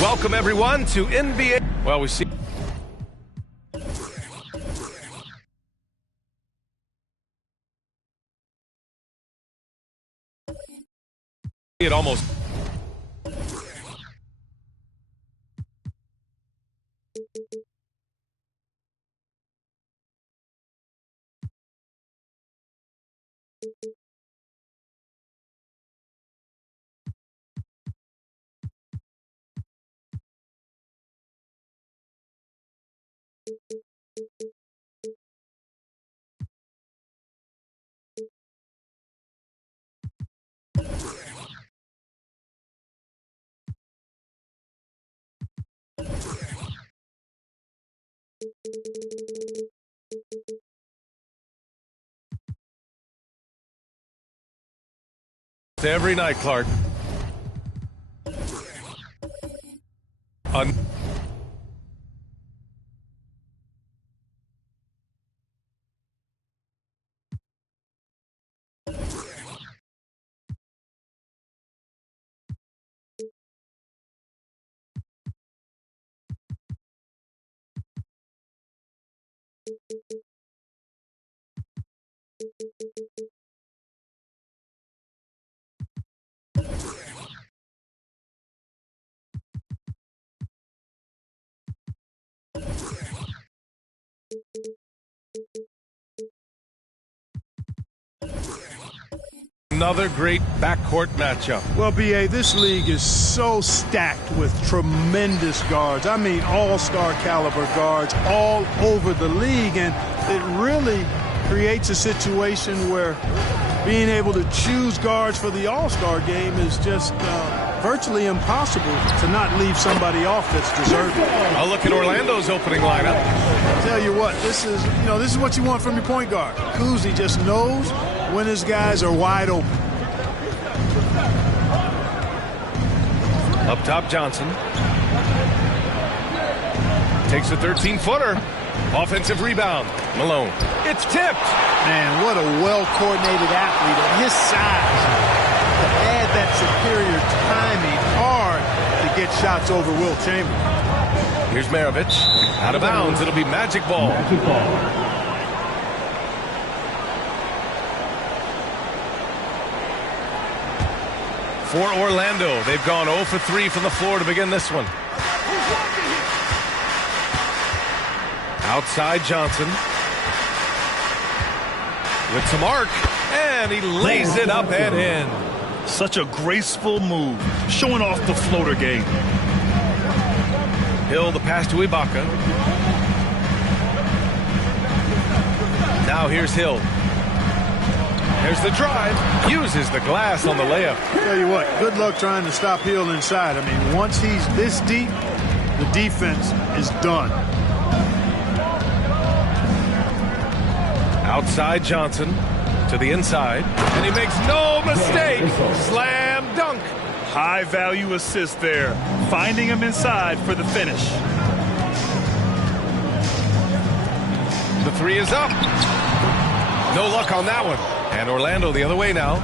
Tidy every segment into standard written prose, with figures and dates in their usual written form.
Welcome, everyone, to NBA. Well, we see it almost. Every night, Clark. another great backcourt matchup. Well, B.A., this league is so stacked with tremendous guards. I mean, all-star caliber guards all over the league, and it really creates a situation where being able to choose guards for the all-star game is just virtually impossible to not leave somebody off that's deserving. I'll look at Orlando's opening lineup. I'll tell you what, this is what you want from your point guard. Kuzi just knows when his guys are wide open. Up top, Johnson. Takes a 13-footer. Offensive rebound. Malone. It's tipped. Man, what a well-coordinated athlete at his size. To add that superior timing, hard to get shots over Will Chamberlain. Here's Maravich. Out of bounds. It'll be magic ball. For Orlando, they've gone 0 for 3 from the floor to begin this one. Outside Johnson. With some arc, and he lays it up and in. Such a graceful move, showing off the floater game. Hill, the pass to Ibaka. Now here's Hill. There's the drive. Uses the glass on the layup. Tell you what, good luck trying to stop Hill inside. I mean, once he's this deep, the defense is done. Outside Johnson to the inside, and he makes no mistake. Slam dunk. High value assist there, finding him inside for the finish. The three is up. No luck on that one. And Orlando the other way now.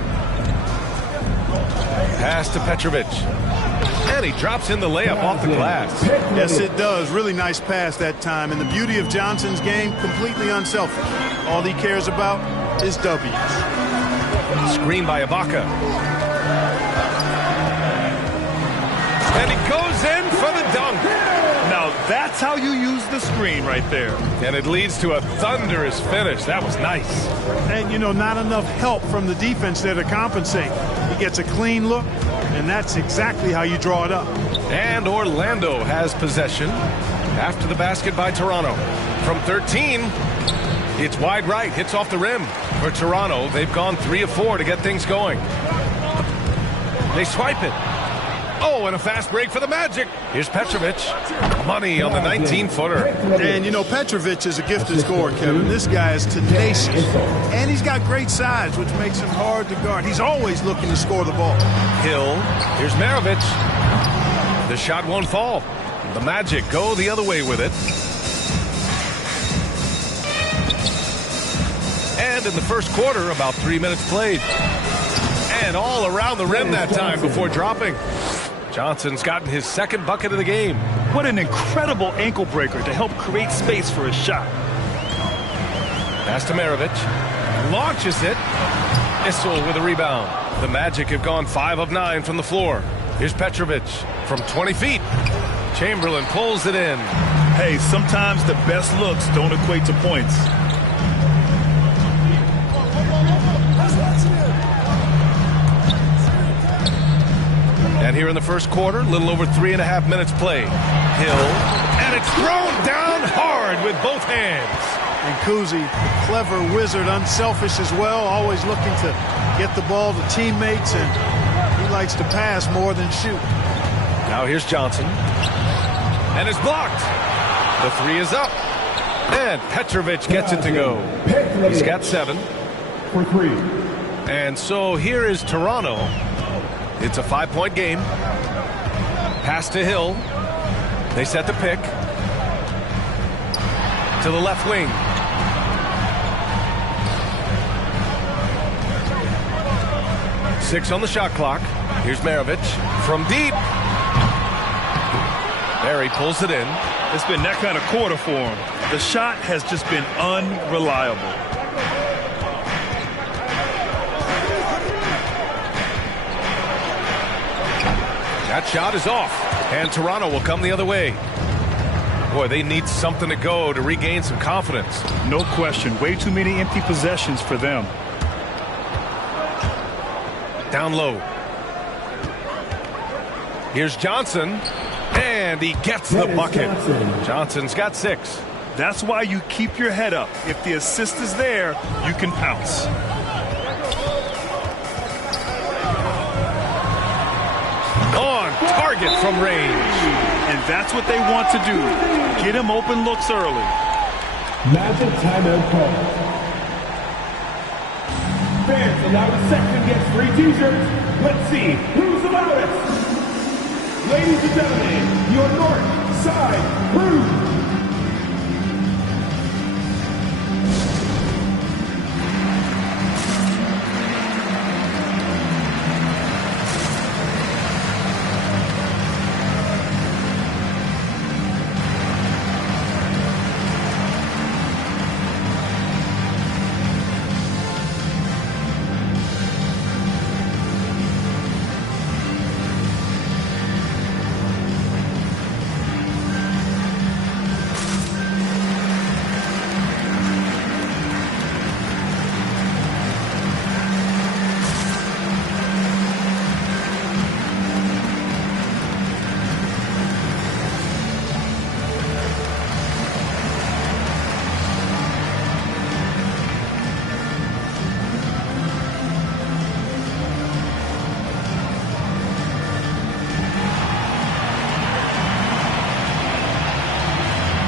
Pass to Petrovic. And he drops in the layup off the glass. Yes, it does. Really nice pass that time. And the beauty of Johnson's game, completely unselfish. All he cares about is W's. Screen by Ibaka. And he goes in for the dunk. Now that's how you use the screen right there. And it leads to a thunderous finish. That was nice. And, you know, not enough help from the defense there to compensate. He gets a clean look, and that's exactly how you draw it up. And Orlando has possession after the basket by Toronto. From 13, it's wide right, hits off the rim. For Toronto, they've gone 3 of 4 to get things going. They swipe it. Oh, and a fast break for the Magic. Here's Petrovic. Money on the 19-footer. And, you know, Petrovic is a gifted scorer, Kevin. This guy is tenacious. And he's got great size, which makes him hard to guard. He's always looking to score the ball. Hill. Here's Maravich. The shot won't fall. The Magic go the other way with it. And in the first quarter, about 3 minutes played. And all around the rim that time before dropping. Johnson's gotten his second bucket of the game. What an incredible ankle breaker to help create space for his shot. Pass to Maravich. Launches it. Issel with a rebound. The Magic have gone 5 of 9 from the floor. Here's Petrovic from 20 feet. Chamberlain pulls it in. Hey, sometimes the best looks don't equate to points. And here in the first quarter, a little over 3.5 minutes played. Hill, and it's thrown down hard with both hands. And Kuzi, clever wizard, unselfish as well, always looking to get the ball to teammates, and he likes to pass more than shoot. Now here's Johnson. And it's blocked. The three is up. And Petrovic gets it to go. He's got 7. For 3. And so here is Toronto. It's a 5-point game. Pass to Hill. They set the pick. To the left wing. Six on the shot clock. Here's Maravich from deep. Barry pulls it in. It's been that kind of quarter for him. The shot has just been unreliable. That shot is off, and Toronto will come the other way. Boy, they need something to go to regain some confidence. No question. Way too many empty possessions for them. Down low. Here's Johnson, and he gets the bucket. Johnson's got 6. That's why you keep your head up. If the assist is there, you can pounce. On target from range. And that's what they want to do. Get him open looks early. Magic timeout call. Fans, allow the section gets free t-shirts. Let's see who's the loudest. Ladies and gentlemen, your North Side Crew.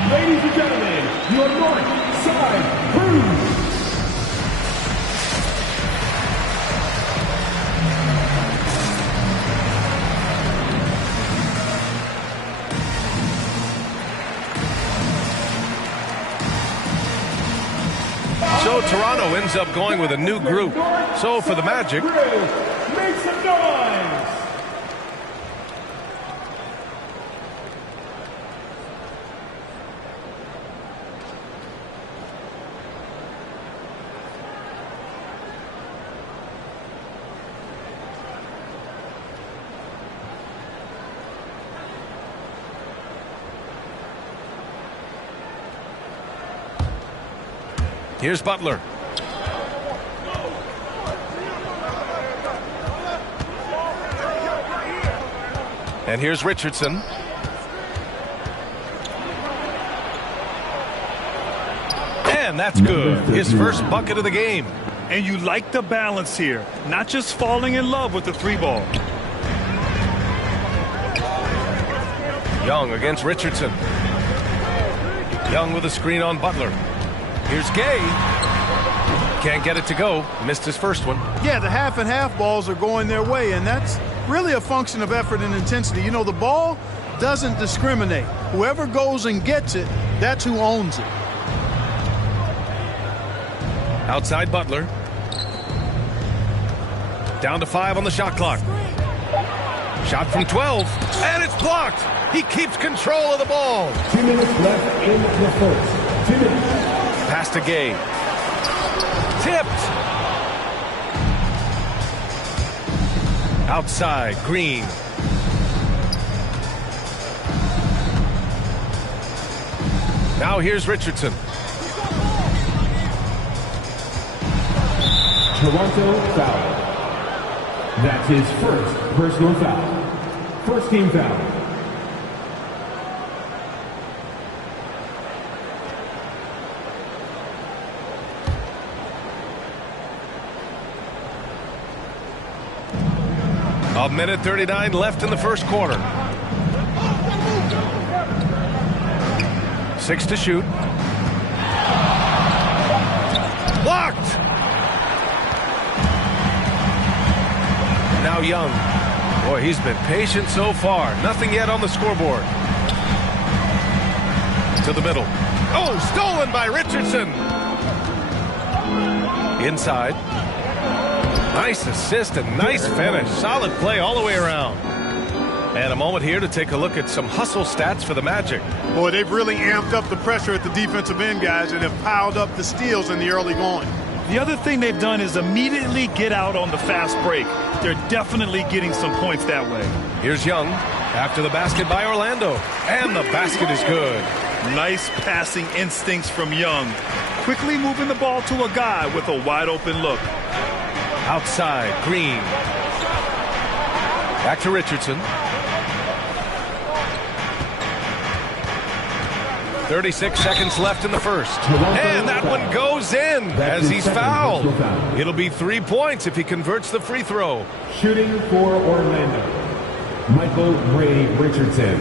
Ladies and gentlemen, your North Side Crew. So Toronto ends up going with a new group. So for the Magic, Make some noise! here's Butler. And here's Richardson. And that's good. His first bucket of the game. And you like the balance here, not just falling in love with the 3-ball. Young against Richardson. Young with a screen on Butler. Here's Gay. Can't get it to go. Missed his first one. Yeah, the half and half balls are going their way, and that's really a function of effort and intensity. You know, the ball doesn't discriminate. Whoever goes and gets it, that's who owns it. Outside Butler. Down to 5 on the shot clock. Shot from 12, and it's blocked. He keeps control of the ball. 2 minutes left in the first. 2 minutes. Pass to Gay. Tipped. Outside, Green. Now here's Richardson. Toronto foul. That's his first personal foul. First team foul. A minute 39 left in the first quarter. 6 to shoot. Blocked. Now Young. Boy, he's been patient so far. Nothing yet on the scoreboard. To the middle. Oh, stolen by Richardson. Inside. Nice assist and nice finish. Solid play all the way around. And a moment here to take a look at some hustle stats for the Magic. Boy, they've really amped up the pressure at the defensive end, guys, and have piled up the steals in the early going. The other thing they've done is immediately get out on the fast break. They're definitely getting some points that way. Here's Young after the basket by Orlando. And the basket is good. Nice passing instincts from Young. Quickly moving the ball to a guy with a wide open look. Outside, Green. Back to Richardson. 36 seconds left in the first. And that one goes in as he's fouled. It'll be 3 points if he converts the free throw. Shooting for Orlando, Michael Ray Richardson.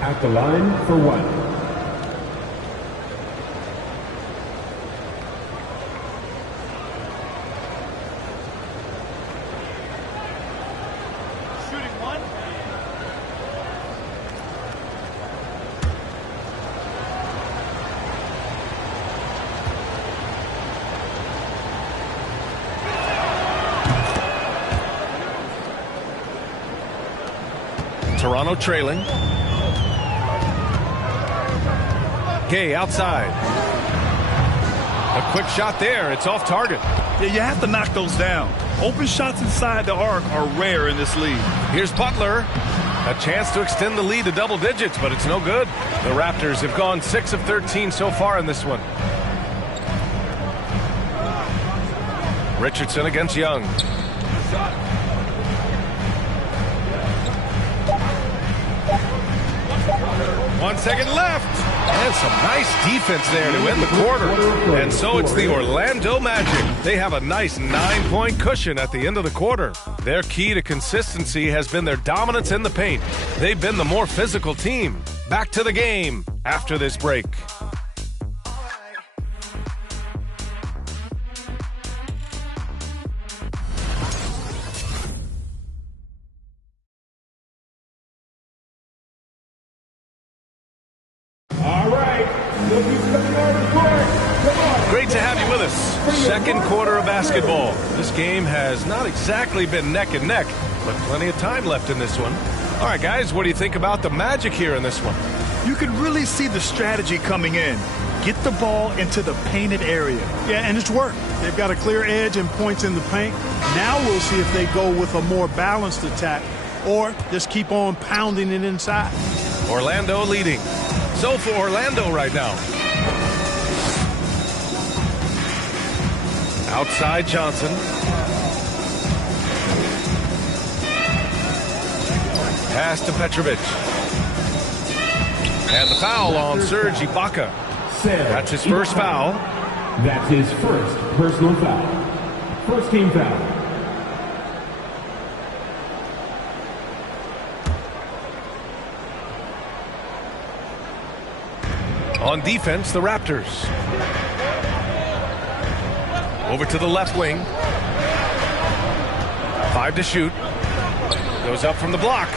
At the line for one. Toronto trailing. Gay outside. A quick shot there. It's off target. Yeah, you have to knock those down. Open shots inside the arc are rare in this league. Here's Butler. A chance to extend the lead to double digits, but it's no good. The Raptors have gone 6 of 13 so far in this one. Richardson against Young. 1 second left. And some nice defense there to end the quarter. And so it's the Orlando Magic. They have a nice 9-point cushion at the end of the quarter. Their key to consistency has been their dominance in the paint. They've been the more physical team. Back to the game after this break. Great to have you with us. Second quarter of basketball. This game has not exactly been neck and neck, but plenty of time left in this one. All right, guys, what do you think about the Magic here in this one? You can really see the strategy coming in. Get the ball into the painted area. Yeah, and it's worked. They've got a clear edge and points in the paint. Now we'll see if they go with a more balanced attack or just keep on pounding it inside. Orlando leading. So for Orlando right now. Outside Johnson. Pass to Petrovic. And the foul on Serge Ibaka. That's his first foul. That's his first personal foul. First team foul. On defense, the Raptors. Over to the left wing. 5 to shoot. Goes up from the block.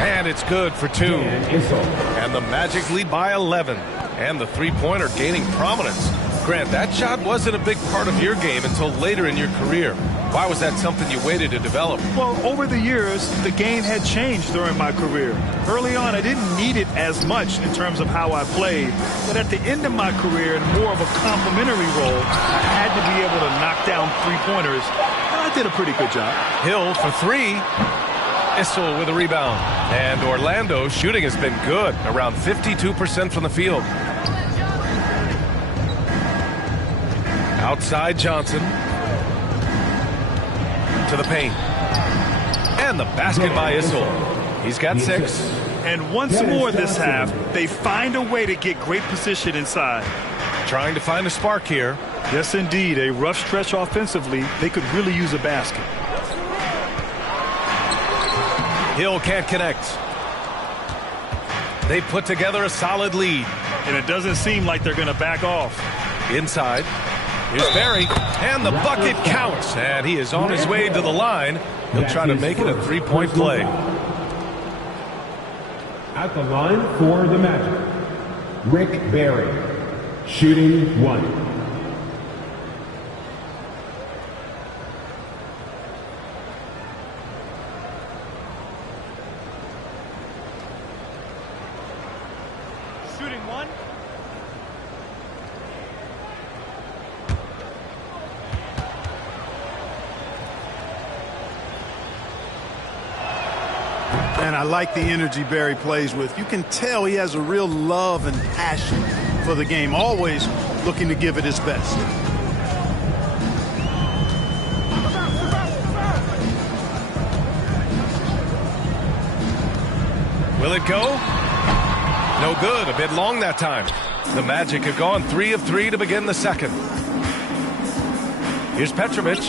And it's good for 2. And the Magic lead by 11. And the three-pointer gaining prominence. Grant, that shot wasn't a big part of your game until later in your career. Why was that something you waited to develop? Well, over the years, the game had changed during my career. Early on, I didn't need it as much in terms of how I played. But at the end of my career, in more of a complementary role, I had to be able to knock down three-pointers. And I did a pretty good job. Hill for 3. Issel with a rebound. And Orlando's shooting has been good, around 52% from the field. Outside Johnson. To the paint. And the basket by Issel. He's got 6. And once more this half, they find a way to get great position inside. Trying to find a spark here. Yes, indeed. A rough stretch offensively. They could really use a basket. Hill can't connect. They put together a solid lead. And it doesn't seem like they're going to back off. Inside. Here's Barry. And the bucket counts. And he is on his way to the line. He'll try to make it a three-point play. At the line for the Magic, Rick Barry, shooting 1. And I like the energy Barry plays with. You can tell he has a real love and passion for the game, always looking to give it his best. Will it go? No good. A bit long that time. The Magic have gone 3 of 3 to begin the second. Here's Petrovic.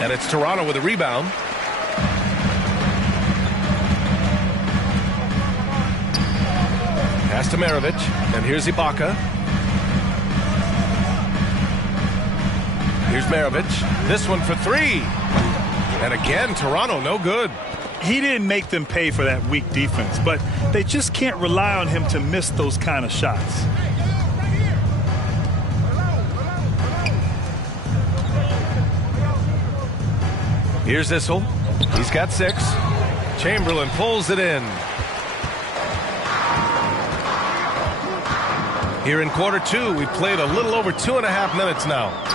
And it's Toronto with a rebound. Pass to Maravich. And here's Ibaka. Here's Maravich. This one for 3. And again, Toronto, no good. He didn't make them pay for that weak defense, but they just can't rely on him to miss those kind of shots. Here's Issel. He's got 6. Chamberlain pulls it in. Here in quarter 2, we've played a little over 2.5 minutes now.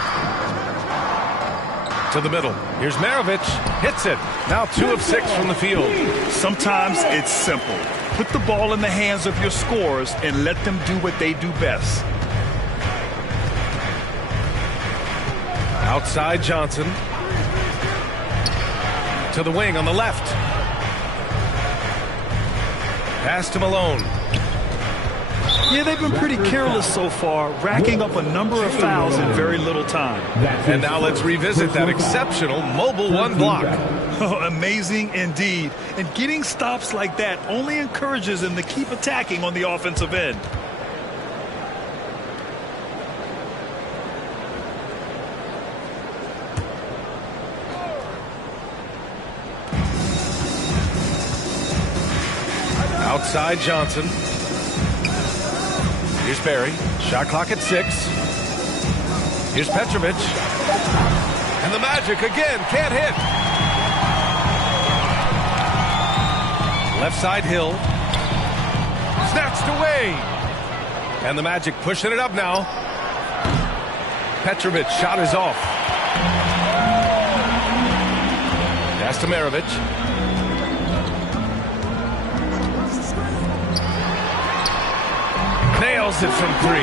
To the middle. Here's Maravich. Hits it. Now 2 of 6 from the field. Sometimes it's simple. Put the ball in the hands of your scorers and let them do what they do best. Outside Johnson. To the wing on the left. Pass to Malone. Yeah, they've been pretty careless so far, racking up a number of fouls in very little time. And now let's revisit that exceptional mobile 1 block. Oh, amazing indeed. And getting stops like that only encourages them to keep attacking on the offensive end. Outside Johnson. Here's Barry. Shot clock at 6. Here's Petrovic. And the Magic again can't hit. Left side Hill. Snatched away. And the Magic pushing it up now. Petrovic shot is off. Pass to Maravich. Nails it from 3.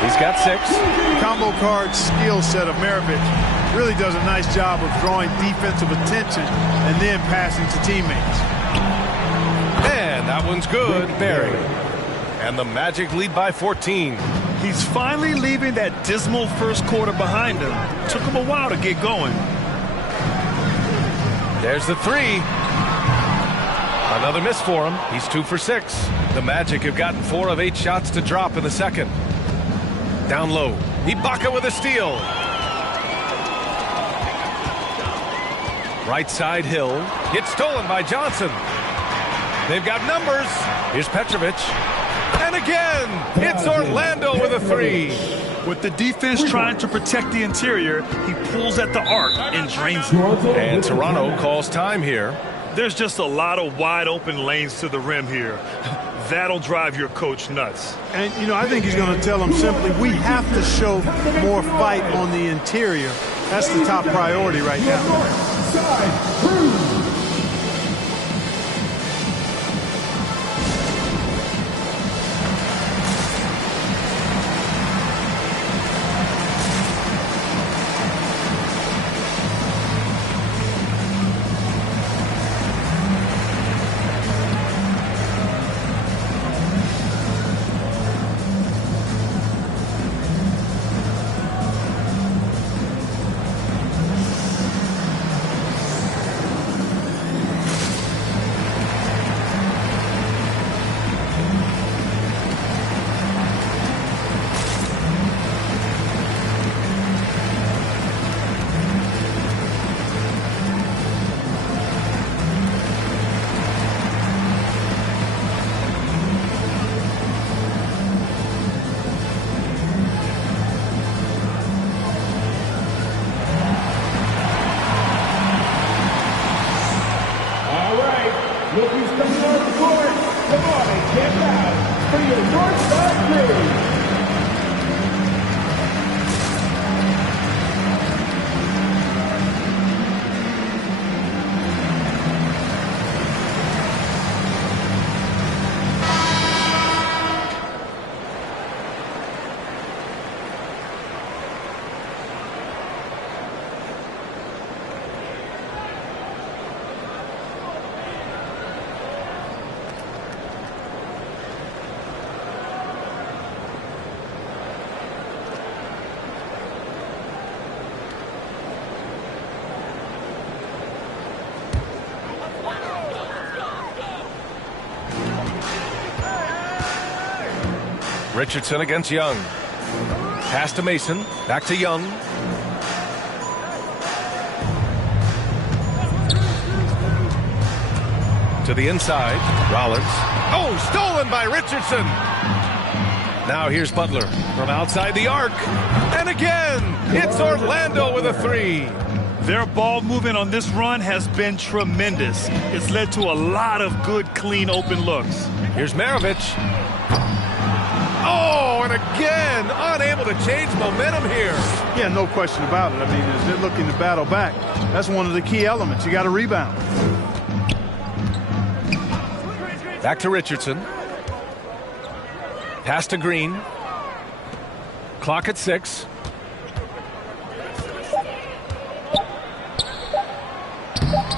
He's got 6. Combo card skill set of Maravich really does a nice job of drawing defensive attention and then passing to teammates. And that one's good. Barry. And the Magic lead by 14. He's finally leaving that dismal first quarter behind him. Took him a while to get going. There's the 3. Another miss for him. He's 2 for 6. The Magic have gotten 4 of 8 shots to drop in the second. Down low. Ibaka with a steal. Right side Hill. It's stolen by Johnson. They've got numbers. Here's Petrovic. And again, it's Orlando with a 3. With the defense trying to protect the interior, he pulls at the arc and drains it. And Toronto calls time here. There's just a lot of wide open lanes to the rim here. That'll drive your coach nuts. And, you know, I think he's going to tell them simply, we have to show more fight on the interior. That's the top priority right now. Look who's coming on the court. Come on and get out for your North Side crew. Richardson against Young. Pass to Mason. Back to Young. To the inside. Rollins. Oh, stolen by Richardson. Now here's Butler from outside the arc. And again, it's Orlando with a three. Their ball movement on this run has been tremendous. It's led to a lot of good, clean, open looks. Here's Maravich. Oh, and again, unable to change momentum here. Yeah, no question about it. I mean, as they're looking to battle back, that's one of the key elements. You got to rebound. Back to Richardson. Pass to Green. Clock at 6.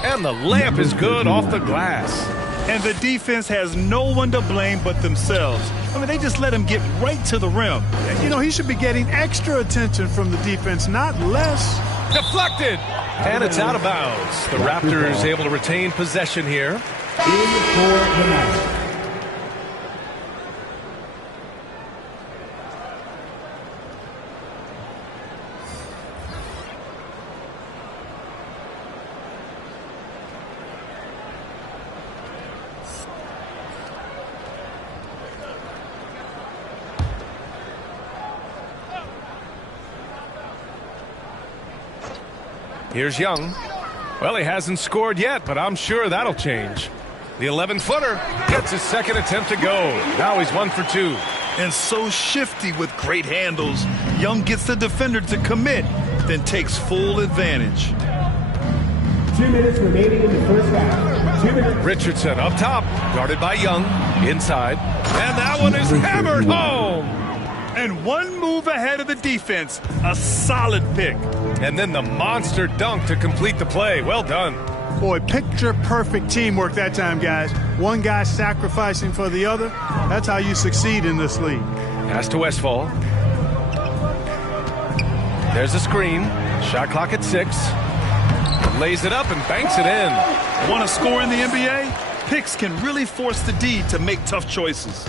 And the layup is good off the glass. And the defense has no one to blame but themselves. I mean, they just let him get right to the rim. You know, he should be getting extra attention from the defense, not less. Deflected. And it's out of bounds. The Raptors able to retain possession here. In for the night. Here's Young. Well, he hasn't scored yet, but I'm sure that'll change. The 11-footer gets his second attempt to go. Now he's 1 for 2. And so shifty with great handles. Young gets the defender to commit, then takes full advantage. 2 minutes remaining in the first half. 2 minutes. Richardson up top, guarded by Young, inside. And that one is hammered home. And one move ahead of the defense. A solid pick. And then the monster dunk to complete the play. Well done. Boy, picture-perfect teamwork that time, guys. One guy sacrificing for the other. That's how you succeed in this league. Pass to Westfall. There's a screen. Shot clock at 6. Lays it up and banks it in. Want to score in the NBA? Picks can really force the D to make tough choices.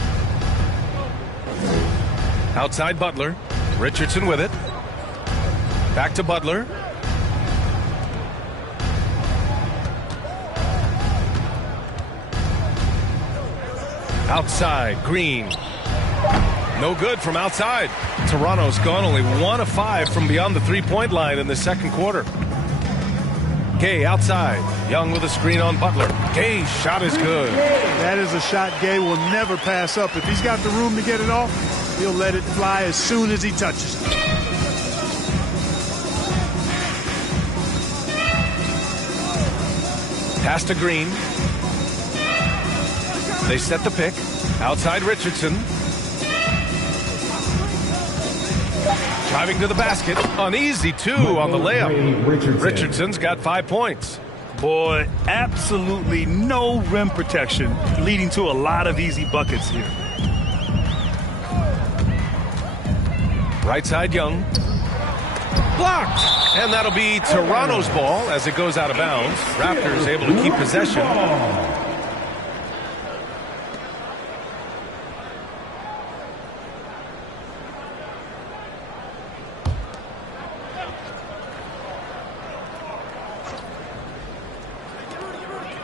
Outside Butler. Richardson with it. Back to Butler. Outside, Green. No good from outside. Toronto's gone only 1 of 5 from beyond the three-point line in the second quarter. Gay outside. Young with a screen on Butler. Gay's shot is good. That is a shot Gay will never pass up. If he's got the room to get it off, he'll let it fly as soon as he touches it. Pass to Green. They set the pick. Outside Richardson. Driving to the basket. Uneasy, too, on the layup. Richardson's got 5 points. Boy, absolutely no rim protection, leading to a lot of easy buckets here. Right side, Young. Blocked! And that'll be Toronto's ball as it goes out of bounds. Raptors able to keep possession.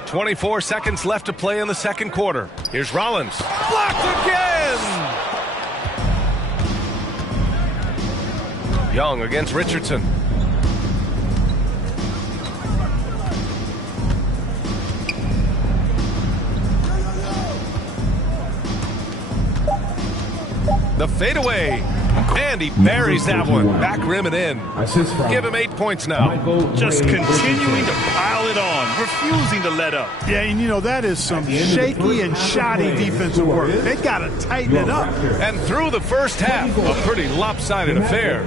24 seconds left to play in the second quarter. Here's Rollins. Blocked again! Young against Richardson. The fadeaway. And he buries that one. Back rim and in. Give him 8 points now. Just continuing to pile it on. Refusing to let up. Yeah, and you know, that is some shaky and shoddy defensive work. They got to tighten it up. And through the first half, a pretty lopsided affair.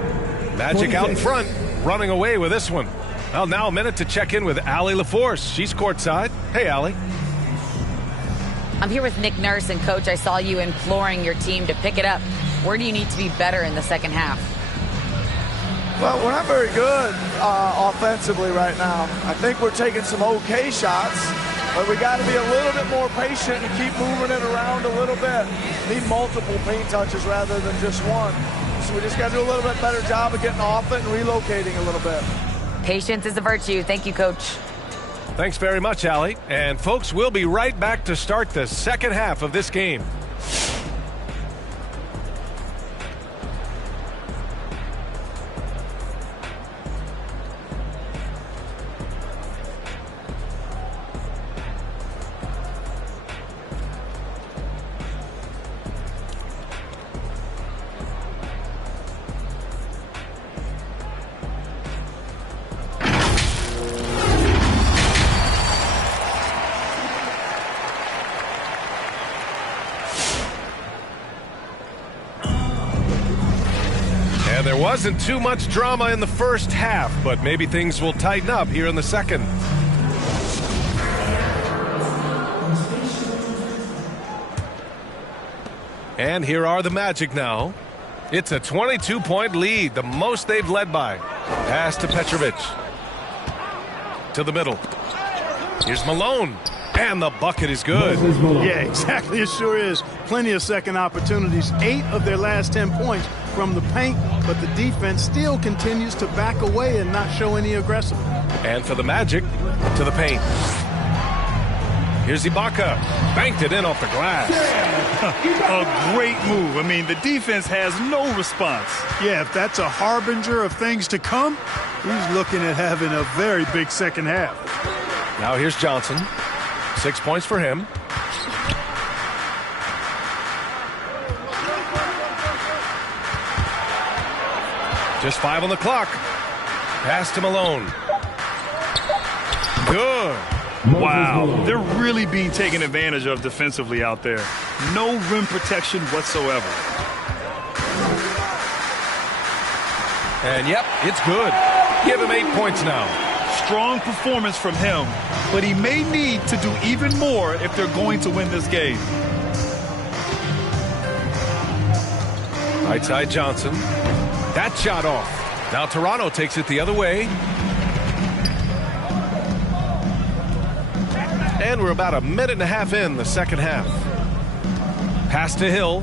Magic out in front, running away with this one. Well, now a minute to check in with Allie LaForce. She's courtside. Hey, Allie. I'm here with Nick Nurse, and Coach, I saw you imploring your team to pick it up. Where do you need to be better in the second half? Well, we're not very good offensively right now. I think we're taking some okay shots, But we got to be a little bit more patient and keep moving it around a little bit. Need multiple paint touches rather than just one. So we just got to do a little bit better job of getting off it and relocating a little bit. Patience is a virtue. Thank you, Coach. Thanks very much, Allie. And folks, we'll be right back to start the second half of this game. There wasn't too much drama in the first half, but maybe things will tighten up here in the second. And here are the Magic now. It's a 22-point lead, the most they've led by. Pass to Petrovic. To the middle. Here's Malone. And the bucket is good. Yeah, exactly. It sure is. Plenty of second opportunities. 8 of their last 10 points from the paint, but the defense still continues to back away and not show any aggressiveness. And for the Magic, to the paint. Here's Ibaka. Banked it in off the glass. A great move. I mean, the defense has no response. Yeah, if that's a harbinger of things to come, he's looking at having a very big second half. Now here's Johnson. 6 points for him. Just 5 on the clock. Pass to Malone. Good. Wow, they're really being taken advantage of defensively out there. No rim protection whatsoever. And yep, it's good. Give him 8 points now. Strong performance from him, but he may need to do even more if they're going to win this game. Right side Johnson. That shot off. Now Toronto takes it the other way. And we're about a minute and a half in the second half. Pass to Hill.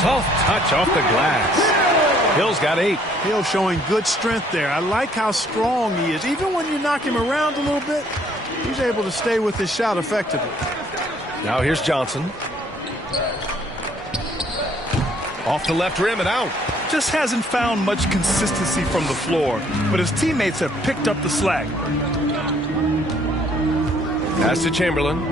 Soft touch off the glass. Hill's got 8. Hill showing good strength there. I like how strong he is. Even when you knock him around a little bit, he's able to stay with his shot effectively. Now here's Johnson. Off the left rim and out. Just hasn't found much consistency from the floor, but his teammates have picked up the slack. Pass to Chamberlain.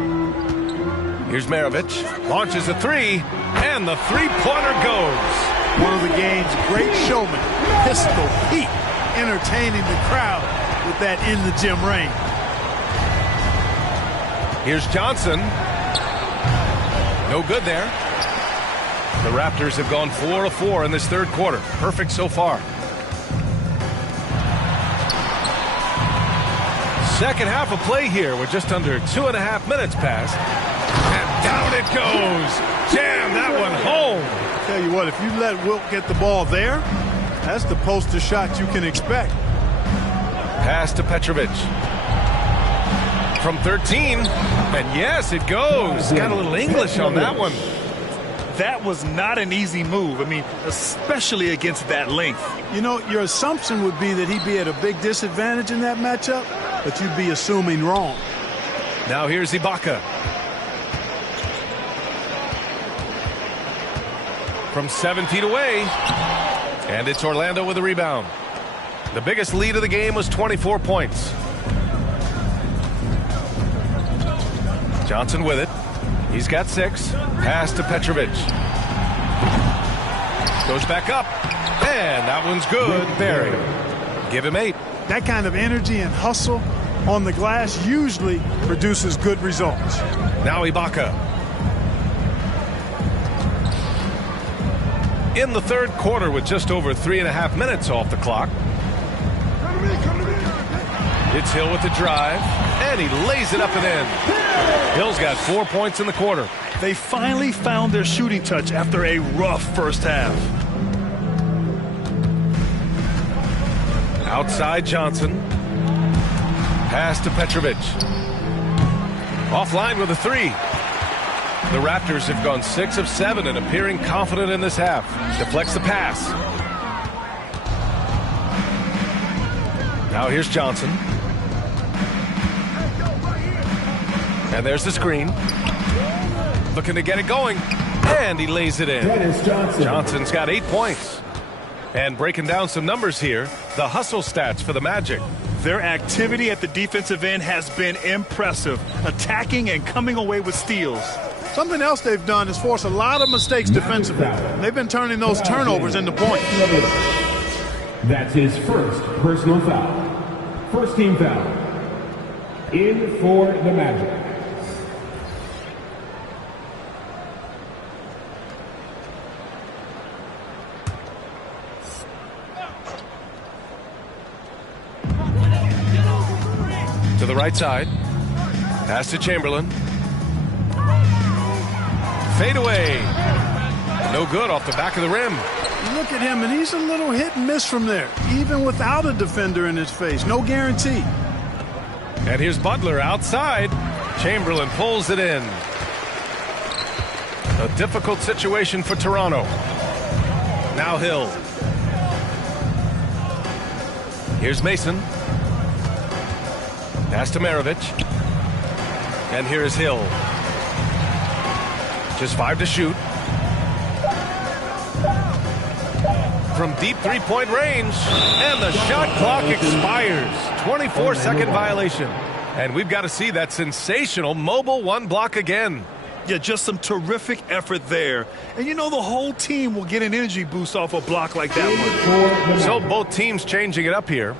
Here's Maravich. Launches a 3, and the three-pointer goes. One of the game's great showmen, Pistol Pete, entertaining the crowd with that in-the-gym rain. Here's Johnson. No good there. The Raptors have gone 4 of 4 in this third quarter. Perfect so far. Second half of play here. We're just under 2.5 minutes past. And down it goes. Jam that one home. Tell you what, if you let Wilt get the ball there, that's the poster shot you can expect. Pass to Petrovic. From 13. And yes, it goes. Got a little English on that one. That was not an easy move. I mean, especially against that length. You know, your assumption would be that he'd be at a big disadvantage in that matchup, but you'd be assuming wrong. Now here's Ibaka. From 7 feet away. And it's Orlando with a rebound. The biggest lead of the game was 24 points. Johnson with it. He's got 6. Pass to Petrovic. Goes back up. And that one's good. Barry. Give him 8. That kind of energy and hustle on the glass usually produces good results. Now Ibaka. In the third quarter with just over 3.5 minutes off the clock. It's Hill with the drive. And he lays it up and in. Hill's got 4 points in the quarter. They finally found their shooting touch after a rough first half. Outside Johnson. Pass to Petrovic. Offline with a 3. The Raptors have gone 6 of 7 and appearing confident in this half. Deflects the pass. Now here's Johnson. And there's the screen. Looking to get it going. And he lays it in. Johnson's got 8 points. And breaking down some numbers here, the hustle stats for the Magic. Their activity at the defensive end has been impressive, attacking and coming away with steals. Something else they've done is force a lot of mistakes defensively. They've been turning those turnovers into points. That's his first personal foul. First team foul. In for the Magic. To the right side. Pass to Chamberlain. Fade away. No good off the back of the rim. Look at him, and he's a little hit and miss from there, even without a defender in his face. No guarantee. And here's Butler outside. Chamberlain pulls it in. A difficult situation for Toronto. Now Hill. Here's Mason. Pass to Maravich. And here is Hill. Just 5 to shoot. From deep three-point range. And the shot clock expires. 24-second violation. And we've got to see that sensational mobile 1 block again. Yeah, just some terrific effort there. And you know the whole team will get an energy boost off a block like that one. So both teams changing it up here.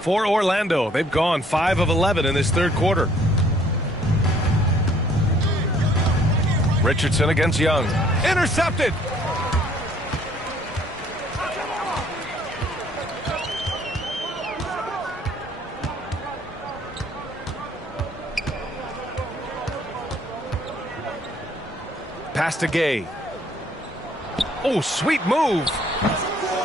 For Orlando, they've gone 5 of 11 in this third quarter. Richardson against Young. Intercepted. Pass to Gay. Oh, sweet move.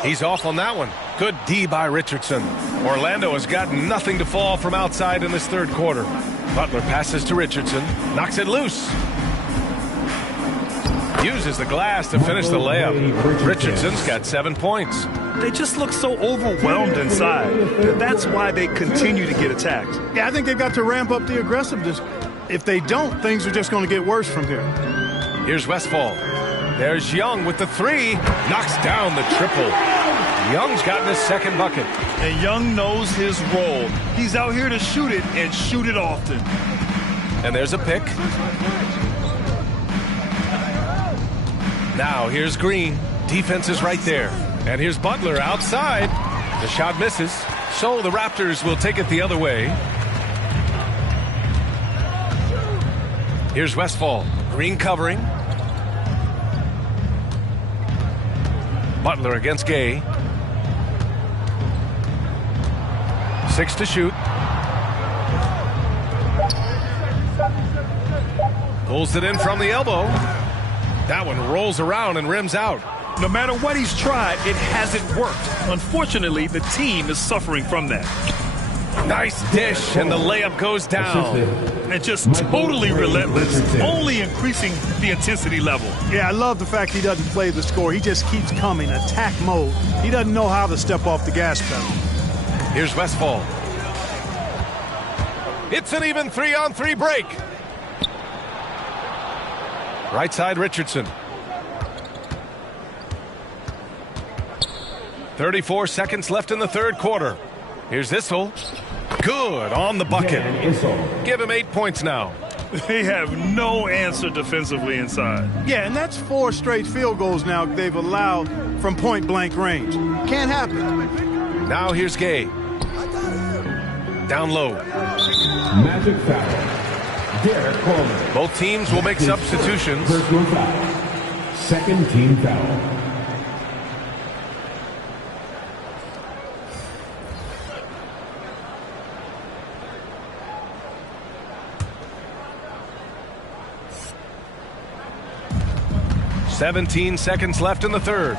He's off on that one. Good D by Richardson. Orlando has got nothing to fall from outside in this third quarter. Butler passes to Richardson. Knocks it loose. Uses the glass to finish the layup. Richardson's got 7 points. They just look so overwhelmed inside. That's why they continue to get attacked. Yeah, I think they've got to ramp up the aggressiveness. If they don't, things are just going to get worse from here. Here's Westphal. There's Young with the 3. Knocks down the triple. Young's gotten his second bucket. And Young knows his role. He's out here to shoot it and shoot it often. And there's a pick. Now here's Green. Defense is right there. And here's Butler outside. The shot misses. So the Raptors will take it the other way. Here's Westphal. Green covering. Butler against Gay. 6 to shoot. Pulls it in from the elbow. That one rolls around and rims out. No matter what he's tried, it hasn't worked. Unfortunately, the team is suffering from that. Nice dish, and the layup goes down. And just totally relentless, only increasing the intensity level. Yeah, I love the fact he doesn't play the score. He just keeps coming, attack mode. He doesn't know how to step off the gas pedal. Here's Westphal. It's an even 3-on-3 break. Right side, Richardson. 34 seconds left in the third quarter. Here's Issel. Good on the bucket. Give him 8 points now. They have no answer defensively inside. Yeah, and that's 4 straight field goals now they've allowed from point-blank range. Can't happen. Now here's Gay. Down low. Magic foul. Derek Coleman. Both teams will make substitutions. Personal foul. Second team foul. 17 seconds left in the third.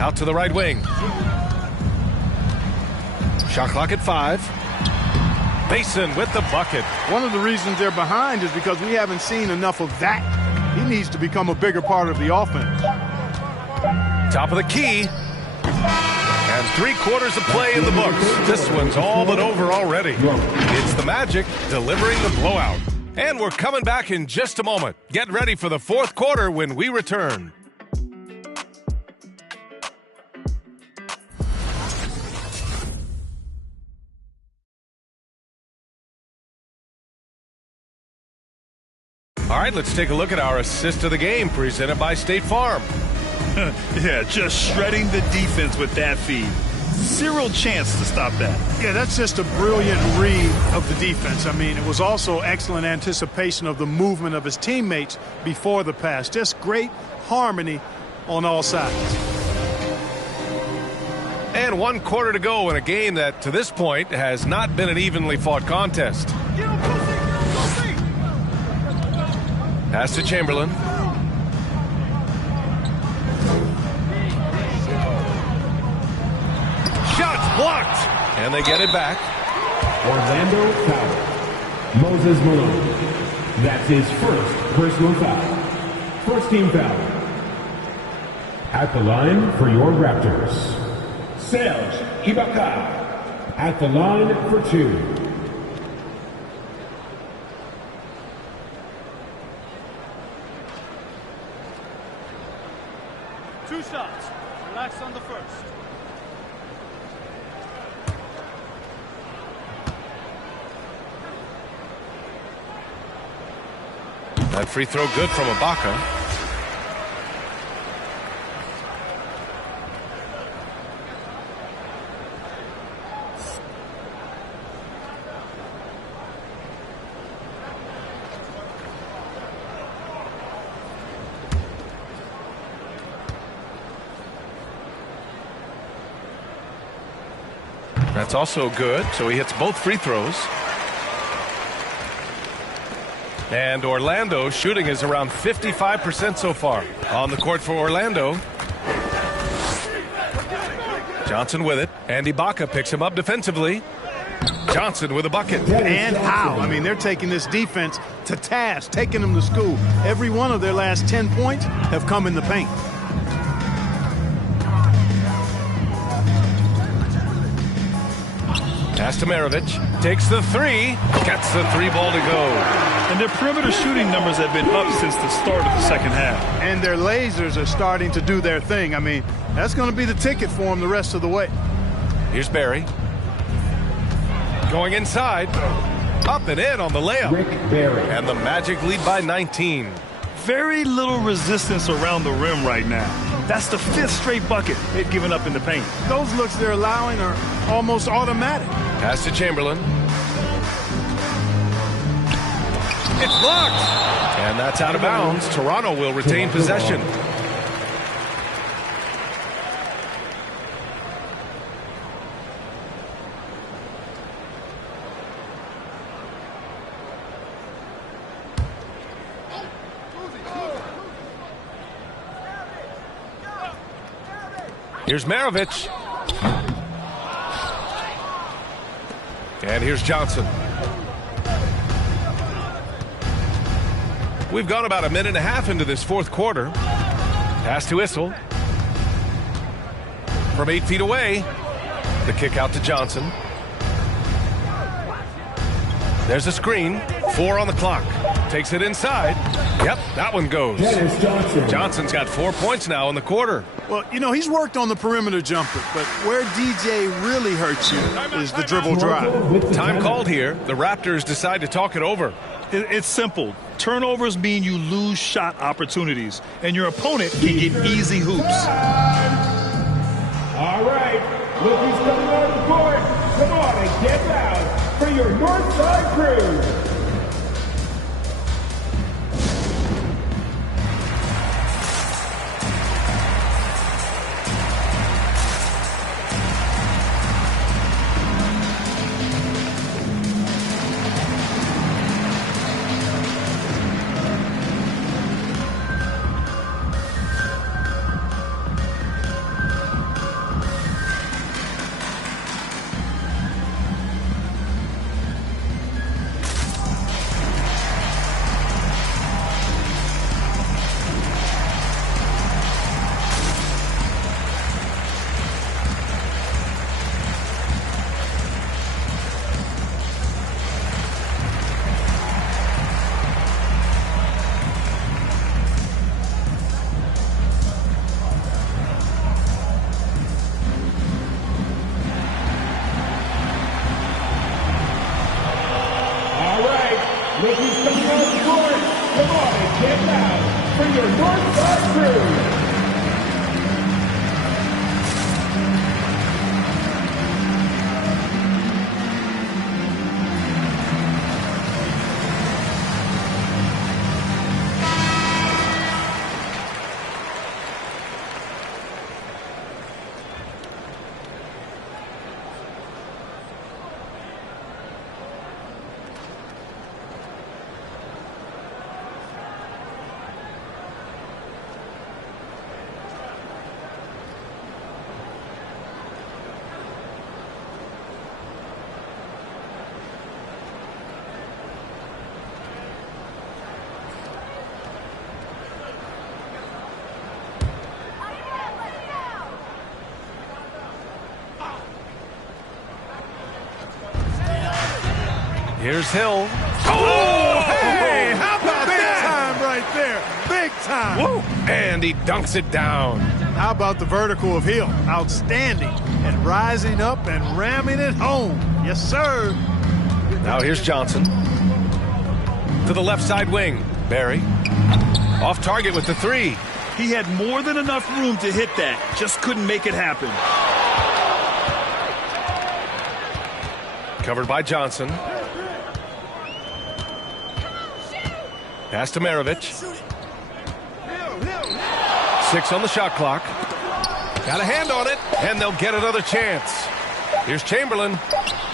Out to the right wing. Shot clock at 5. Mason with the bucket. One of the reasons they're behind is because we haven't seen enough of that. He needs to become a bigger part of the offense. Top of the key. And 3/4 of play in the books. This one's all but over already. It's the Magic delivering the blowout. And we're coming back in just a moment. Get ready for the fourth quarter when we return. All right, let's take a look at our assist of the game presented by State Farm. Yeah, just shredding the defense with that feed. Zero chance to stop that. Yeah, that's just a brilliant read of the defense. I mean, it was also excellent anticipation of the movement of his teammates before the pass. Just great harmony on all sides. And 1 quarter to go in a game that, to this point, has not been an evenly fought contest. Pass to Chamberlain. Shots blocked. And they get it back. Orlando foul. Moses Malone. That's his first personal foul. First team foul. At the line for your Raptors, Serge Ibaka. At the line for 2. Two shots. Relax on the first. That free throw good from Ibaka. That's also good, so he hits both free throws. And Orlando shooting is around 55% so far. On the court for Orlando. Johnson with it, and Ibaka picks him up defensively. Johnson with a bucket. And how? I mean, they're taking this defense to task, taking them to school. Every one of their last 10 points have come in the paint. Pass to Maravich, takes the 3, gets the 3-ball to go. And their perimeter shooting numbers have been up since the start of the second half. And their lasers are starting to do their thing. I mean, that's going to be the ticket for them the rest of the way. Here's Barry. Going inside, up and in on the layup. Rick Barry. And the Magic lead by 19. Very little resistance around the rim right now. That's the 5th straight bucket they've given up in the paint. Those looks they're allowing are almost automatic. Pass to Chamberlain. It's blocked. And that's out of bounds. Toronto will retain possession. Here's Maravich. And here's Johnson. We've gone about a minute and a half into this fourth quarter. Pass to Issel. From 8 feet away. The kick out to Johnson. There's a screen. 4 on the clock. Takes it inside. Yep, that one goes. Johnson's got 4 points now in the quarter. Well, you know, he's worked on the perimeter jumper, but where DJ really hurts you is the dribble drive. Time called here. The Raptors decide to talk it over. It's simple. Turnovers mean you lose shot opportunities, and your opponent can get easy hoops. All right, look who's coming on the court. Come on and get loud for your Northside crew. for your Northside crew. Here's Hill. Oh, hey, how about that? Big time right there. Big time. Woo. And he dunks it down. How about the vertical of Hill? Outstanding. And rising up and ramming it home. Yes, sir. Now here's Johnson. To the left side wing. Barry. Off target with the three. He had more than enough room to hit that. Just couldn't make it happen. Covered by Johnson. Pass to Maravich. 6 on the shot clock. Got a hand on it, and they'll get another chance. Here's Chamberlain.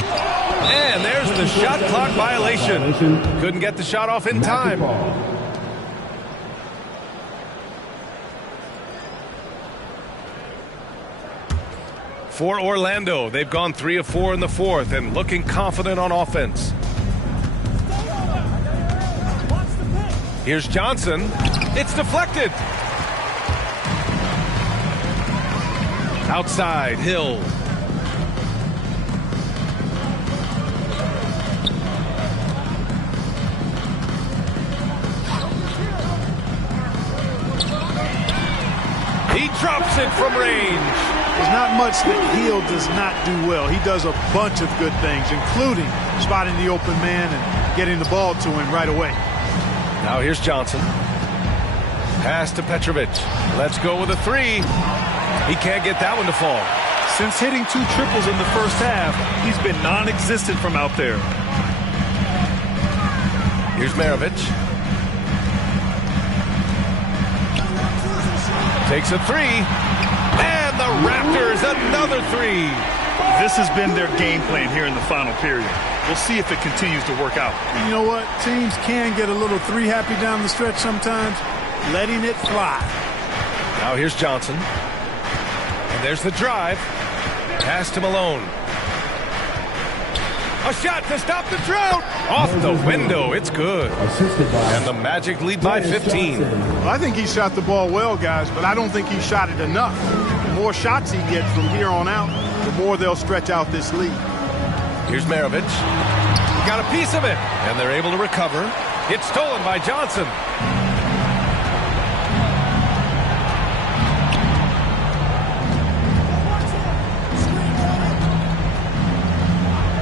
And there's the shot clock violation. Couldn't get the shot off in time. For Orlando, they've gone 3 of 4 in the fourth and looking confident on offense. Here's Johnson. It's deflected. Outside, Hill. He drops it from range. There's not much that Hill does not do well. He does a bunch of good things, including spotting the open man and getting the ball to him right away. Now here's Johnson. Pass to Petrovic. Let's go with a three. He can't get that one to fall. Since hitting 2 triples in the first half, he's been non-existent from out there. Here's Maravich. Takes a three. And the Raptors another three. This has been their game plan here in the final period. We'll see if it continues to work out. You know what? Teams can get a little three happy down the stretch sometimes. Letting it fly. Now here's Johnson. And there's the drive. Pass to Malone. A shot to stop the drought. Off the window. It's good. And the Magic lead by 15. Well, I think he shot the ball well, guys, but I don't think he shot it enough. The more shots he gets from here on out, the more they'll stretch out this lead. Here's Maravich. Got a piece of it. And they're able to recover. It's stolen by Johnson.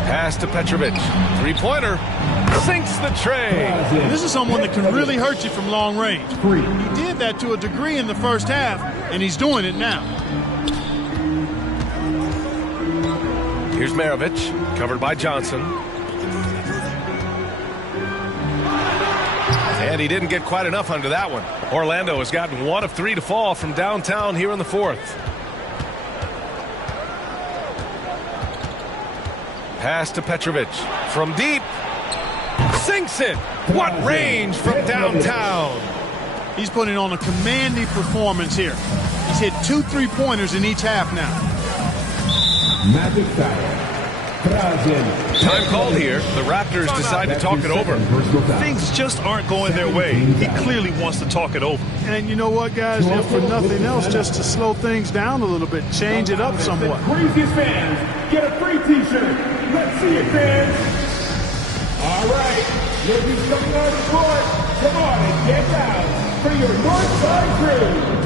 Pass to Petrovic. Three-pointer. Sinks the tray. This is someone that can really hurt you from long range. He did that to a degree in the first half, and he's doing it now. Here's Maravich. Covered by Johnson. And he didn't get quite enough under that one. Orlando has gotten 1 of 3 to fall from downtown here in the fourth. Pass to Petrovic. From deep. Sinks it. What range from downtown. He's putting on a commanding performance here. He's hit 2 3-pointers in each half now. Magic foul. Time called here. The Raptors decide to talk it over. Things just aren't going their way. He clearly wants to talk it over. And you know what, guys? If for nothing else, just to slow things down a little bit, change it up somewhat. Craziest fans get a free t-shirt. Let's see it, fans. All right. You'll be coming on the court. Come on and get down for your Northside crew.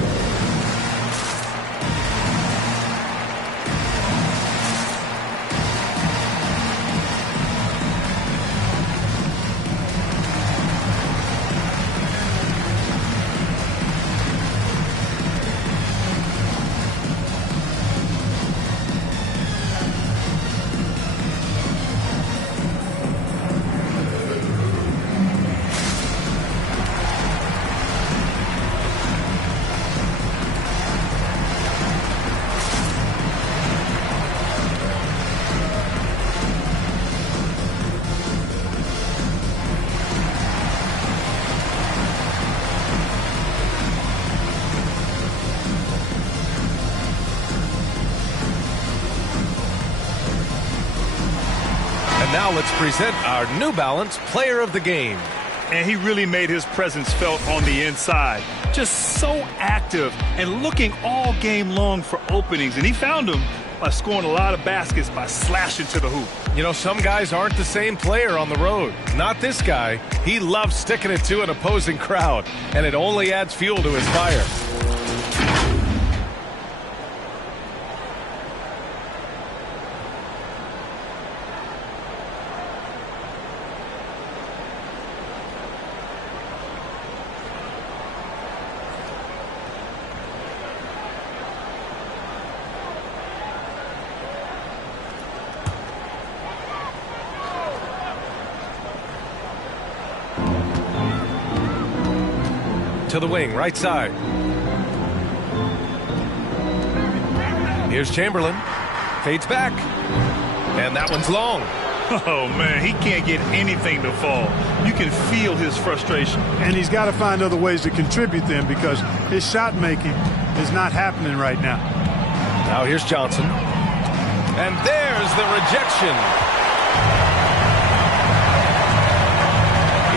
Now let's present our New Balance Player of the Game. And he really made his presence felt on the inside. Just so active and looking all game long for openings. And he found them by scoring a lot of baskets by slashing to the hoop. You know, some guys aren't the same player on the road. Not this guy. He loves sticking it to an opposing crowd, and it only adds fuel to his fire. To the wing, right side. Here's Chamberlain. Fades back. And that one's long. Oh, man, he can't get anything to fall. You can feel his frustration. And he's got to find other ways to contribute them because his shot making is not happening right now. Now here's Johnson. And there's the rejection.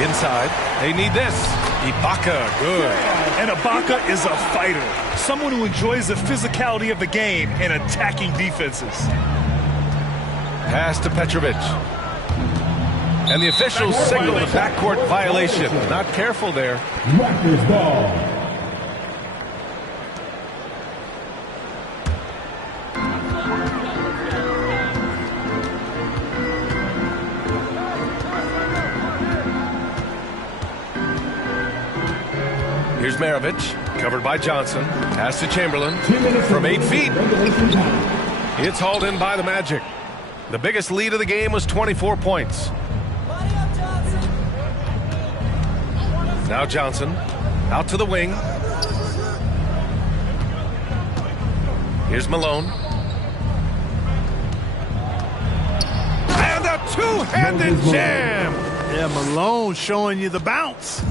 Inside. They need this. Ibaka, good. And Ibaka is a fighter. Someone who enjoys the physicality of the game and attacking defenses. Pass to Petrovic. And the officials signal the backcourt violation. Not careful there. Raptors ball. Here's Maravich, covered by Johnson. Pass to Chamberlain from 8 feet. It's hauled in by the Magic. The biggest lead of the game was 24 points. Now Johnson, out to the wing. Here's Malone. And a two-handed jam! Yeah, Malone showing you the bounce.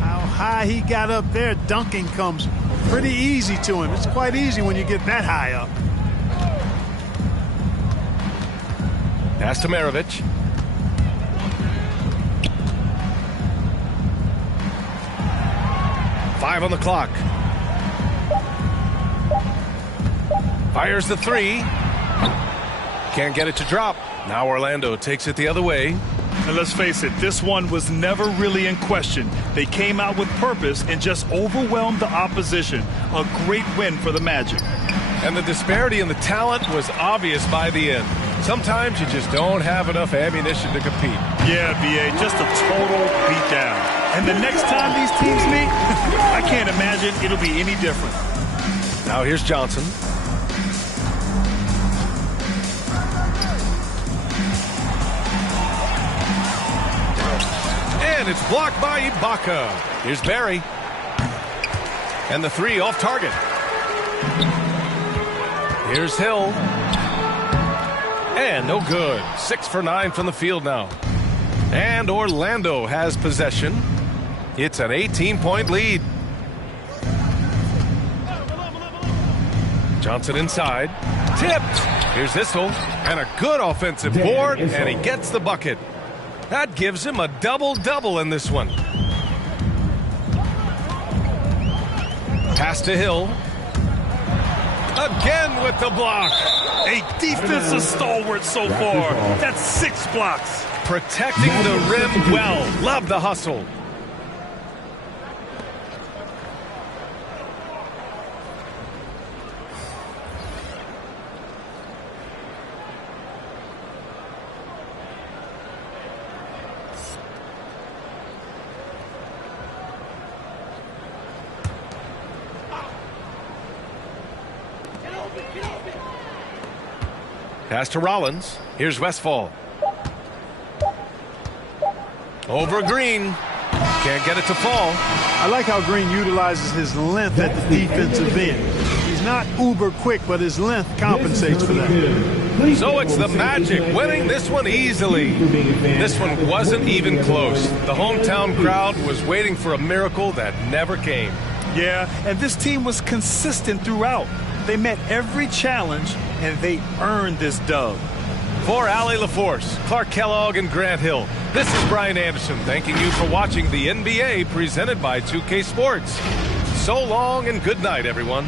How high he got up there, dunking comes pretty easy to him. It's quite easy when you get that high up. Pass to Maravich. Five on the clock. Fires the three. Can't get it to drop. Now Orlando takes it the other way. And let's face it, this one was never really in question. They came out with purpose and just overwhelmed the opposition. A great win for the Magic. And the disparity in the talent was obvious by the end. Sometimes you just don't have enough ammunition to compete. Yeah, B.A., just a total beatdown. And the next time these teams meet, I can't imagine it'll be any different. Now here's Johnson. And it's blocked by Ibaka. Here's Barry. And the three off target. Here's Hill. And no good. 6 for 9 from the field now. And Orlando has possession. It's an 18-point lead. Johnson inside. Tipped. Here's Issel. And a good offensive board. And he gets the bucket. That gives him a double-double in this one. Pass to Hill. Again with the block. A defensive stalwart so far. That's 6 blocks. Protecting the rim well. Love the hustle. Pass to Rollins. Here's Westfall. Over Green. Can't get it to fall. I like how Green utilizes his length at the defensive end. He's not uber quick, but his length compensates for that. So it's the Magic winning this one easily. This one wasn't even close. The hometown crowd was waiting for a miracle that never came. Yeah, and this team was consistent throughout. They met every challenge, and they earned this dub. For Allie LaForce, Clark Kellogg, and Grant Hill, this is Brian Anderson thanking you for watching the NBA presented by 2K Sports. So long and good night, everyone.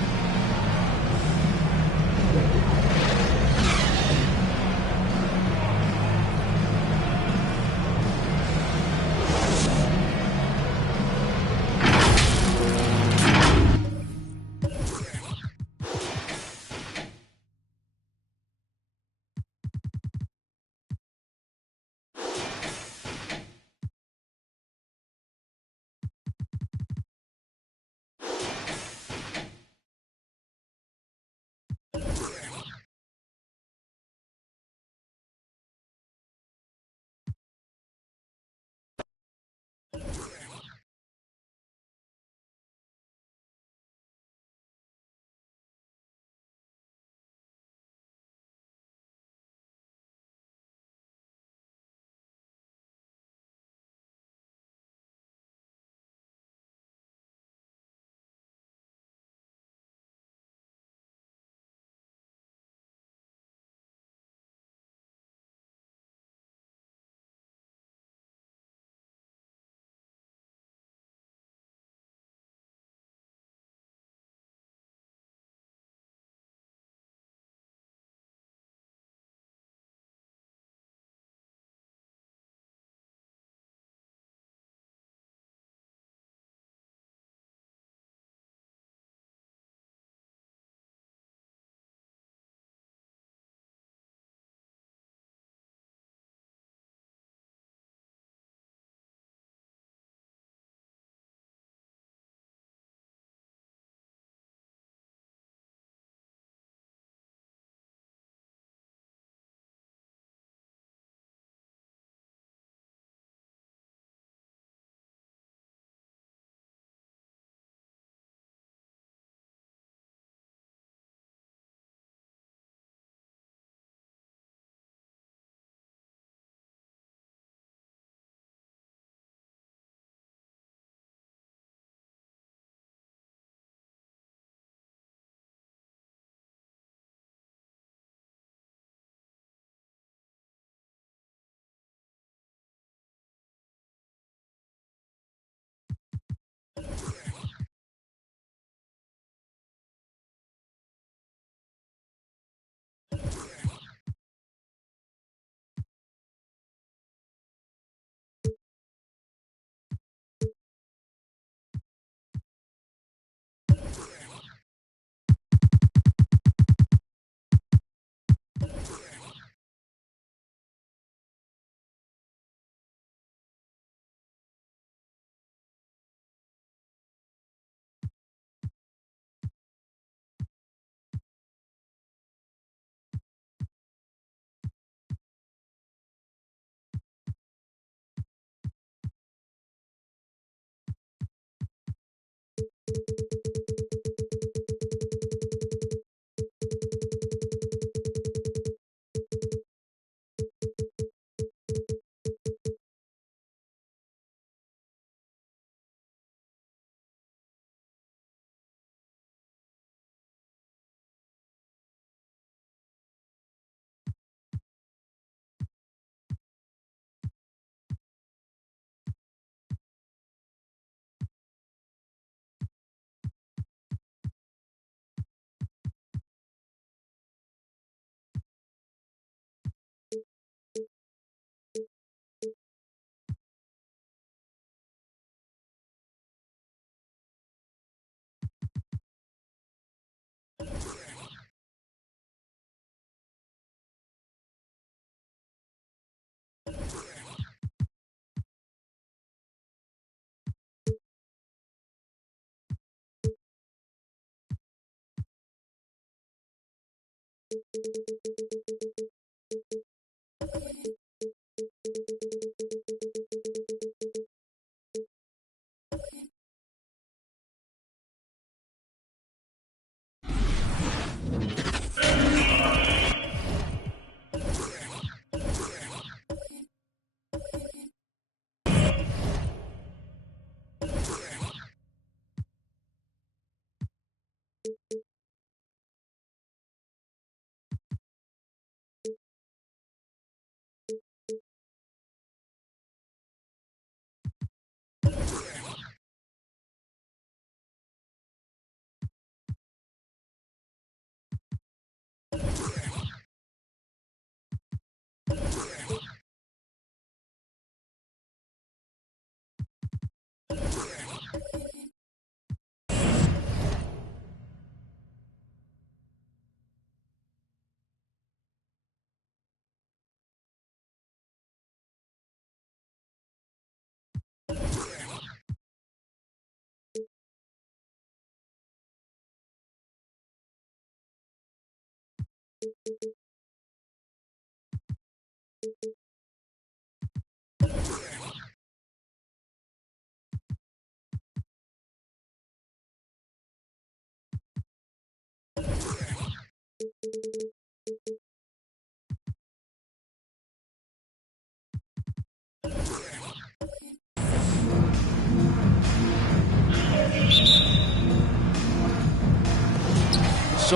So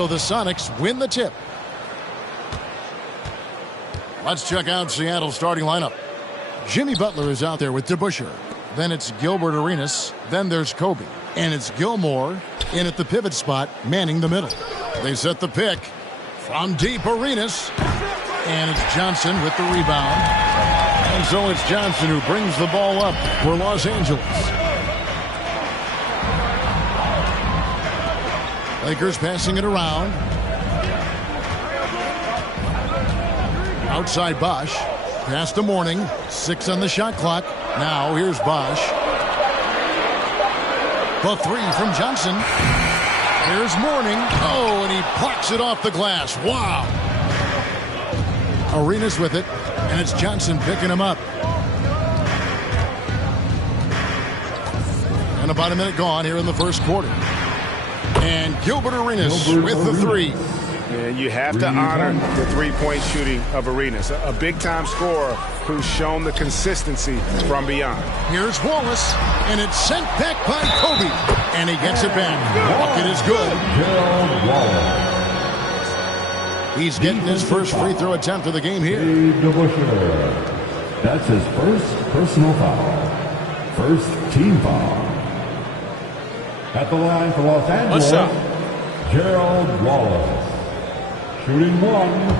the Sonics win the tip. Let's check out Seattle's starting lineup. Jimmy Butler is out there with DeBusschere. Then it's Gilbert Arenas. Then there's Kobe. And it's Gilmore in at the pivot spot, manning the middle. They set the pick from deep. Arenas. And it's Johnson with the rebound. And so it's Johnson who brings the ball up for Los Angeles. Lakers passing it around. Outside Bosch. Pass to Mourning. 6 on the shot clock. Now here's Bosch. The 3 from Johnson. Here's Mourning. Oh, and he plucks it off the glass. Wow. Arenas with it. And it's Johnson picking him up. And about a minute gone here in the first quarter. And Gilbert Arenas with the 3. And you have to honor the three-point shooting of Arenas, a big-time scorer who's shown the consistency from beyond. Here's Wallace, and it's sent back by Kobe, and he gets it back. Bucket is good. He's getting his first free throw attempt of the game here. That's his first personal foul. First team foul. At the line for Los Angeles, Gerald Wallace. Shooting 1.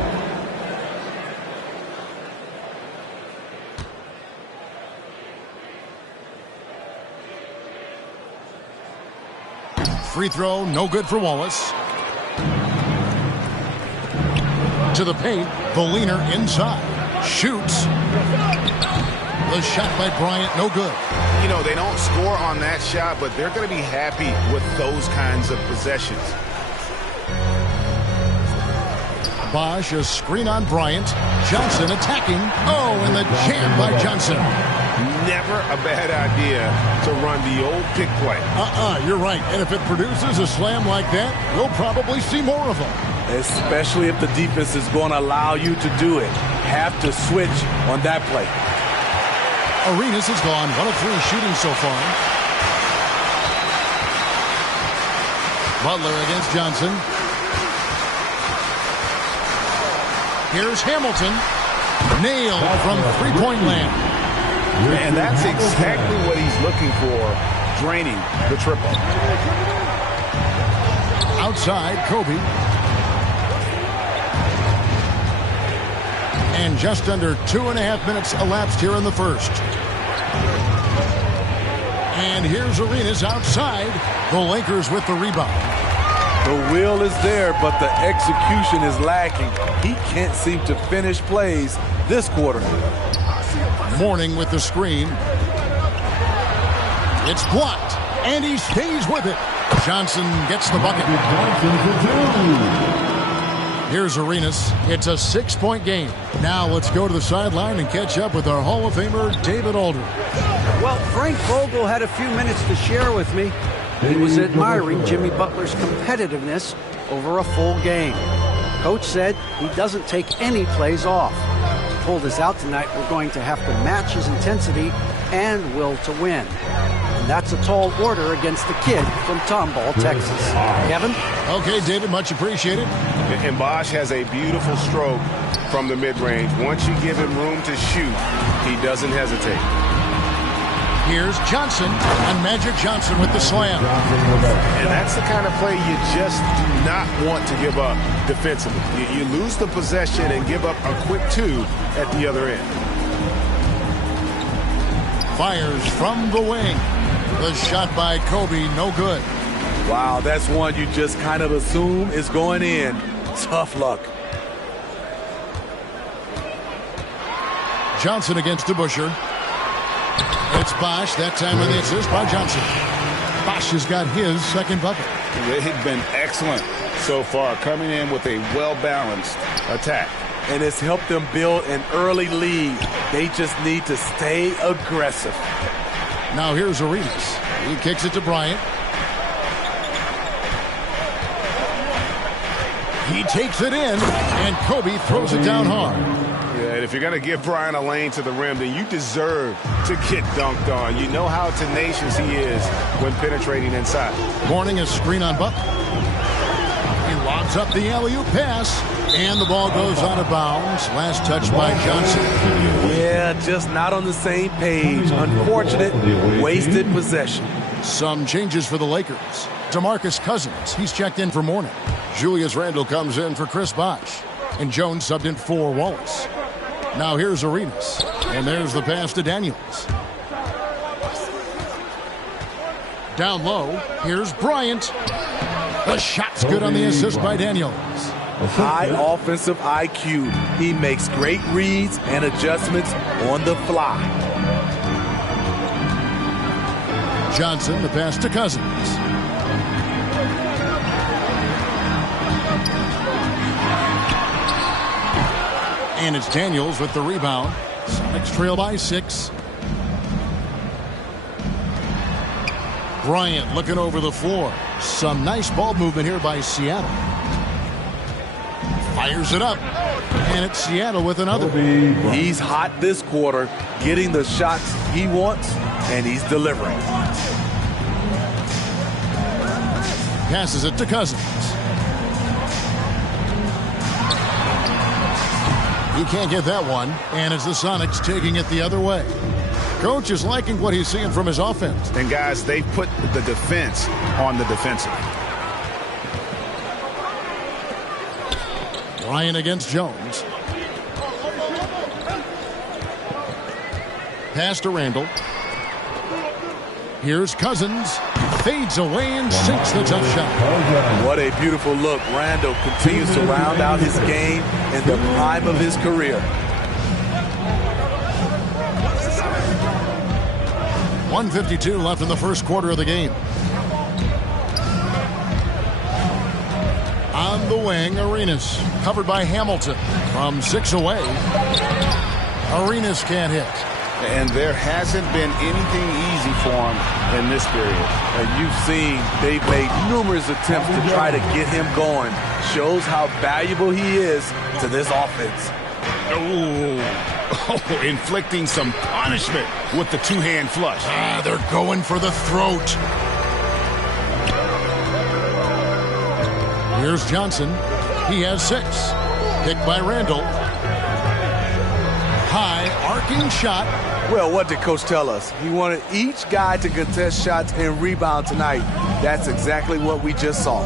Free throw, no good for Wallace. To the paint, the leaner inside. Shoots. The shot by Bryant, no good. You know, they don't score on that shot, but they're going to be happy with those kinds of possessions. Bosch, a screen on Bryant. Johnson attacking. Oh, and the jam by Johnson. Never a bad idea to run the old pick play. You're right. And if it produces a slam like that, we'll probably see more of them. Especially if the defense is going to allow you to do it. Have to switch on that play. Arenas is gone. 1 of 3 shooting so far. Butler against Johnson. Here's Hamilton. Nailed from three-point land. And that's exactly what he's looking for, draining the triple. Outside, Kobe. And just under 2.5 minutes elapsed here in the first. And here's Arenas outside. The Lakers with the rebound. The will is there, but the execution is lacking. He can't seem to finish plays this quarter. Mourning with the screen. It's blocked, and he stays with it. Johnson gets the bucket. Here's Arenas. It's a 6-point game. Now let's go to the sideline and catch up with our Hall of Famer, David Aldridge. Well, Frank Vogel had a few minutes to share with me. He was admiring Jimmy Butler's competitiveness over a full game. Coach said he doesn't take any plays off. He told us out tonight we're going to have to match his intensity and will to win. And that's a tall order against the kid from Tomball, Texas. Kevin? Okay, David, much appreciated. And Bosch has a beautiful stroke from the mid-range. Once you give him room to shoot, he doesn't hesitate. Here's Johnson, and Magic Johnson with the slam. And that's the kind of play you just do not want to give up defensively. You lose the possession and give up a quick 2 at the other end. Fires from the wing. The shot by Kobe, no good. Wow, that's one you just kind of assume is going in. Tough luck. Johnson against DeBusschere. It's Bosch, that time on the assist by Johnson. Bosch has got his second bucket. They've been excellent so far, coming in with a well-balanced attack. And it's helped them build an early lead. They just need to stay aggressive. Now here's Arenas. He kicks it to Bryant. He takes it in, and Kobe throws it down hard. Yeah, and if you're going to give Bryant a lane to the rim, then you deserve to get dunked on. You know how tenacious he is when penetrating inside. Morning a screen on Butler. He lobs up the alley-oop pass, and the ball goes out of bounds. Last touch by Johnson. Yeah, just not on the same page. Unfortunate, wasted possession. Some changes for the Lakers. DeMarcus Cousins, he's checked in for Morning. Julius Randle comes in for Chris Bosh. And Jones subbed in for Wallace. Now here's Arenas. And there's the pass to Daniels. Down low, here's Bryant. The shot's good on the assist by Daniels. High offensive IQ. He makes great reads and adjustments on the fly. Johnson, the pass to Cousins. And it's Daniels with the rebound. Sonics trail by 6. Bryant looking over the floor. Some nice ball movement here by Seattle. Fires it up. And it's Seattle with another. He's hot this quarter, getting the shots he wants, and he's delivering. Passes it to Cousins. He can't get that one, and it's the Sonics taking it the other way. Coach is liking what he's seeing from his offense. And guys, they put the defense on the defensive. Bryant against Jones. Pass to Randle. Here's Cousins. Fades away and sinks the tough shot. What a beautiful look. Randle continues to round out his game in the prime of his career. 1:52 left in the first quarter of the game. On the wing, Arenas. Covered by Hamilton. From 6 away. Arenas can't hit. And there hasn't been anything easy for him in this period. You've seen they've made numerous attempts to try to get him going. Shows how valuable he is to this offense. Oh, inflicting some punishment with the two-hand flush. They're going for the throat. Here's Johnson. He has 6. Picked by Randle. High arcing shot. Well, what did Coach tell us? He wanted each guy to contest shots and rebound tonight. That's exactly what we just saw.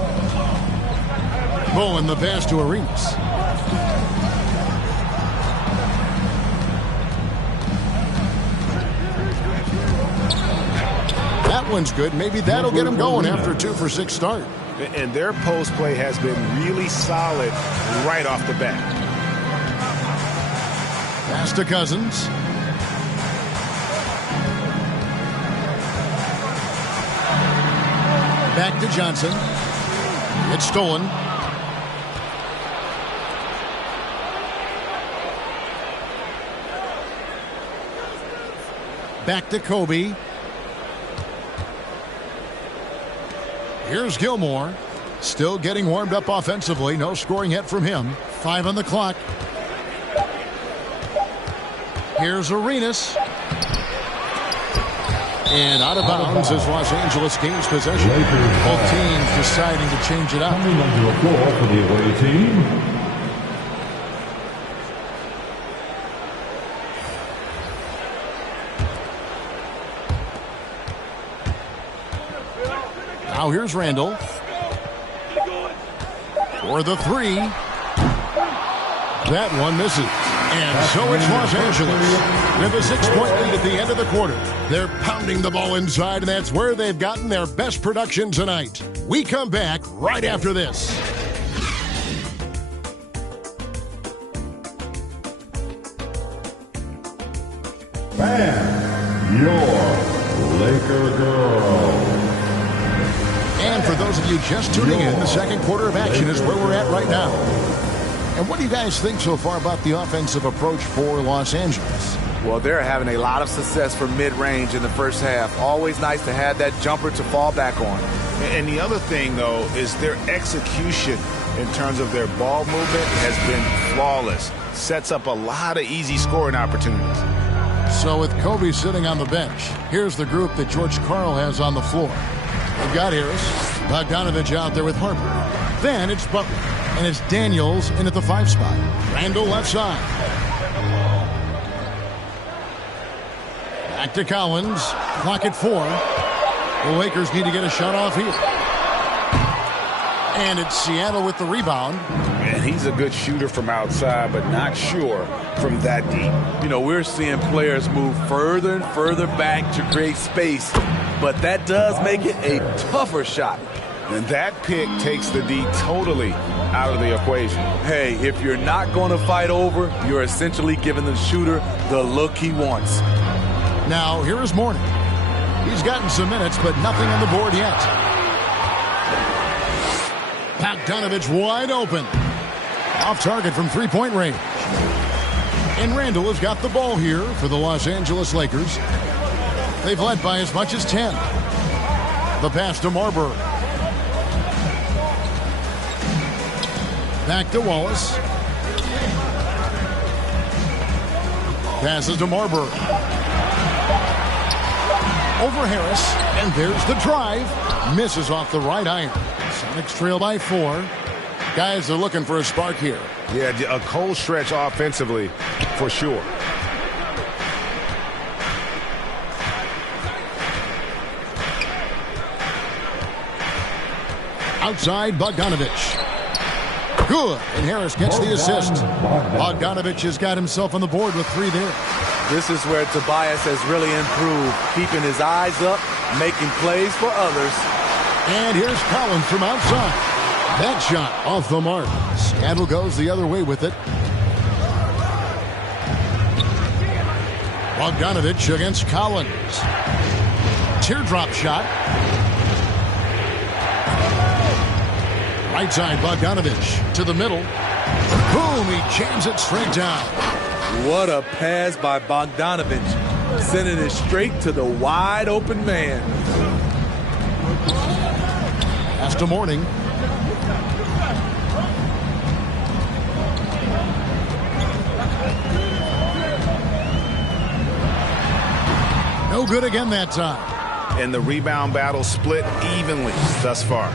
Bowen the pass to Arenas. That one's good. Maybe that'll get him going after a 2 for 6 start. And their post play has been really solid right off the bat. Pass to Cousins. Back to Johnson. It's stolen. Back to Kobe. Here's Gilmore. Still getting warmed up offensively. No scoring yet from him. 5 on the clock. Here's Arenas. And out of bounds as Los Angeles gains possession. Both teams deciding to change it up. Coming onto the floor for the away team. Now here's Randle. For the 3. That one misses. And so it's Los Angeles with a 6-point lead at the end of the quarter. They're pounding the ball inside, and that's where they've gotten their best production tonight. We come back right after this. Bam! Your Laker girl. And for those of you just tuning in, the second quarter of action is where we're at right now. And what do you guys think so far about the offensive approach for Los Angeles? Well, they're having a lot of success from mid-range in the first half. Always nice to have that jumper to fall back on. And the other thing, though, is their execution in terms of their ball movement has been flawless. Sets up a lot of easy scoring opportunities. So with Kobe sitting on the bench, here's the group that George Karl has on the floor. We've got Harris, Bogdanovich out there with Harper. Then it's Butler, and it's Daniels in at the 5 spot. Randall left side. Back to Collins. Clock at 4. The Lakers need to get a shot off here. And it's Seattle with the rebound. And he's a good shooter from outside, but not sure from that deep. You know, we're seeing players move further and further back to create space, but that does make it a tougher shot. And that pick takes the D totally out of the equation. Hey, if you're not going to fight over, you're essentially giving the shooter the look he wants. Now, here is Mourning. He's gotten some minutes, but nothing on the board yet. Bogdanovich wide open. Off target from three-point range. And Randall has got the ball here for the Los Angeles Lakers. They've led by as much as 10. The pass to Marbury. Back to Wallace. Passes to Marbury. Over Harris, and there's the drive. Misses off the right iron. Sonics trail by 4. Guys are looking for a spark here. Yeah, a cold stretch offensively, for sure. Outside, Bogdanovich. Good, and Harris gets the assist. Bogdanovich has got himself on the board with 3 there. This is where Tobias has really improved, keeping his eyes up, making plays for others. And here's Collins from outside. That shot off the mark. Seattle goes the other way with it. Bogdanovich against Collins. Teardrop shot. Right side, Bogdanovich to the middle. Boom, he jams it straight down. What a pass by Bogdanovich, sending it straight to the wide open man. Pass to Mourning. No good again that time. And the rebound battle split evenly thus far.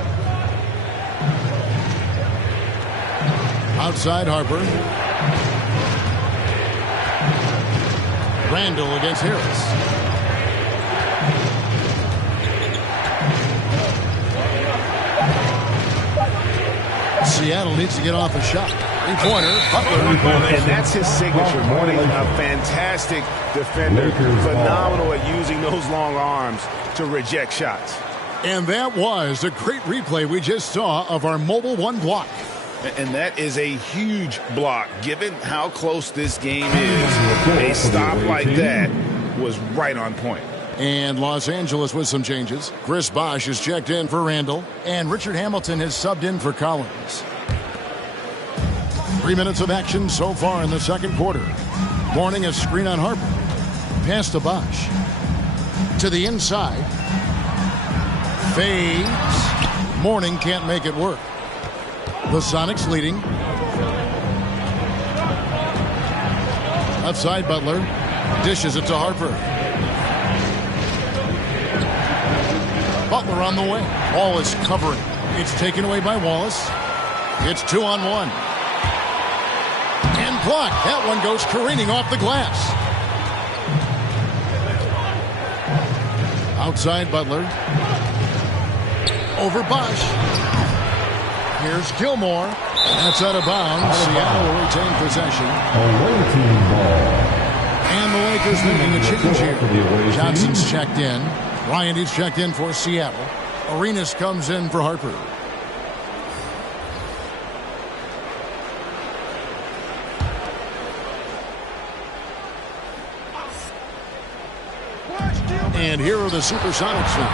Outside Harper. Randall against Harris. Seattle needs to get off a shot. Three-pointer. And that's his signature. Mourning, a fantastic defender. Phenomenal at using those long arms to reject shots. And that was a great replay we just saw of our Mobile One block. And that is a huge block, given how close this game is. A stop like that was right on point. And Los Angeles with some changes. Chris Bosh has checked in for Randall, and Richard Hamilton has subbed in for Collins. 3 minutes of action so far in the second quarter. Mourning a screen on Harper. Pass to Bosh. To the inside. Fades. Mourning can't make it work. The Sonics leading. Left side, Butler. Dishes it to Harper. Butler on the way. Wallace covering. It's taken away by Wallace. It's 2-on-1. And blocked. That one goes careening off the glass. Outside, Butler. Over Bosh. Here's Gilmore. That's out of bounds. Seattle will retain possession. And the Lakers making a change here. Johnson's checked in. Ryan is checked in for Seattle. Arenas comes in for Harper. And here are the Supersonics now.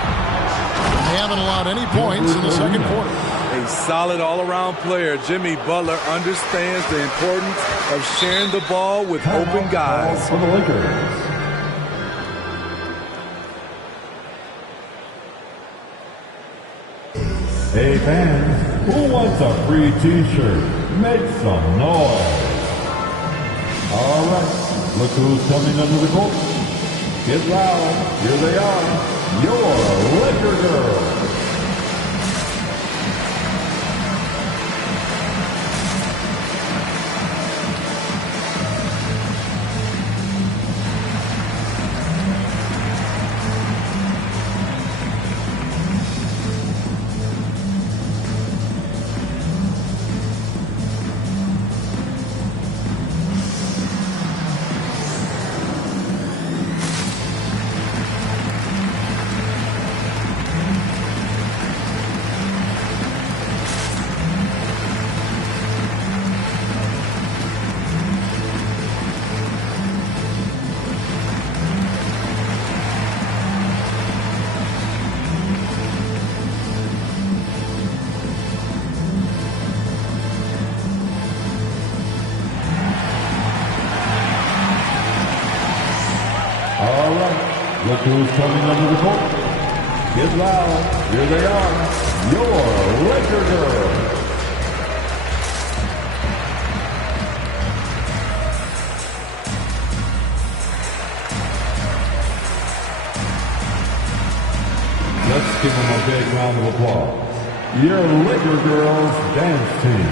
They haven't allowed any points in the second quarter. A solid all-around player, Jimmy Butler understands the importance of sharing the ball with open guys. For the Lakers. Hey fans, who wants a free t-shirt? Make some noise. All right, look who's coming under the court. Get loud, here they are, your Laker Girls. Look who's coming under the court. Get loud. Here they are. Your Laker Girls. Let's give them a big round of applause. Your Laker Girls dance team.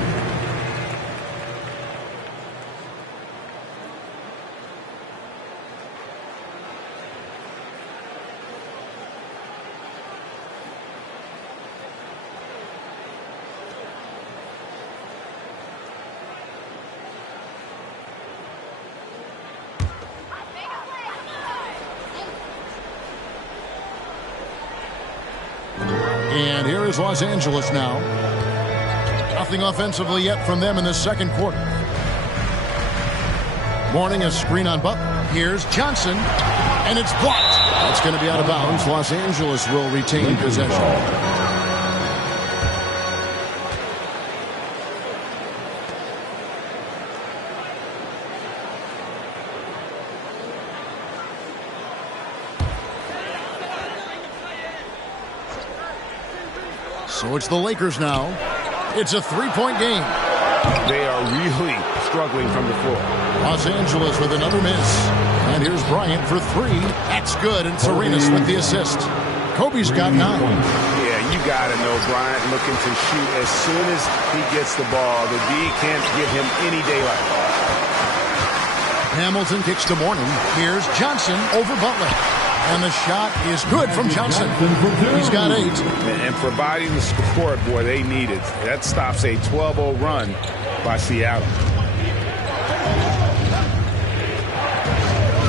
And here is Los Angeles now. Nothing offensively yet from them in the second quarter. Morning, a screen on Butler. Here's Johnson, and it's blocked. That's going to be out of bounds. Los Angeles will retain possession. So it's the Lakers now. It's a three-point game. They are really struggling from the floor. Los Angeles with another miss. And here's Bryant for three. That's good, and Arenas with the assist. Kobe's got 9. Yeah, you got to know Bryant looking to shoot as soon as he gets the ball. The D can't give him any daylight. Hamilton kicks to Morning. Here's Johnson over Butler. And the shot is good from Johnson. He's got 8. And providing the support, boy, they needed. That stops a 12-0 run by Seattle.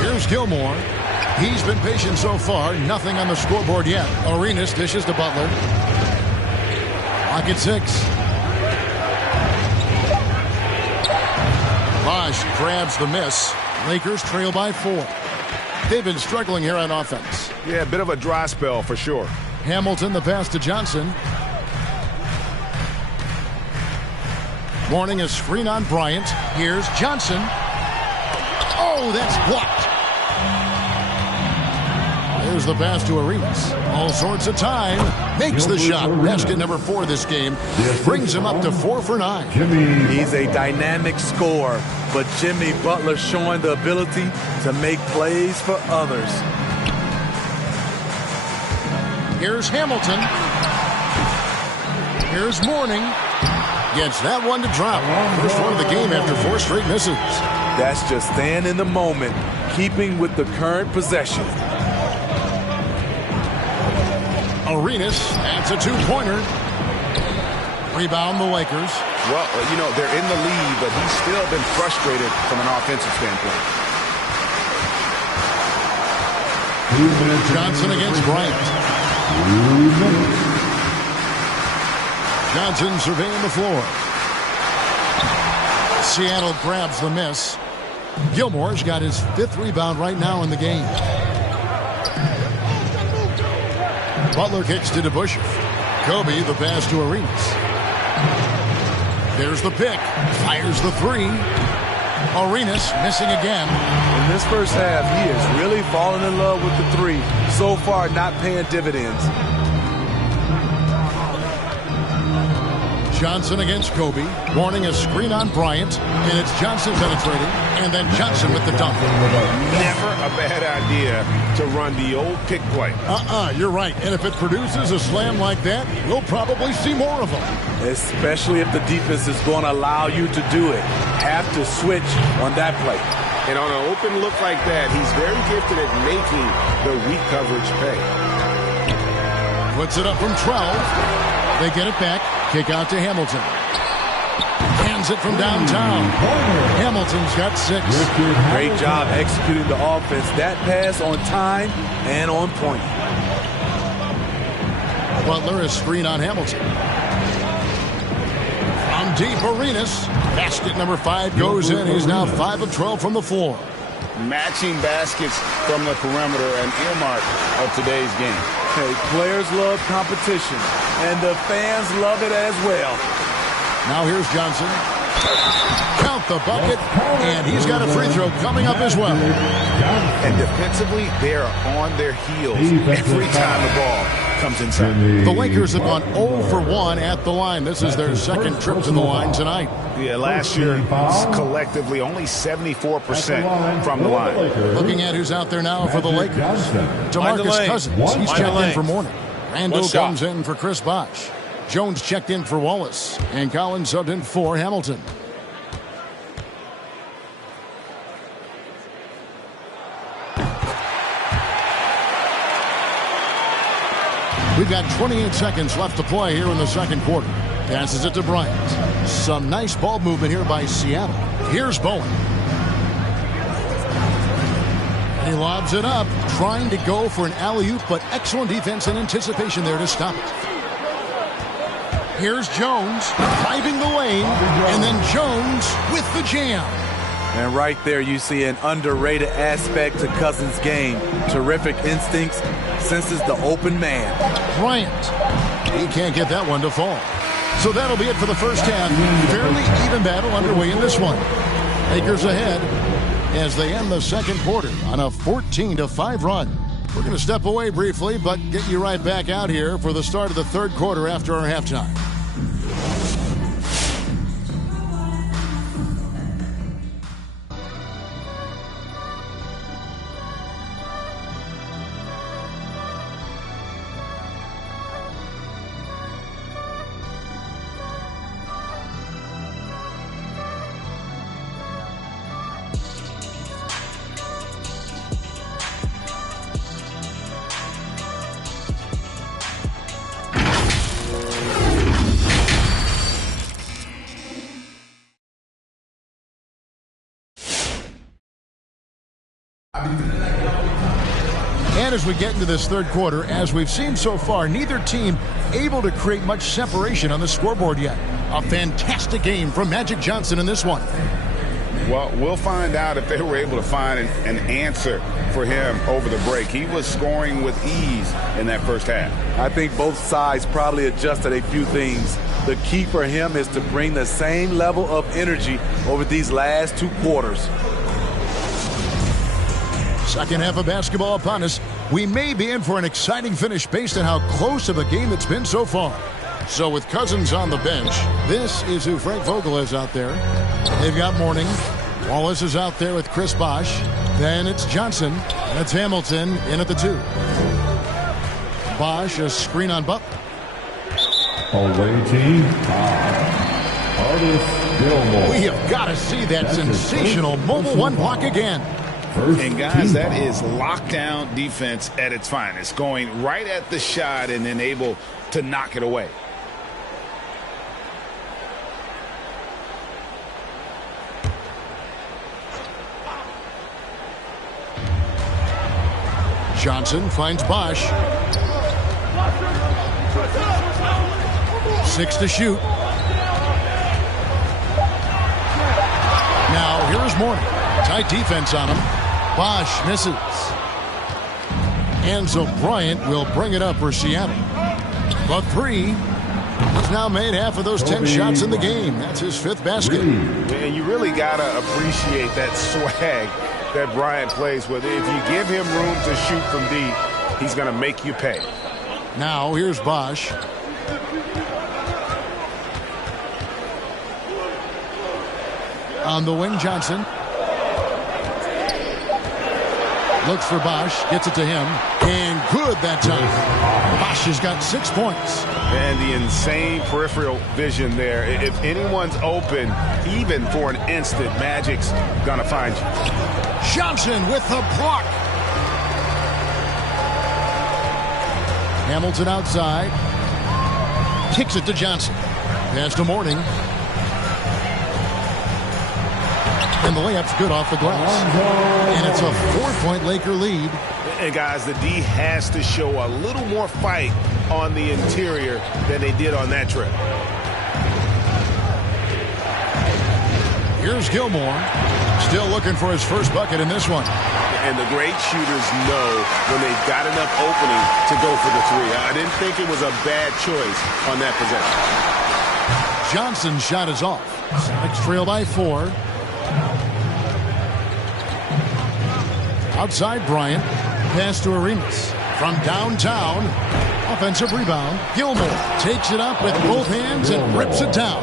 Here's Gilmore. He's been patient so far. Nothing on the scoreboard yet. Arenas dishes to Butler. Clock at 6. Bosh grabs the miss. Lakers trail by 4. They've been struggling here on offense. Yeah, a bit of a dry spell for sure. Hamilton, the pass to Johnson. Morning, a screen on Bryant. Here's Johnson. Oh, that's blocked. There's the pass to Arenas. All sorts of time. Makes the shot. Basket number 4 this game. Brings him up to 4 for 9. He's a dynamic scorer, but Jimmy Butler showing the ability to make plays for others. Here's Hamilton. Here's Morning. Gets that one to drop. First one of the game after 4 straight misses. That's just staying in the moment, keeping with the current possession. Arenas, that's a 2-pointer. Rebound the Lakers. Well, you know, they're in the lead, but he's still been frustrated from an offensive standpoint. Johnson against Bryant. Johnson surveying the floor. Seattle grabs the miss. Gilmore's got his 5th rebound right now in the game. Butler kicks to DeBusschere. Kobe, the pass to Arenas. There's the pick. Fires the 3. Arenas missing again. In this first half, he is really falling in love with the 3. So far, not paying dividends. Johnson against Kobe. Warning, a screen on Bryant. And it's Johnson penetrating. And then Johnson with the dunk. Never a bad idea to run the old pick play. You're right. And if it produces a slam like that, we'll probably see more of them. Especially if the defense is going to allow you to do it. Have to switch on that play. And on an open look like that, he's very gifted at making the weak coverage pay. Puts it up from 12. They get it back. Kick out to Hamilton. Hands it from downtown. Hamilton's got 6. Great job executing the offense. That pass on time and on point. Butler is screen on Hamilton. From deep, Arenas. Basket number 5 goes in. He's now 5 of 12 from the floor. Matching baskets from the perimeter, an earmark of today's game. Hey, players love competition, and the fans love it as well. Now here's Johnson. Count the bucket, and he's got a free throw coming up as well. And defensively, they're on their heels every time the ball comes inside. The Lakers have gone 0 for 1 at the line. This is their second trip to the line tonight. Yeah, last year, collectively, only 74% from the line. Looking at who's out there now for the Lakers. DeMarcus Cousins, he's checked in for Mourning. Randall comes in for Chris Bosh. Jones checked in for Wallace. And Collins subbed in for Hamilton. We've got 28 seconds left to play here in the second quarter. Passes it to Bryant. Some nice ball movement here by Seattle. Here's Bowen. He lobs it up, trying to go for an alley-oop, but excellent defense and anticipation there to stop it. Here's Jones, driving the lane, and then Jones with the jam. And right there you see an underrated aspect to Cousins' game. Terrific instincts, senses the open man. Bryant, he can't get that one to fall. So that'll be it for the first half. Fairly even battle underway in this one. Lakers ahead as they end the second quarter on a 14-5 run. We're going to step away briefly, but get you right back out here for the start of the third quarter after our halftime. And as we get into this third quarter, as we've seen so far, neither team able to create much separation on the scoreboard yet. A fantastic game from Magic Johnson in this one. Well, we'll find out if they were able to find an answer for him over the break. He was scoring with ease in that first half. I think both sides probably adjusted a few things. The key for him is to bring the same level of energy over these last 2 quarters. Second half of basketball upon us. We may be in for an exciting finish based on how close of a game it's been so far. So with Cousins on the bench, this is who Frank Vogel is out there. They've got Mourning. Wallace is out there with Chris Bosh. Then it's Johnson. That's Hamilton in at the 2. Bosh, a screen on Butler. Away team, Artis Gilmore. We have got to see that sensational mobile one block again. And guys, that is lockdown defense at its finest. Going right at the shot and then able to knock it away. Johnson finds Bosh. 6 to shoot. Now here's Mourning. Tight defense on him. Bosh misses. And so Bryant will bring it up for Seattle. But 3. He's now made half of those 10 shots in the game. That's his 5th basket. And you really got to appreciate that swag that Bryant plays with. If you give him room to shoot from deep, he's going to make you pay. Now here's Bosh. On the wing, Johnson. Looks for Bosch, gets it to him, and good that time. Bosch has got 6 points. And the insane peripheral vision there. If anyone's open, even for an instant, Magic's gonna find you. Johnson with the block. Hamilton outside. Kicks it to Johnson. Pass to Morning. And the layup's good off the glass. And it's a 4-point Laker lead. And guys, the D has to show a little more fight on the interior than they did on that trip. Here's Gilmore. Still looking for his first bucket in this one. And the great shooters know when they've got enough opening to go for the three. I didn't think it was a bad choice on that possession. Johnson's shot is off. Sonics trail by 4. Outside Bryant. Pass to Arenas. From downtown. Offensive rebound. Gilmore takes it up with both hands and rips it down.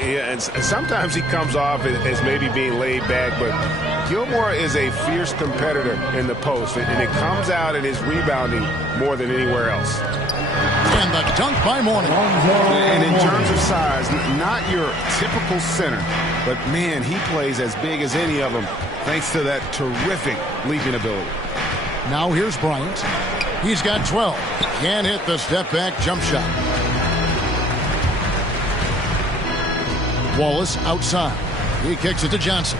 Yeah, and sometimes he comes off as maybe being laid back, but Gilmore is a fierce competitor in the post, and it comes out in his rebounding more than anywhere else. And the dunk by Morning. And in terms of size, not your typical center, but man, he plays as big as any of them thanks to that terrific leaping ability. Now here's Bryant. He's got 12. Can't hit the step-back jump shot. Wallace outside. He kicks it to Johnson.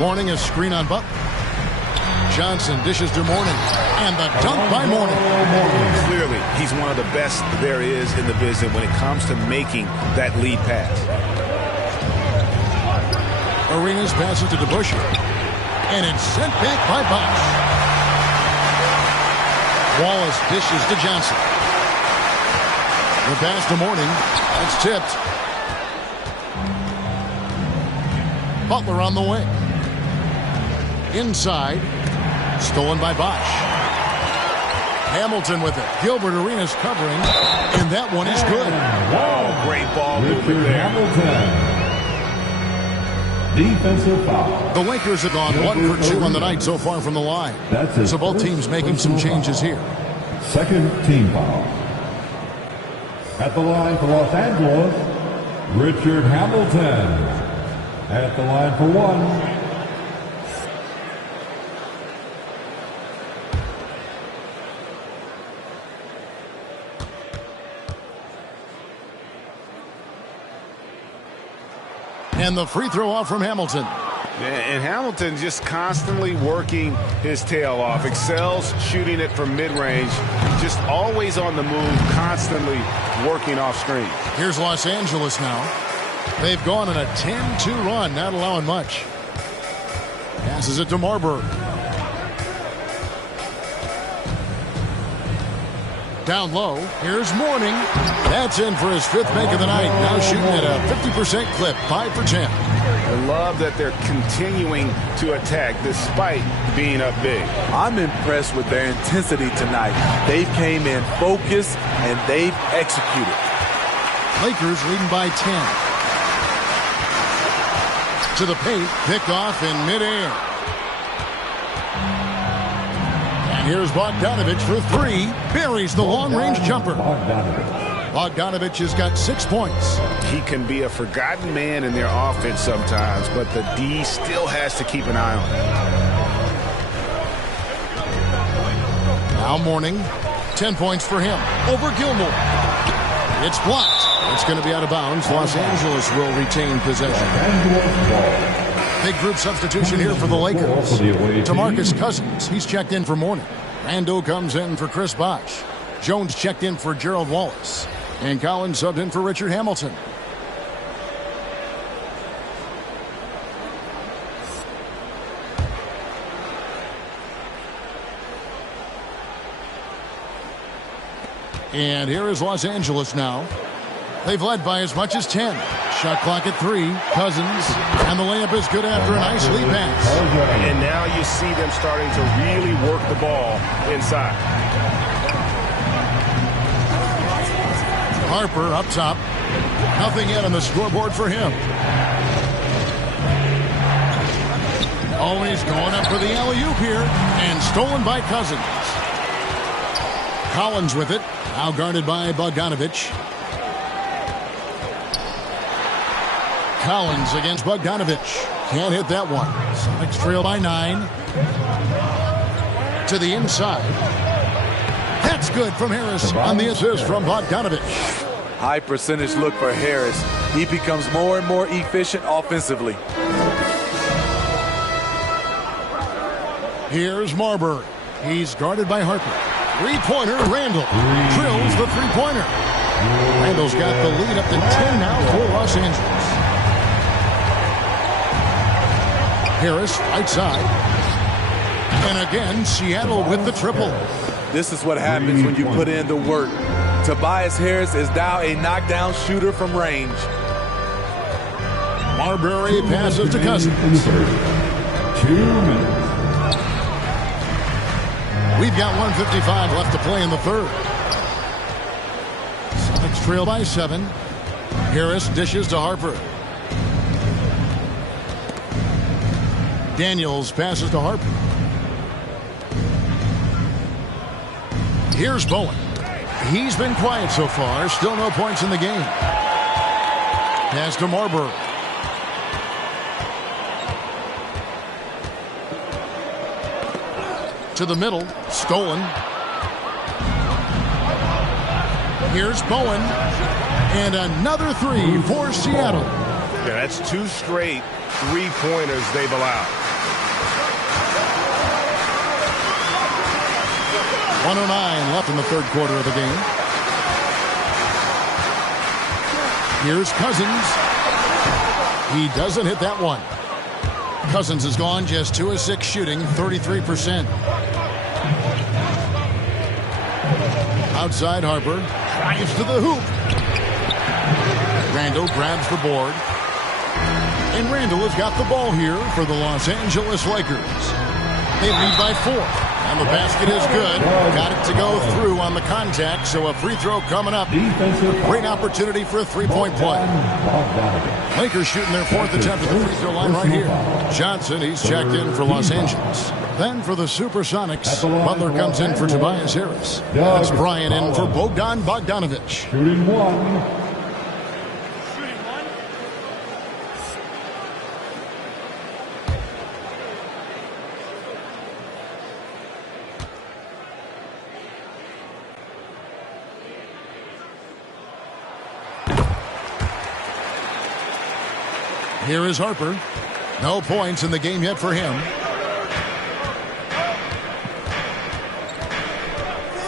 Morning a screen on Butler. Johnson dishes to Morning. And the dunk by Morning. Clearly, he's one of the best there is in the business when it comes to making that lead pass. Arenas passes to DeBusschere. And it's sent back by Bosch. Wallace dishes to Johnson. The pass to Morning. It's tipped. Butler on the wing. Inside. Stolen by Bosch. Hamilton with it. Gilbert Arenas covering. And that one is good. Oh, great ball movement there. Hamilton. Defensive foul. The Lakers have gone 1 for 2 on the night so far from the line. So both teams making some changes here. Second team foul. At the line for Los Angeles, Richard Hamilton. At the line for 1. And the free throw off from Hamilton. And Hamilton just constantly working his tail off. Excels shooting it from mid-range. Just always on the move, constantly working off screen. Here's Los Angeles now. They've gone on a 10-2 run, not allowing much. Passes it to Marburg. Down low, here's Morning. That's in for his 5th make of the night. Now shooting at a 50% clip, 5 for 10. I love that they're continuing to attack despite being up big. I'm impressed with their intensity tonight. They've came in focused and they've executed. Lakers leading by 10. To the paint, picked off in midair. And here's Bogdanovich for 3. Buries the long-range jumper. Bogdanovich has got 6 points. He can be a forgotten man in their offense sometimes, but the D still has to keep an eye on him. Now Morning, 10 points for him. Over Gilmore. It's blocked. It's going to be out of bounds. Los Angeles will retain possession. Big group substitution here for the Lakers. DeMarcus Cousins, he's checked in for Morning. Rando comes in for Chris Bosh. Jones checked in for Gerald Wallace. And Collins subbed in for Richard Hamilton. And here is Los Angeles now. They've led by as much as 10. Shot clock at 3. Cousins. And the layup is good after a nice lead pass. And now you see them starting to really work the ball inside. Harper up top. Nothing yet on the scoreboard for him. Always going up for the alley-oop here. And stolen by Cousins. Collins with it. Now guarded by Bogdanovich. Collins against Bogdanovich. Can't hit that one. Sonics trail by 9. To the inside. That's good from Harris on the assist from Bogdanovich. High percentage look for Harris. He becomes more and more efficient offensively. Here's Marbury. He's guarded by Harper. Three-pointer, Randall. Drills the three-pointer. Randall's got the lead up to 10 now for Los Angeles. Harris, right side. And again, Seattle with the triple. This is what happens when you put in the work. Tobias Harris is now a knockdown shooter from range. Marbury passes to Cousins. 2 minutes. We've got 1:55 left to play in the third. Sonics trail by 7. Harris dishes to Harper. Daniels passes to Harper. Here's Bowen. He's been quiet so far. Still no points in the game. Pass to Marbury. To the middle. Stolen. Here's Bowen. And another three for Seattle. Yeah, that's 2 straight three-pointers they've allowed. 1:09 left in the third quarter of the game. Here's Cousins. He doesn't hit that one. Cousins has gone just 2 of 6 shooting, 33%. Outside Harper. Drives to the hoop. Randall grabs the board. And Randall has got the ball here for the Los Angeles Lakers. They lead by 4. And the basket is good. Got it to go through on the contact, so a free throw coming up. Great opportunity for a three-point play. Lakers shooting their 4th attempt at the free throw line right here. Johnson, he's checked in for Los Angeles. Then for the Supersonics, Butler comes in for Tobias Harris. That's Bryant in for Bogdanovich. Shooting 1. Here is Harper. No points in the game yet for him.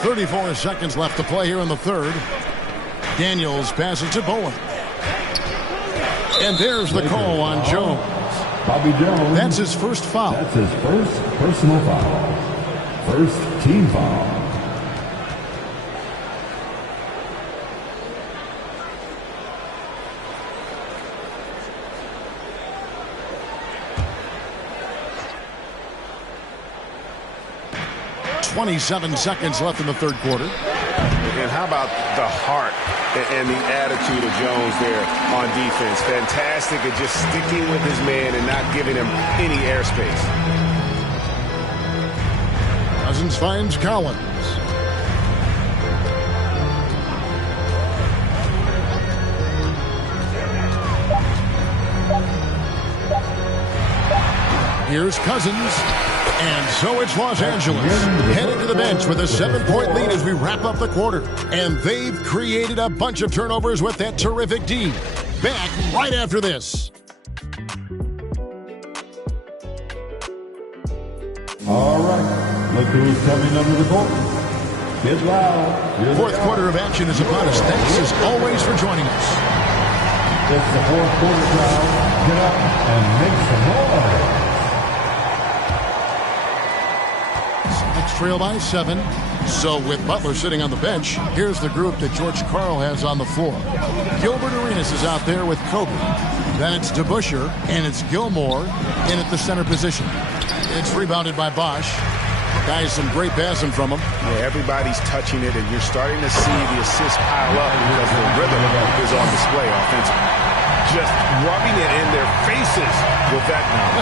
34 seconds left to play here in the third. Daniels passes to Bowen. And there's the call on Jones. Bobby Jones. That's his first foul. That's his first personal foul. First team foul. .27 seconds left in the third quarter. And how about the heart and the attitude of Jones there on defense? Fantastic at just sticking with his man and not giving him any airspace. Cousins finds Collins. Here's Cousins. And so it's Los Angeles headed to the bench with a 7-point lead as we wrap up the quarter. And they've created a bunch of turnovers with that terrific D. Back right after this. All right. Look who's coming under the court. Get loud. Fourth quarter of action is upon us. Thanks as always for joining us. It's the fourth quarter crowd. Get up and make some noise. Trail by 7. So with Butler sitting on the bench, here's the group that George Karl has on the floor. Gilbert Arenas is out there with Kobe. Then it's DeBusschere, and it's Gilmore in at the center position. It's rebounded by Bosch. Guys, some great passing from him. Yeah, everybody's touching it, and you're starting to see the assists pile up because the rhythm is on display offensively. Just rubbing it in their faces with that now.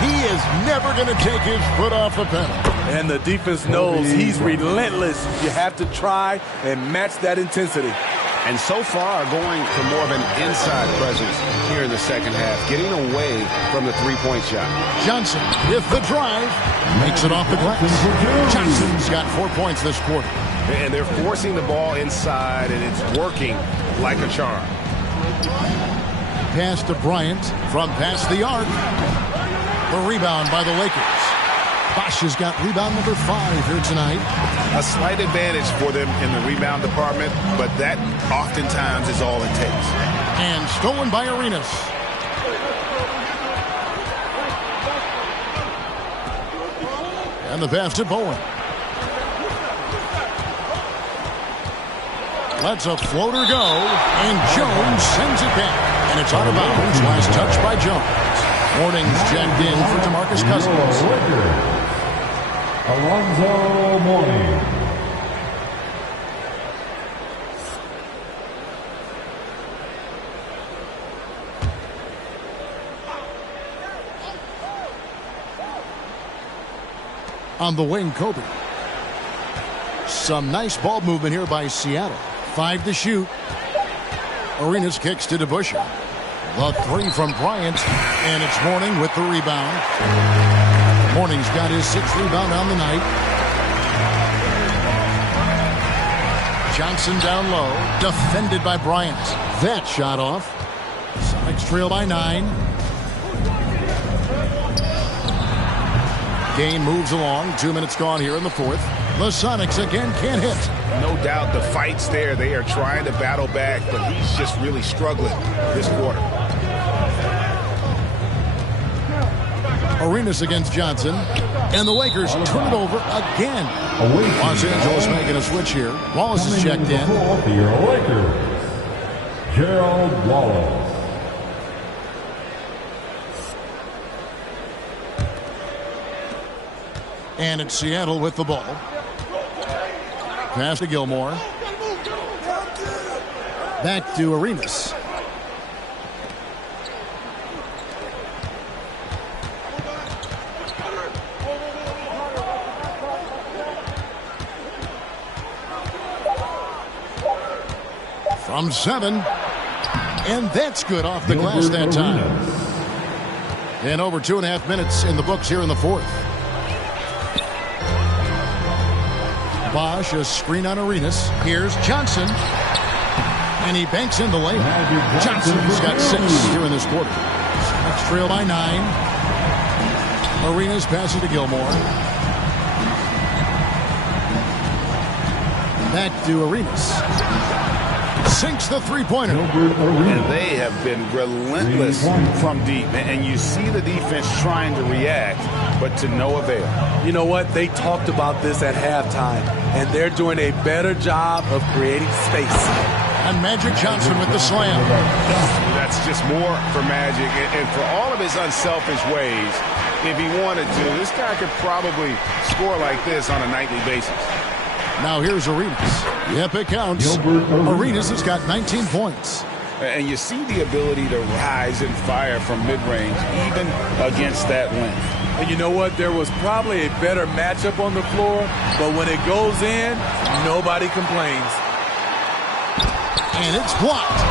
He is never going to take his foot off the pedal. And the defense knows he's relentless. You have to try and match that intensity. And so far, going for more of an inside presence here in the second half, getting away from the three-point shot. Johnson with the drive. Makes it off the glass. Johnson's got 4 points this quarter. And they're forcing the ball inside, and it's working like a charm. Pass to Bryant from past the arc. The rebound by the Lakers. Bosch has got rebound number 5 here tonight. A slight advantage for them in the rebound department, but that oftentimes is all it takes. And stolen by Arenas. And the pass to Bowen. Lets a floater go, and Jones sends it back. And it's out of bounds. Last touch by Jones. Morning's checked in for DeMarcus Cousins. Alonzo Mourning. On the wing, Kobe. Some nice ball movement here by Seattle. 5 to shoot. Arenas kicks to DeBusschere. The 3 from Bryant, and it's Mourning with the rebound. Mourning's got his 6th rebound on the night. Johnson down low, defended by Bryant. That shot off. Sonics trail by 9. Game moves along. 2 minutes gone here in the 4th. The Sonics again can't hit. No doubt the fight's there. They are trying to battle back, but he's just really struggling this quarter. Arenas against Johnson. And the Lakers turn it over again. Los Angeles making a switch here. Wallace is checked in. For your Lakers, Gerald Wallace. And it's Seattle with the ball. Pass to Gilmore. Back to Arenas. From 7. And that's good off the glass that time. And over 2.5 minutes in the books here in the 4th. Bosch, a screen on Arenas. Here's Johnson. And he banks in the layup. Johnson's got 6 here in this quarter. Next trail by 9. Arenas passes to Gilmore. Back to Arenas. Sinks the three-pointer. And they have been relentless from deep. And you see the defense trying to react, but to no avail. You know what? They talked about this at halftime, and they're doing a better job of creating space. And Magic Johnson with the slam. That's just more for Magic. And for all of his unselfish ways, if he wanted to, this guy could probably score like this on a nightly basis. Now here's Arenas. Yep, it counts. Arenas has got 19 points. And you see the ability to rise and fire from mid-range, even against that length. And you know what? There was probably a better matchup on the floor, but when it goes in, nobody complains. And it's blocked.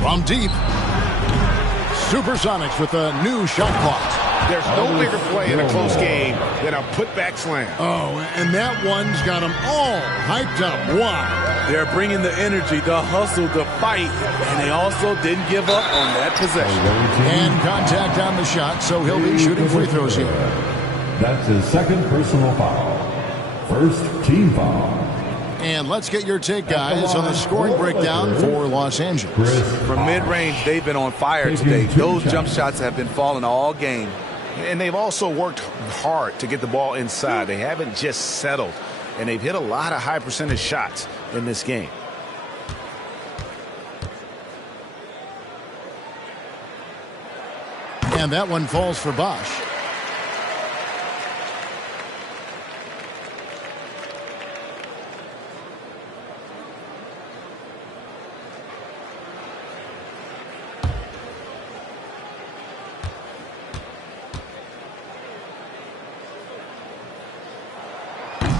From deep. Supersonics with a new shot clock. There's no bigger play in a close game than a putback slam. Oh, and that one's got them all hyped up. Wow. They're bringing the energy, the hustle, the fight, and they also didn't give up on that possession. And contact on the shot, so he'll be shooting free throws here. That's his 2nd personal foul. 1st team foul. And let's get your take, guys, on the scoring breakdown for Los Angeles. From mid-range, they've been on fire today. Those jump shots have been falling all game. And they've also worked hard to get the ball inside. They haven't just settled. And they've hit a lot of high percentage shots in this game. And that one falls for Bosch.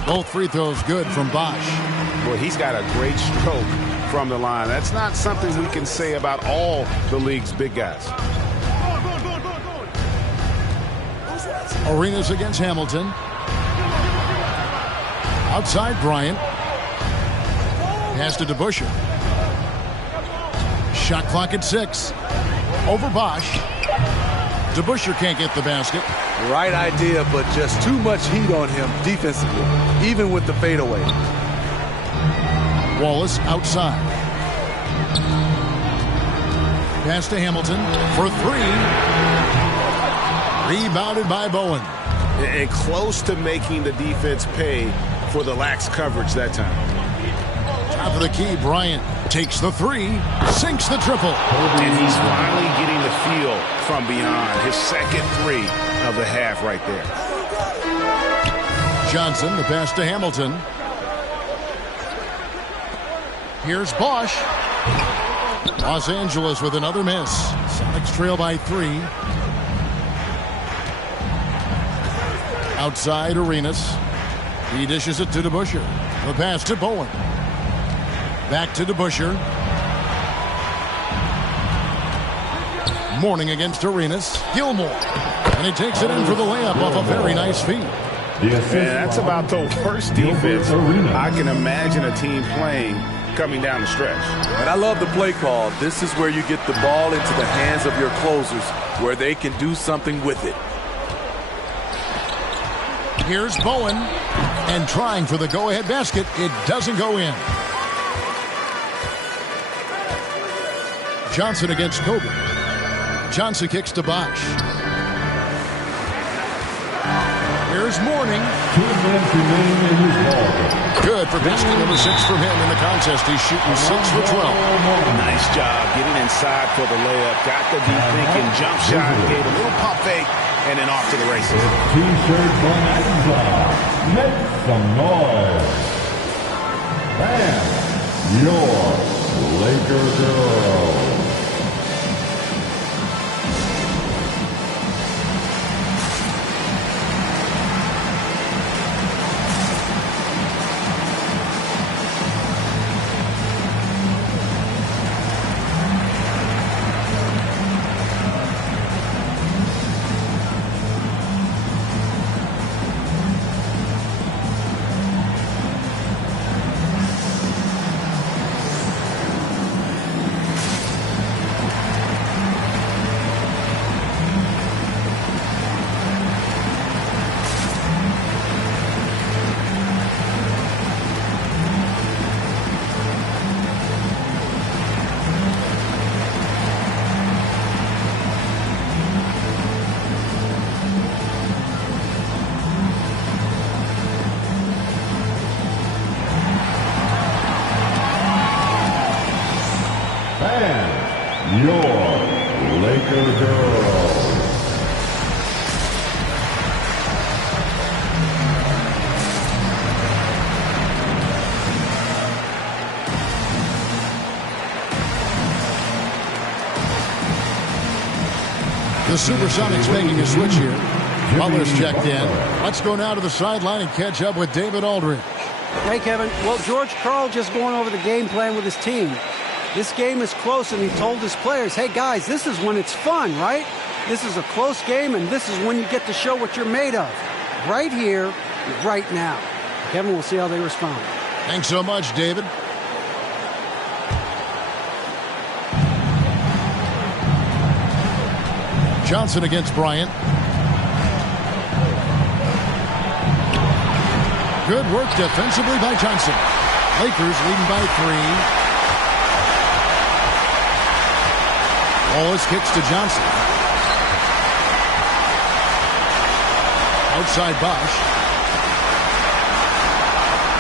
Both free throws good from Bosch. Well, he's got a great stroke from the line. That's not something we can say about all the league's big guys. Arenas against Hamilton. Outside Bryant. Pass to DeBusschere. Shot clock at 6. Over Bosch. DeBusschere can't get the basket. Right idea, but just too much heat on him defensively, even with the fadeaway. Wallace outside. Pass to Hamilton for 3. Rebounded by Bowen. And close to making the defense pay for the lax coverage that time. Top of the key, Bryant takes the 3, sinks the triple. And he's finally getting the feel from beyond. His second 3 of the half right there. Johnson, the pass to Hamilton. Here's Bosch. Los Angeles with another miss. Sonics trail by 3. Outside Arenas. He dishes it to DeBusschere. The pass to Bowen. Back to DeBusschere. Morning against Arenas. Gilmore. And he takes it in for the layup off a very nice feed. Man, that's about the worst defense I can imagine a team playing coming down the stretch. And I love the play call. This is where you get the ball into the hands of your closers, where they can do something with it. Here's Bowen. And trying for the go-ahead basket. It doesn't go in. Johnson against Kobe. Johnson kicks to Bosch. Here's Morning. 2 minutes remaining in this ball. Good for basket number 6 from him in the contest. He's shooting 6 for 12. Nice job getting inside for the layup. Got the deep thinking jump shot. Gave a little pump fake and then off to the races. T-shirt bonanza. Make some noise. Bam. Your Laker girl. Your Laker girl. The Supersonics making a switch here. Butler's checked in. Let's go now to the sideline and catch up with David Aldridge. Hey, Kevin. Well, George Karl just going over the game plan with his team. This game is close, and he told his players, hey, guys, this is when it's fun, right? This is a close game, and this is when you get to show what you're made of. Right here, right now. Kevin, we'll see how they respond. Thanks so much, David. Johnson against Bryant. Good work defensively by Johnson. Lakers leading by 3. Wallace kicks to Johnson. Outside Bosch.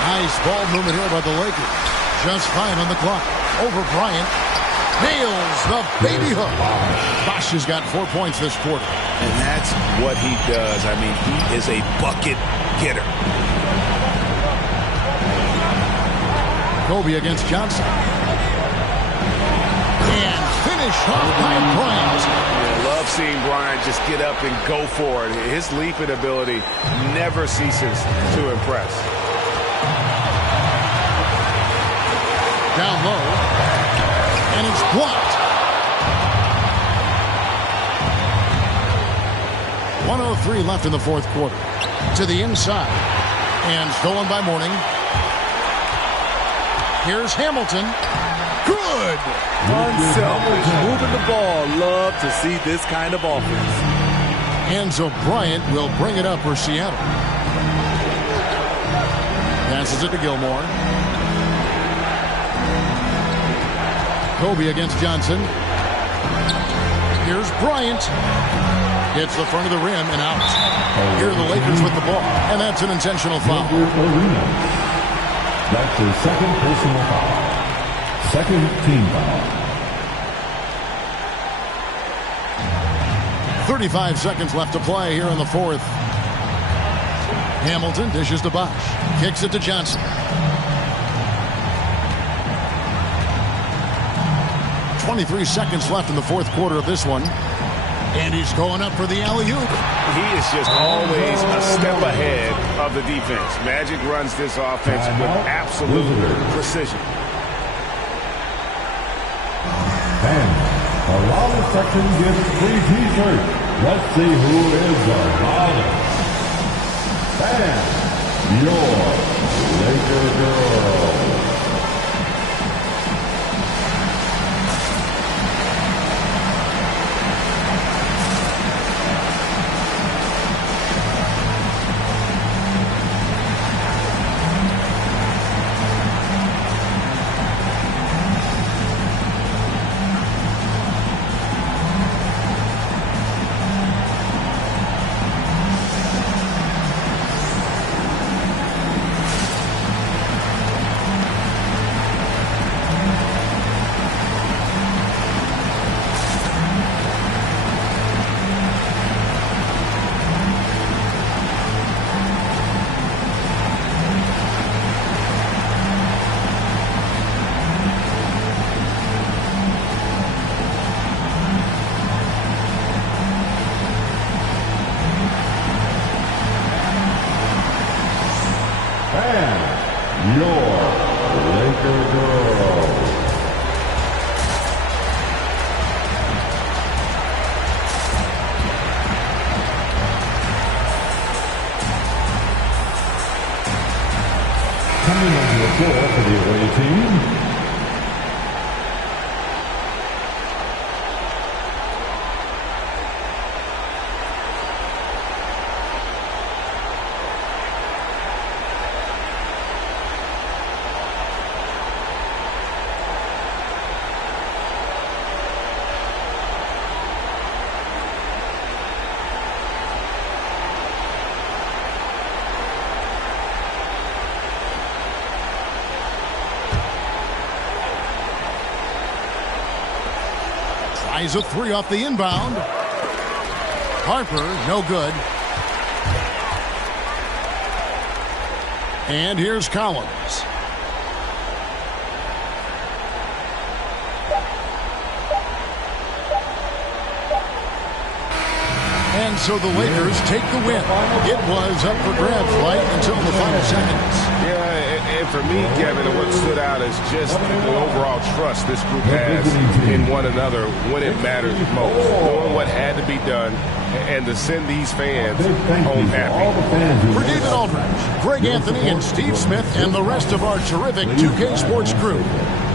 Nice ball movement here by the Lakers. Just 5 on the clock. Over Bryant. Nails the baby hook. Bosch has got 4 points this quarter. And that's what he does. I mean, he is a bucket getter. Kobe against Johnson. And finish off by Bryant. I love seeing Bryant just get up and go for it. His leaping ability never ceases to impress. down low. And it's blocked. 1:03 left in the fourth quarter. To the inside. And stolen by Mourning. Here's Hamilton. Good. Unselfish. Moving the ball. Love to see this kind of offense. And so Bryant will bring it up for Seattle. Passes it to Gilmore. Kobe against Johnson. Here's Bryant. Hits the front of the rim and out. Here are the Lakers with the ball. And that's an intentional foul. That's his second personal foul. Second team foul. 35 seconds left to play here in the fourth. Hamilton dishes to Bosch. Kicks it to Johnson. 23 seconds left in the fourth quarter of this one. And he's going up for the alley-oop. He is just always a step ahead of the defense. Magic runs this offense with absolute precision. And the loudest section gets free t-shirts. Let's see who is the loudest. And your Laker girl. For the away team. Tries a three off the inbound. Harper, no good. And here's Collins. And so the Lakers take the win. It was up for grabs right until the final seconds. Yeah, and for me, Kevin, what stood out is just the overall trust this group has in one another when it matters most. Doing what had to be done and to send these fans home happy. For David Aldridge, Greg Anthony, and Steve Smith, and the rest of our terrific 2K Sports crew,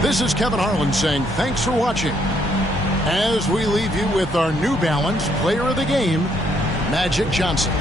this is Kevin Harlan saying thanks for watching. As we leave you with our New Balance Player of the Game, Magic Johnson.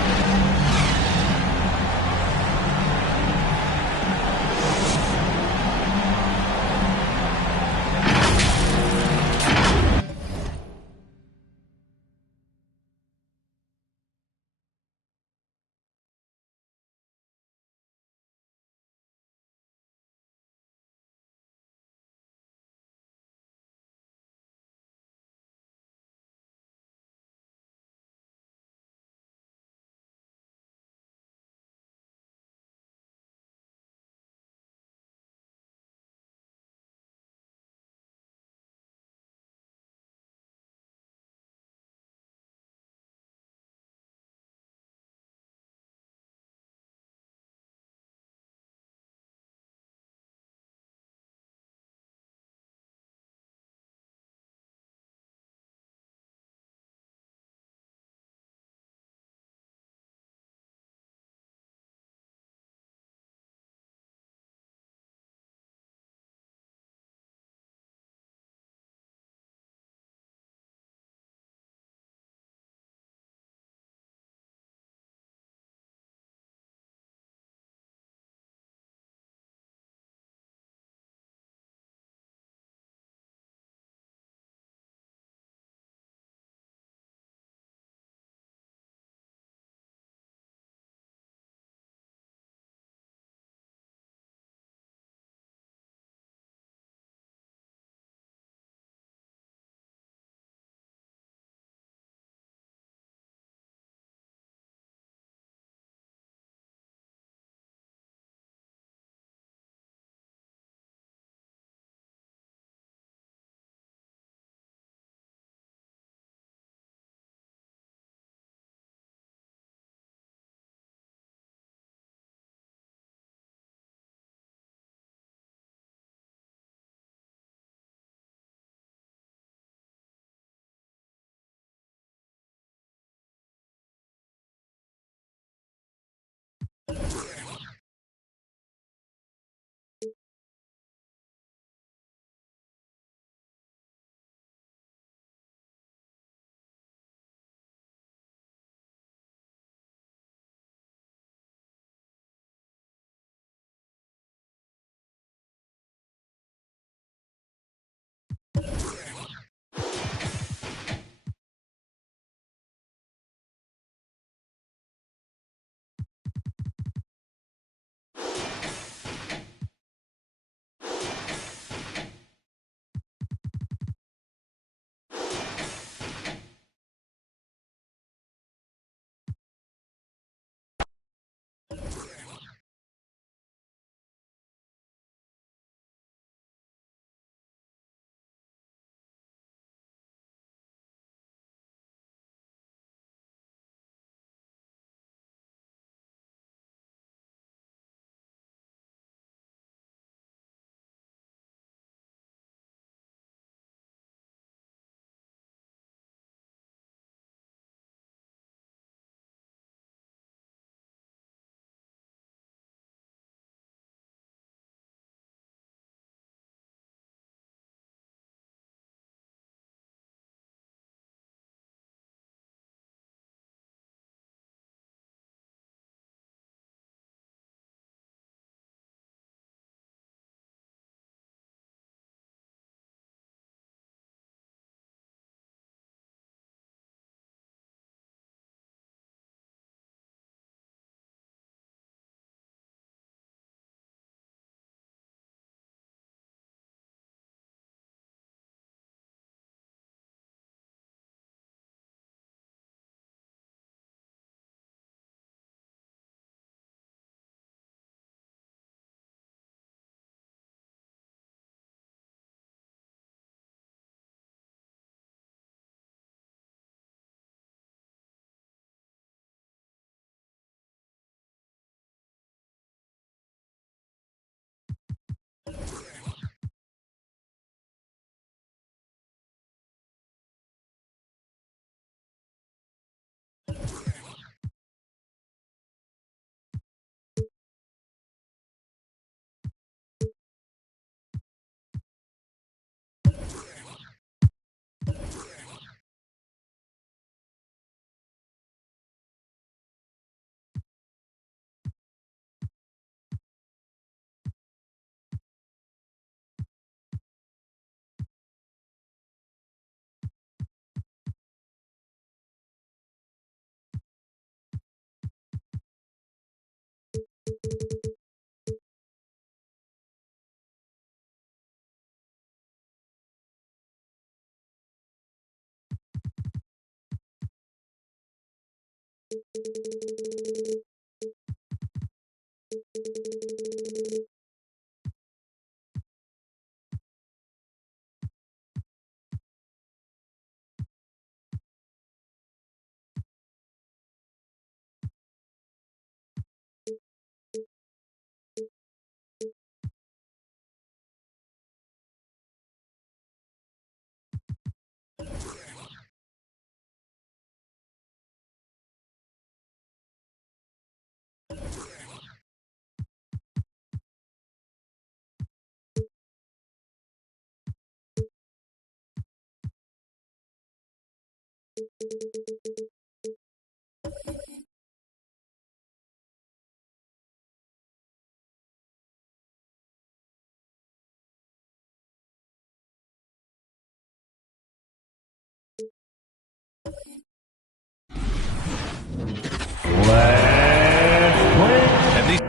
And these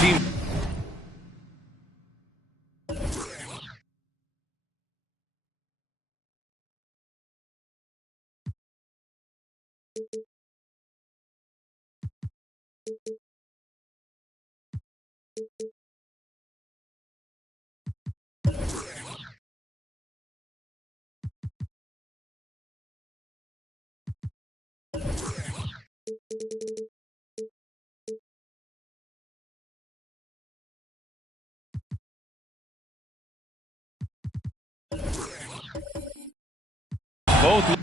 team both.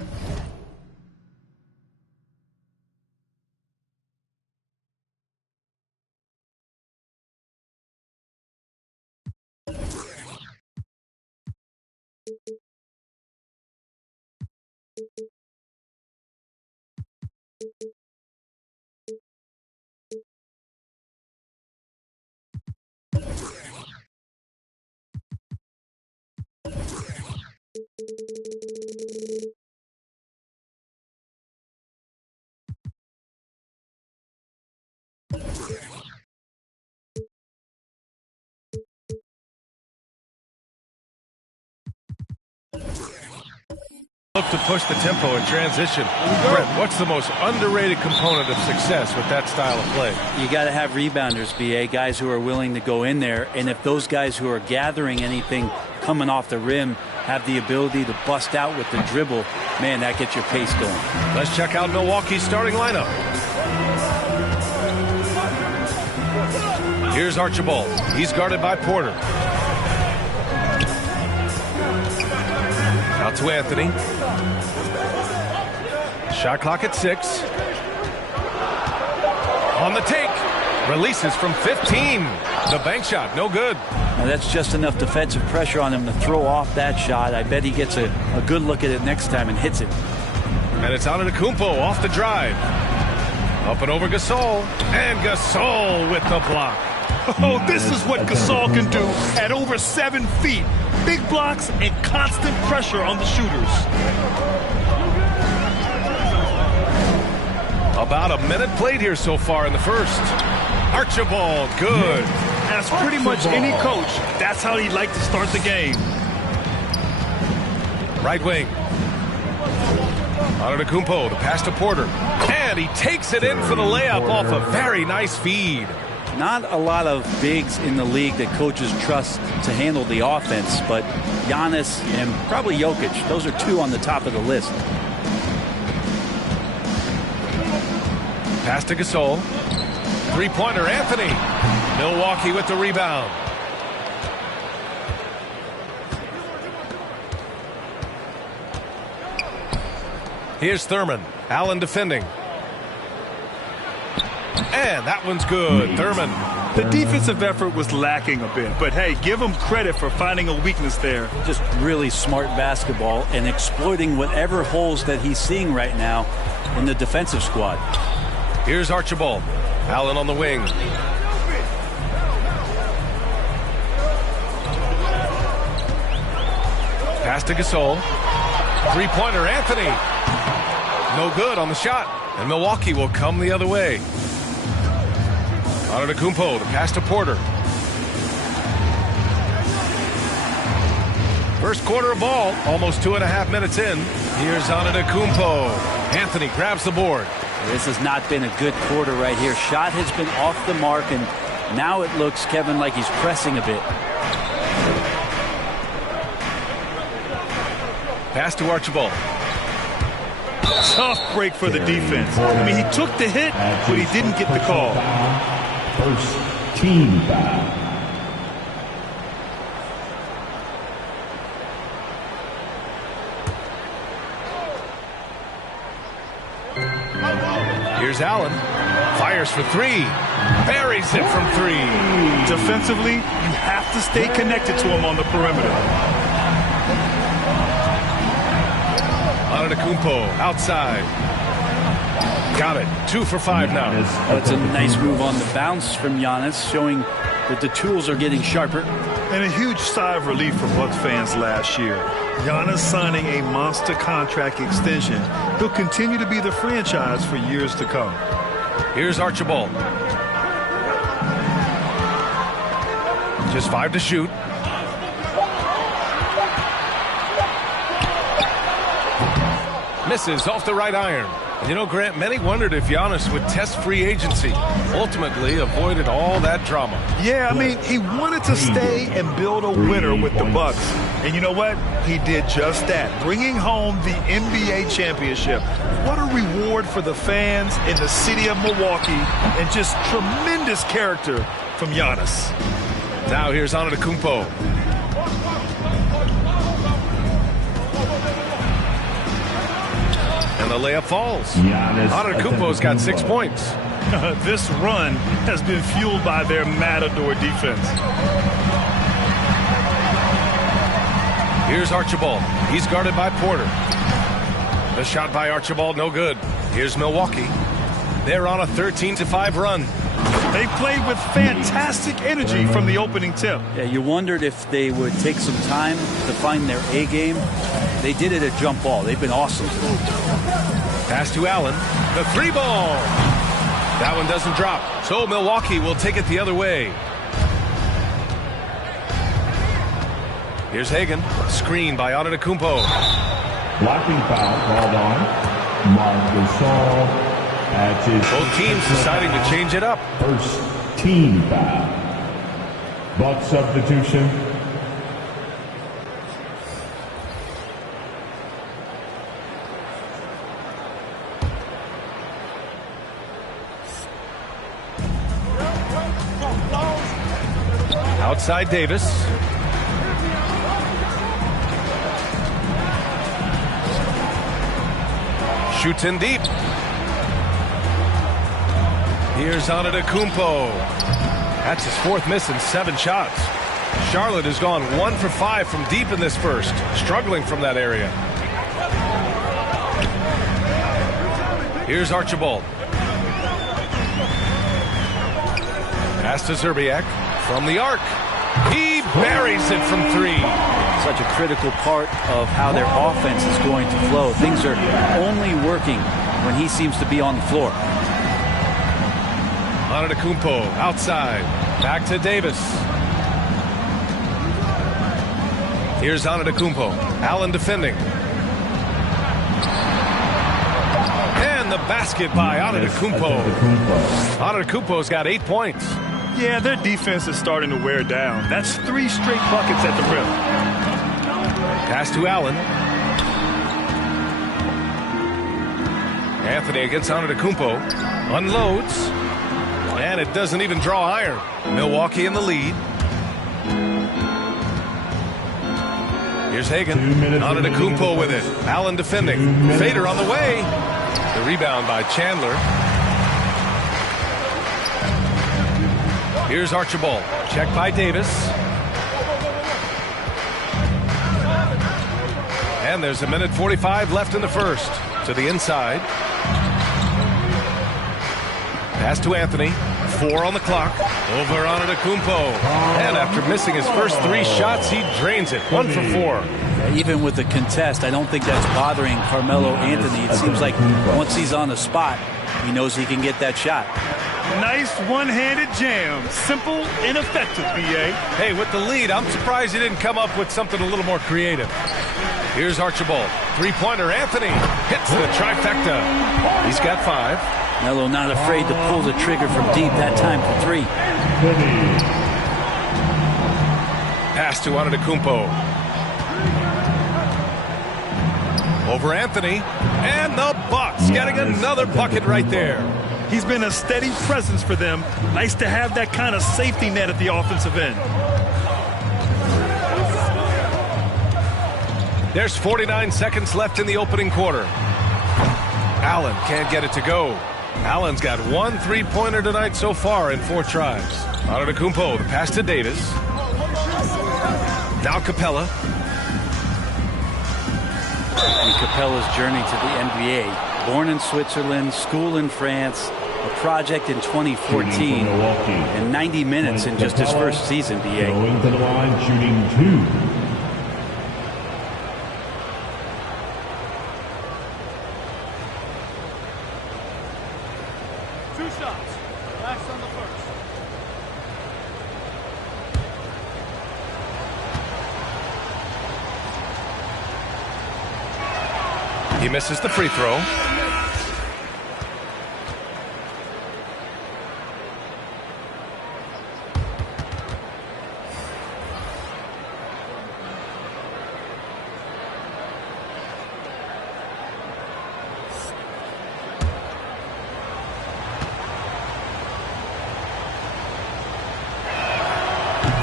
Look to push the tempo in transition. Brett, what's the most underrated component of success with that style of play? You got to have rebounders, BA, guys who are willing to go in there. And if those guys who are gathering anything coming off the rim have the ability to bust out with the dribble, man, that gets your pace going. Let's check out Milwaukee's starting lineup. Here's Archibald. He's guarded by Porter. Out to Anthony. Shot clock at 6. On the take. Releases from 15. The bank shot, no good. Now that's just enough defensive pressure on him to throw off that shot. I bet he gets a good look at it next time and hits it. And it's Antetokounmpo off the drive. Up and over Gasol. And Gasol with the block. Oh, this is what Gasol can do at over 7 feet. Big blocks and constant pressure on the shooters. About a minute played here so far in the first. Archibald, good. As pretty much any coach, that's how he'd like to start the game. Right wing. Antetokounmpo, the pass to Porter. And he takes it in for the layup off a very nice feed. Not a lot of bigs in the league that coaches trust to handle the offense, but Giannis and probably Jokic, those are two on the top of the list. Pass to Gasol. Three-pointer, Anthony. Milwaukee with the rebound. Here's Thurman. Allen defending. And that one's good. Thurman. The defensive effort was lacking a bit, but hey, give him credit for finding a weakness there. Just really smart basketball and exploiting whatever holes that he's seeing right now in the defensive squad. Here's Archibald. Allen on the wing. Pass to Gasol. Three-pointer, Anthony. No good on the shot. And Milwaukee will come the other way. Antetokounmpo, the pass to Porter. First quarter of ball, almost 2.5 minutes in. Here's Antetokounmpo. Anthony grabs the board. This has not been a good quarter right here. Shot has been off the mark, and now it looks, Kevin, like he's pressing a bit. Pass to Archibald. Tough break for the defense. I mean, he took the hit, but he didn't get the call. First team foul. Here's Allen. Fires for three. Buries it from three. Defensively, you have to stay connected to him on the perimeter. Antetokounmpo outside. Got it. 2 for 5 now. That's a nice move on the bounce from Giannis, showing that the tools are getting sharper. And a huge sigh of relief for Bucks fans last year. Giannis signing a monster contract extension. He'll continue to be the franchise for years to come. Here's Archibald. Just 5 to shoot. Misses off the right iron. You know, Grant, many wondered if Giannis would test free agency. Ultimately avoided all that drama. Yeah, I mean, he wanted to stay and build a winner with the Bucks. And you know what? He did just that, bringing home the NBA championship. What a reward for the fans in the city of Milwaukee, and just tremendous character from Giannis. Now here's Antetokounmpo. And the layup falls. Antetokounmpo's got 6 points. This run has been fueled by their matador defense. Here's Archibald. He's guarded by Porter. The shot by Archibald, no good. Here's Milwaukee. They're on a 13-5 run. They played with fantastic energy from the opening tip. Yeah, you wondered if they would take some time to find their A game. They did it at jump ball. They've been awesome. Pass to Allen. The 3-ball. That one doesn't drop. So Milwaukee will take it the other way. Here's Hagan. Screen by Antetokounmpo. Blocking foul called on Marc Gasol. Both teams deciding to change it up. First team foul. Buck substitution. Outside Davis. Shoots in deep. Here's Antetokounmpo. That's his 4th miss in 7 shots. Charlotte has gone 1 for 5 from deep in this first, struggling from that area. Here's Archibald. Pass to Zerbiak from the arc. He buries it from 3. Such a critical part of how their offense is going to flow. Things are only working when he seems to be on the floor. Antetokounmpo outside. Back to Davis. Here's Antetokounmpo. Allen defending. And the basket by Antetokounmpo. Antetokounmpo's got 8 points. Yeah, their defense is starting to wear down. That's 3 straight buckets at the rim. Pass to Allen. Anthony against Antetokounmpo. Unloads. And it doesn't even draw iron. Milwaukee in the lead. Here's Hagan. Antetokounmpo with it. Allen defending. Fader on the way. The rebound by Chandler. Here's Archibald. Check by Davis. And there's 1:45 left in the first. To the inside. Pass to Anthony. 4 on the clock. Over Antetokounmpo. And after missing his first 3 shots, he drains it. 1 for 4. Even with the contest, I don't think that's bothering Carmelo Anthony. It seems like once he's on the spot, he knows he can get that shot. Nice one-handed jam. Simple and effective, B.A. Hey, with the lead, I'm surprised he didn't come up with something a little more creative. Here's Archibald. Three-pointer, Anthony hits the trifecta. He's got 5. Melo not afraid to pull the trigger from deep that time for 3. Pass to Antetokounmpo. Over Anthony. And the Bucks getting another bucket right there. He's been a steady presence for them. Nice to have that kind of safety net at the offensive end. There's 49 seconds left in the opening quarter. Allen can't get it to go. Allen's got 1 3-pointer tonight so far in 4 tries. Antetokounmpo, the pass to Davis. Now Capella. And Capella's journey to the NBA. Born in Switzerland, school in France, a project in 2014, and 90 minutes in just his first season, B.A. Going to the line, shooting 2. He misses the free throw.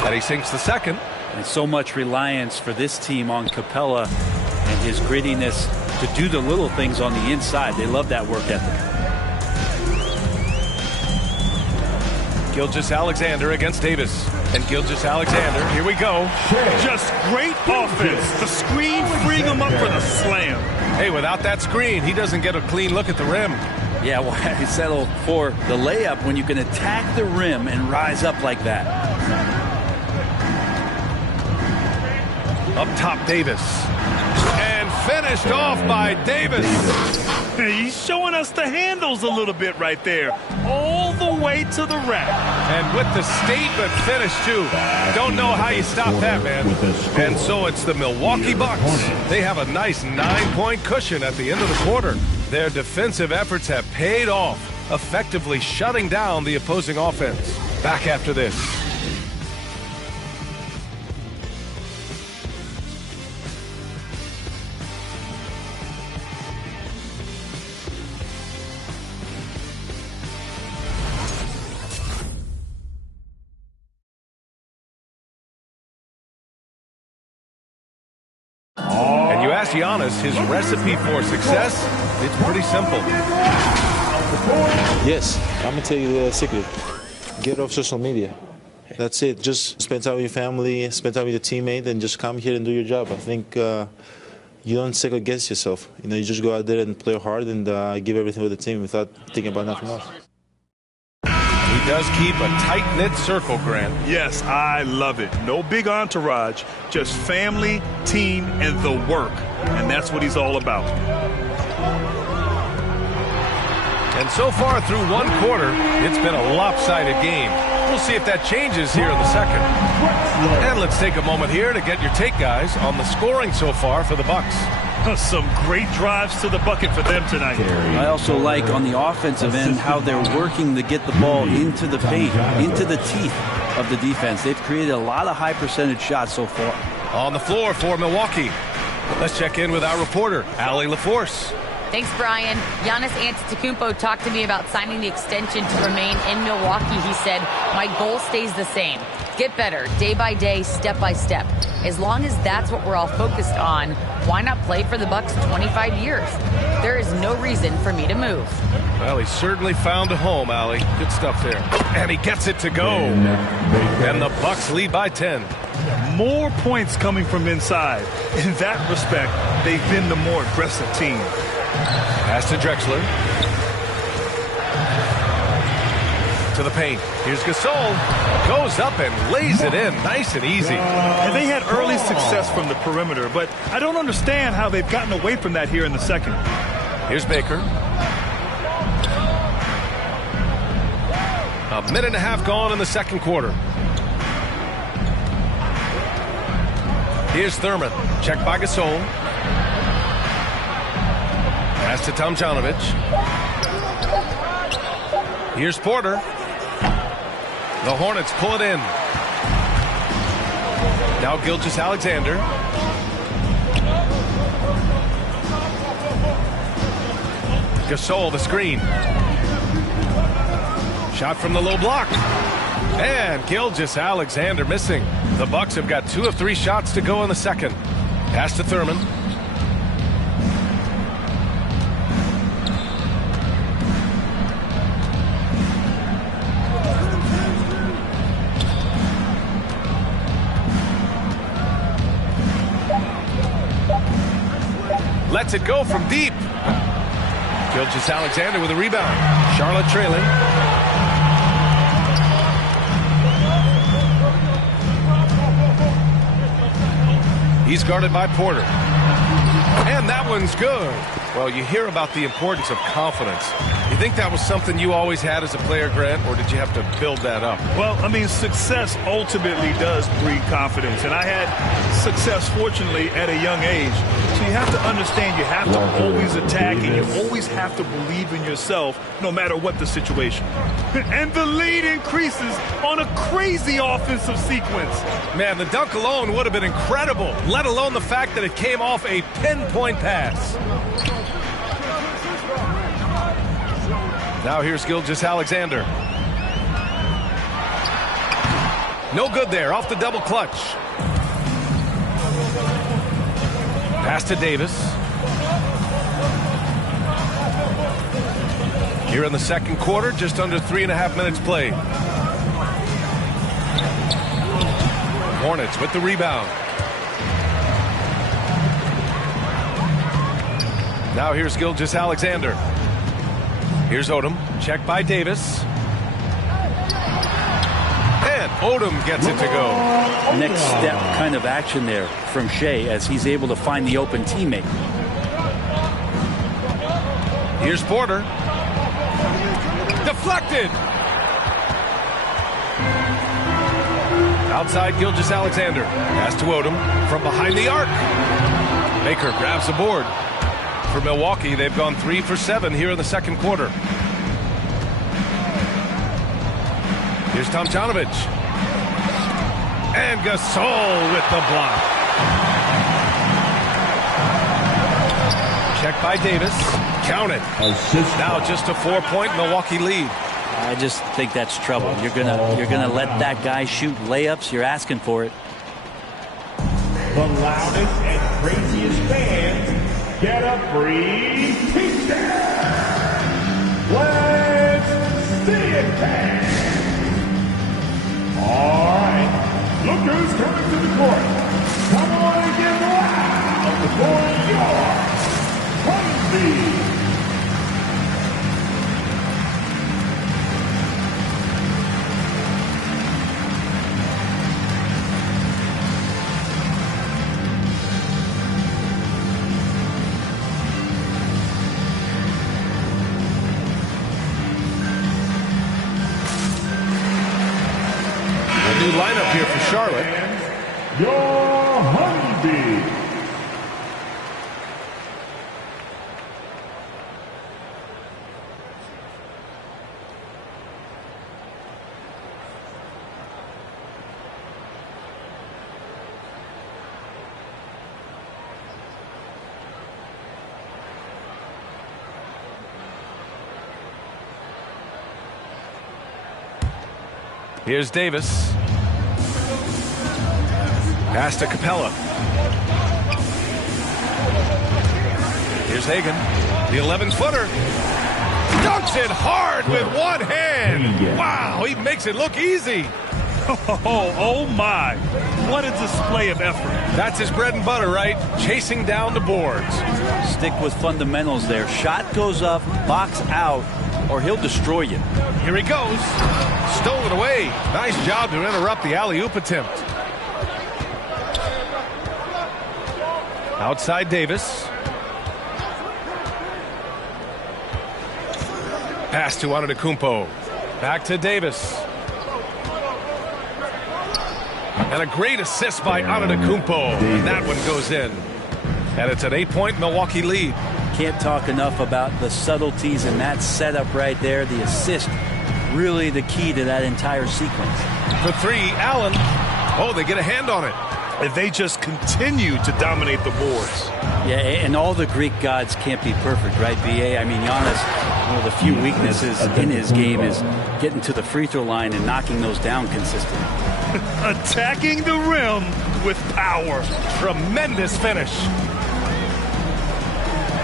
And he sinks the second. And so much reliance for this team on Capella and his grittiness to do the little things on the inside. They love that work ethic. Gilgeous-Alexander against Davis. And Gilgeous-Alexander, here we go. Just great offense. The screen freeing him up for the slam. Hey, without that screen, he doesn't get a clean look at the rim. Yeah, why settle for the layup when you can attack the rim and rise up like that? Up top, Davis. And finished off by Davis. He's showing us the handles a little bit right there. All the way to the rack. And with the statement finish, too. Don't know how you stop that, man. And so it's the Milwaukee Bucks. They have a nice 9-point cushion at the end of the quarter. Their defensive efforts have paid off, effectively shutting down the opposing offense. Back after this. And you ask Giannis his recipe for success, it's pretty simple. Yes, I'm going to tell you the secret. Get off social media. That's it. Just spend time with your family, spend time with your teammate, and just come here and do your job. I think you don't second guess yourself. You know, you just go out there and play hard and give everything with the team without thinking about nothing else. He does keep a tight-knit circle, Grant. Yes, I love it. No big entourage, just family, team, and the work. And that's what he's all about. And so far through one quarter, it's been a lopsided game. We'll see if that changes here in the second. And let's take a moment here to get your take, guys, on the scoring so far for the Bucks. Some great drives to the bucket for them tonight. I also like on the offensive end how they're working to get the ball into the paint, into the teeth of the defense. They've created a lot of high percentage shots so far. On the floor for Milwaukee. Let's check in with our reporter, Allie LaForce. Thanks, Brian. Giannis Antetokounmpo talked to me about signing the extension to remain in Milwaukee. He said, my goal stays the same. Get better, day by day, step by step. As long as that's what we're all focused on, why not play for the Bucks 25 years? There is no reason for me to move. Well, he certainly found a home, Allie. Good stuff there. And he gets it to go. And the Bucks lead by 10. More points coming from inside. In that respect, they've been the more aggressive team. Pass to Drexler. To the paint. Here's Gasol. Goes up and lays it in. Nice and easy. And they had early success from the perimeter, but I don't understand how they've gotten away from that here in the second. Here's Baker. A minute and a half gone in the second quarter. Here's Thurman. Check by Gasol. Pass to Tomjanovich. Here's Porter. The Hornets pull it in. Now Gilgeous-Alexander. Gasol, the screen. Shot from the low block. And Gilgeous-Alexander missing. The Bucks have got 2 of 3 shots to go in the second. Pass to Thurman. Lets it go from deep. Gilgeous-Alexander with a rebound. Charlotte trailing. He's guarded by Porter. And that one's good. Well, you hear about the importance of confidence. You think that was something you always had as a player, Grant, or did you have to build that up? Well, I mean, success ultimately does breed confidence. And I had success, fortunately, at a young age. So you have to understand you have to always attack and you always have to believe in yourself no matter what the situation. And the lead increases on a crazy offensive sequence. Man, the dunk alone would have been incredible, let alone the fact that it came off a pinpoint pass. Now here's Gilgeous-Alexander. No good there, off the double clutch. Pass to Davis. Here in the second quarter, just under 3.5 minutes played. Hornets with the rebound. Now here's Gilgeous-Alexander. Here's Odom. Check by Davis. And Odom gets it to go. Next step kind of action there from Shea as he's able to find the open teammate. Here's Porter. Deflected. Outside Gilgeous-Alexander. Pass to Odom from behind the arc. Baker grabs the board. For Milwaukee, they've gone 3 for 7 here in the second quarter. Here's Tomjanovich. And Gasol with the block. Check by Davis. Count it. Now just a 4-point Milwaukee lead. I just think that's trouble. You're gonna let that guy shoot layups. You're asking for it. The loudest and craziest fans get a free t-shirt. Let's see it, fans. All right, look who's coming to the court. Come on and get loud for your Honeybee. New lineup here for Charlotte. Your Honeybee. Here's Davis. Pass to Capella. Here's Hagan. The 11-footer. Dunks it hard with one hand. Wow, he makes it look easy. Oh my. What a display of effort. That's his bread and butter, right? Chasing down the boards. Stick with fundamentals there. Shot goes up, box out, or he'll destroy you. Here he goes. Stolen away. Nice job to interrupt the alley-oop attempt. Outside Davis. Pass to Antetokounmpo. Back to Davis. And a great assist by Antetokounmpo. And that one goes in. And it's an 8-point Milwaukee lead. Can't talk enough about the subtleties in that setup right there. The assist, really the key to that entire sequence. For three, Allen. Oh, they get a hand on it. And they just continue to dominate the boards. Yeah, and all the Greek gods can't be perfect, right, B.A.? I mean, Giannis, one of the few weaknesses in his game is getting to the free throw line and knocking those down consistently. Attacking the rim with power. Tremendous finish.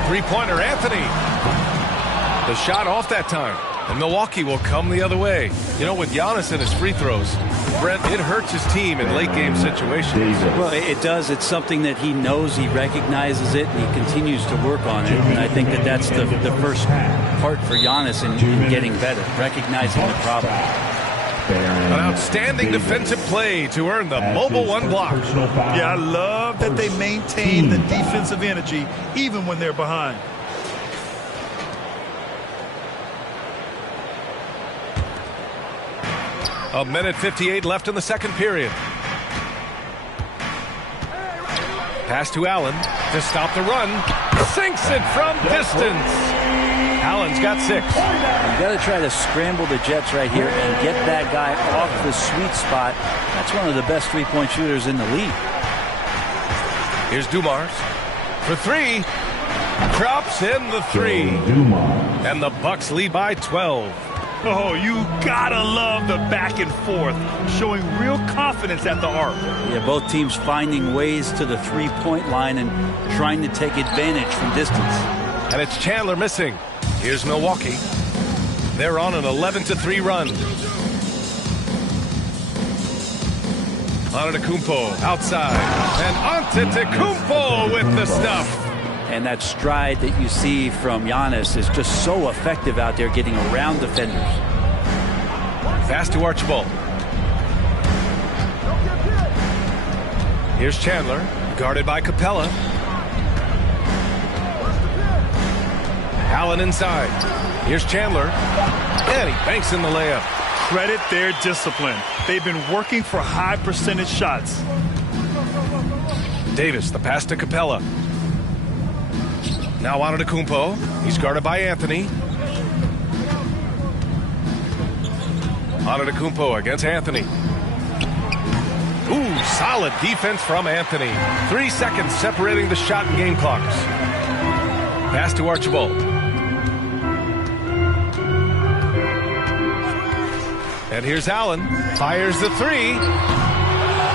Three-pointer, Anthony. The shot off that time. And Milwaukee will come the other way. You know, with Giannis and his free throws, Brent, it hurts his team in late-game situations. Well, it does. It's something that he knows, he recognizes it, and he continues to work on it. And I think that that's the first part for Giannis in getting better, recognizing the problem. An outstanding defensive play to earn the mobile one block. Yeah, I love that they maintain the defensive energy even when they're behind. A minute 58 left in the second period. Pass to Allen to stop the run. Sinks it from distance. Allen's got 6. You got to try to scramble the Jets right here and get that guy off the sweet spot. That's one of the best three-point shooters in the league. Here's Dumars for 3. Drops in the 3. And the Bucks lead by 12. Oh, you gotta love the back and forth, showing real confidence at the arc. Yeah, both teams finding ways to the three-point line and trying to take advantage from distance. And it's Chandler missing. Here's Milwaukee. They're on an 11-3 run. Antetokounmpo outside. And Antetokounmpo with the stuff. And that stride that you see from Giannis is just so effective out there getting around defenders. Pass to Archibald. Here's Chandler, guarded by Capella. Allen inside. Here's Chandler. And he banks in the layup. Credit their discipline. They've been working for high percentage shots. Davis, the pass to Capella. Now Antetokounmpo. He's guarded by Anthony. Antetokounmpo against Anthony. Ooh, solid defense from Anthony. 3 seconds separating the shot and game clocks. Pass to Archibald. And here's Allen. Fires the 3.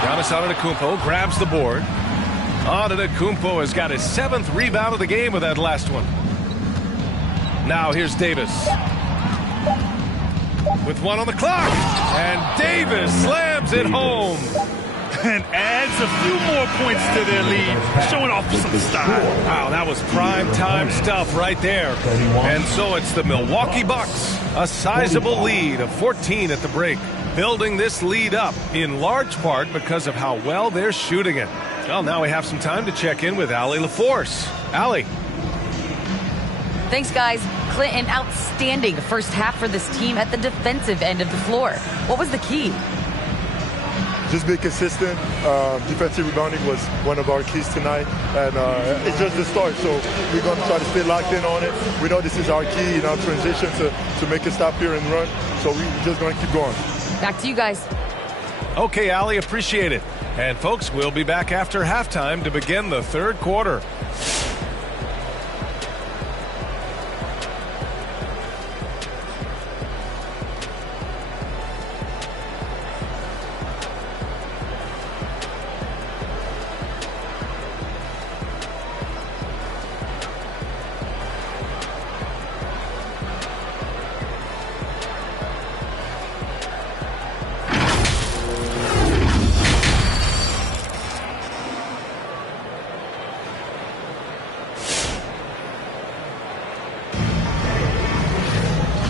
Giannis Antetokounmpo grabs the board. Antetokounmpo has got his 7th rebound of the game with that last one. Now here's Davis. With 1 on the clock. And Davis slams it home. And adds a few more points to their lead, showing off some style. Wow, that was prime time stuff right there. And so it's the Milwaukee Bucks, a sizable lead of 14 at the break, building this lead up in large part because of how well they're shooting it. Well, now we have some time to check in with Allie LaForce. Allie. Thanks, guys. Clint, an outstanding first half for this team at the defensive end of the floor. What was the key? Just be consistent. Defensive rebounding was one of our keys tonight, and it's just the start. So we're going to try to stay locked in on it. We know this is our key in our transition to make it stop here and run. So we're just going to keep going. Back to you guys. Okay, Allie, appreciate it. And folks, we'll be back after halftime to begin the third quarter.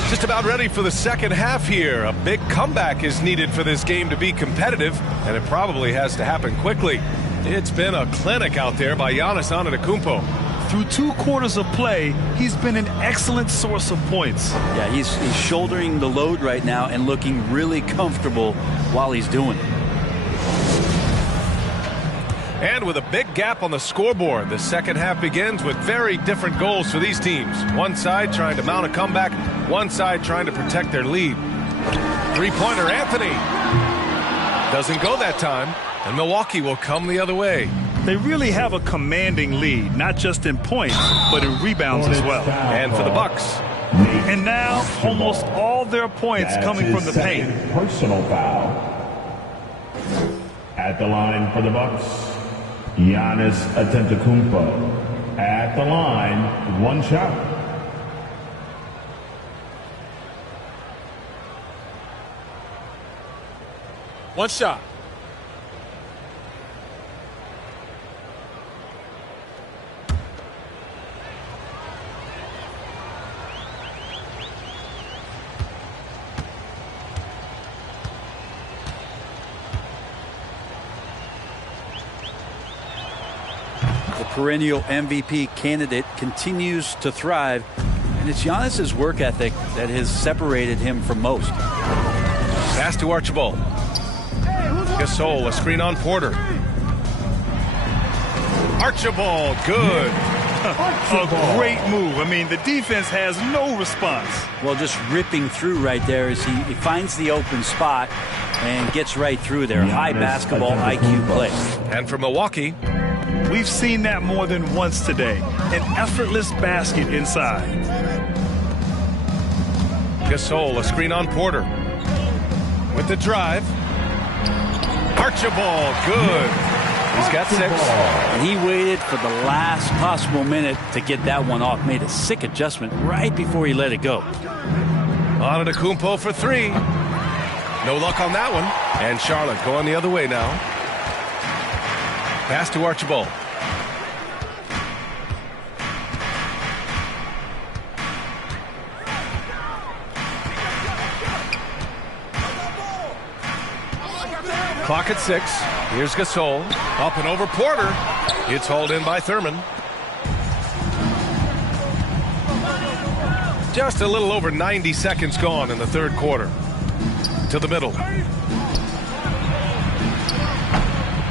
Just about ready for the second half here. A big comeback is needed for this game to be competitive, and it probably has to happen quickly. It's been a clinic out there by Giannis Antetokounmpo. through 2 quarters of play, he's been an excellent source of points. Yeah, he's shouldering the load right now and looking really comfortable while he's doing it. And with a big gap on the scoreboard, the second half begins with very different goals for these teams. One side trying to mount a comeback, one side trying to protect their lead. Three-pointer, Anthony. Doesn't go that time, and Milwaukee will come the other way. They really have a commanding lead, not just in points, but in rebounds as well. And for the Bucks. And now, almost all their points coming from the paint. Personal foul. At the line for the Bucks, Giannis Antetokounmpo. At the line, 1 shot. One shot. Perennial MVP candidate continues to thrive, and it's Giannis's work ethic that has separated him from most. Pass to Archibald. Gasol, a screen on Porter. Archibald, good. A great move. I mean, the defense has no response. Well, just ripping through right there as he finds the open spot and gets right through there. High basketball IQ play. And for Milwaukee, we've seen that more than once today. An effortless basket inside. Gasol, a screen on Porter. With the drive. Archibald, good. He's got 6. And he waited for the last possible minute to get that one off. Made a sick adjustment right before he let it go. Antetokounmpo for 3. No luck on that one. And Charlotte going the other way now. Pass to Archibald. Clock at 6. Here's Gasol. Up and over Porter. It's hauled in by Thurman. Just a little over 90 seconds gone in the third quarter. To the middle.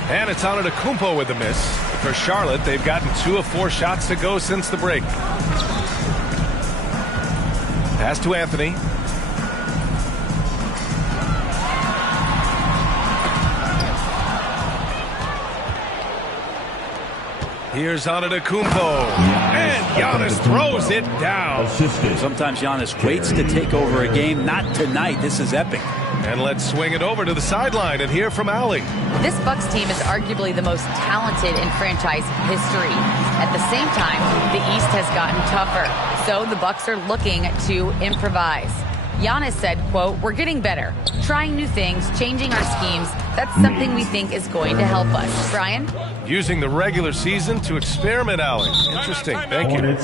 And it's Antetokounmpo with the miss. For Charlotte, they've gotten 2 of 4 shots to go since the break. Pass to Anthony. Here's Antetokounmpo. And Giannis throws it down. Sometimes Giannis waits to take over a game. Not tonight. This is epic. And let's swing it over to the sideline and hear from Allie. This Bucks team is arguably the most talented in franchise history. At the same time, the East has gotten tougher. So the Bucks are looking to improvise. Giannis said, quote, "We're getting better, trying new things, changing our schemes. That's something we think is going to help us." Brian? Using the regular season to experiment, Allie. Interesting. Thank you.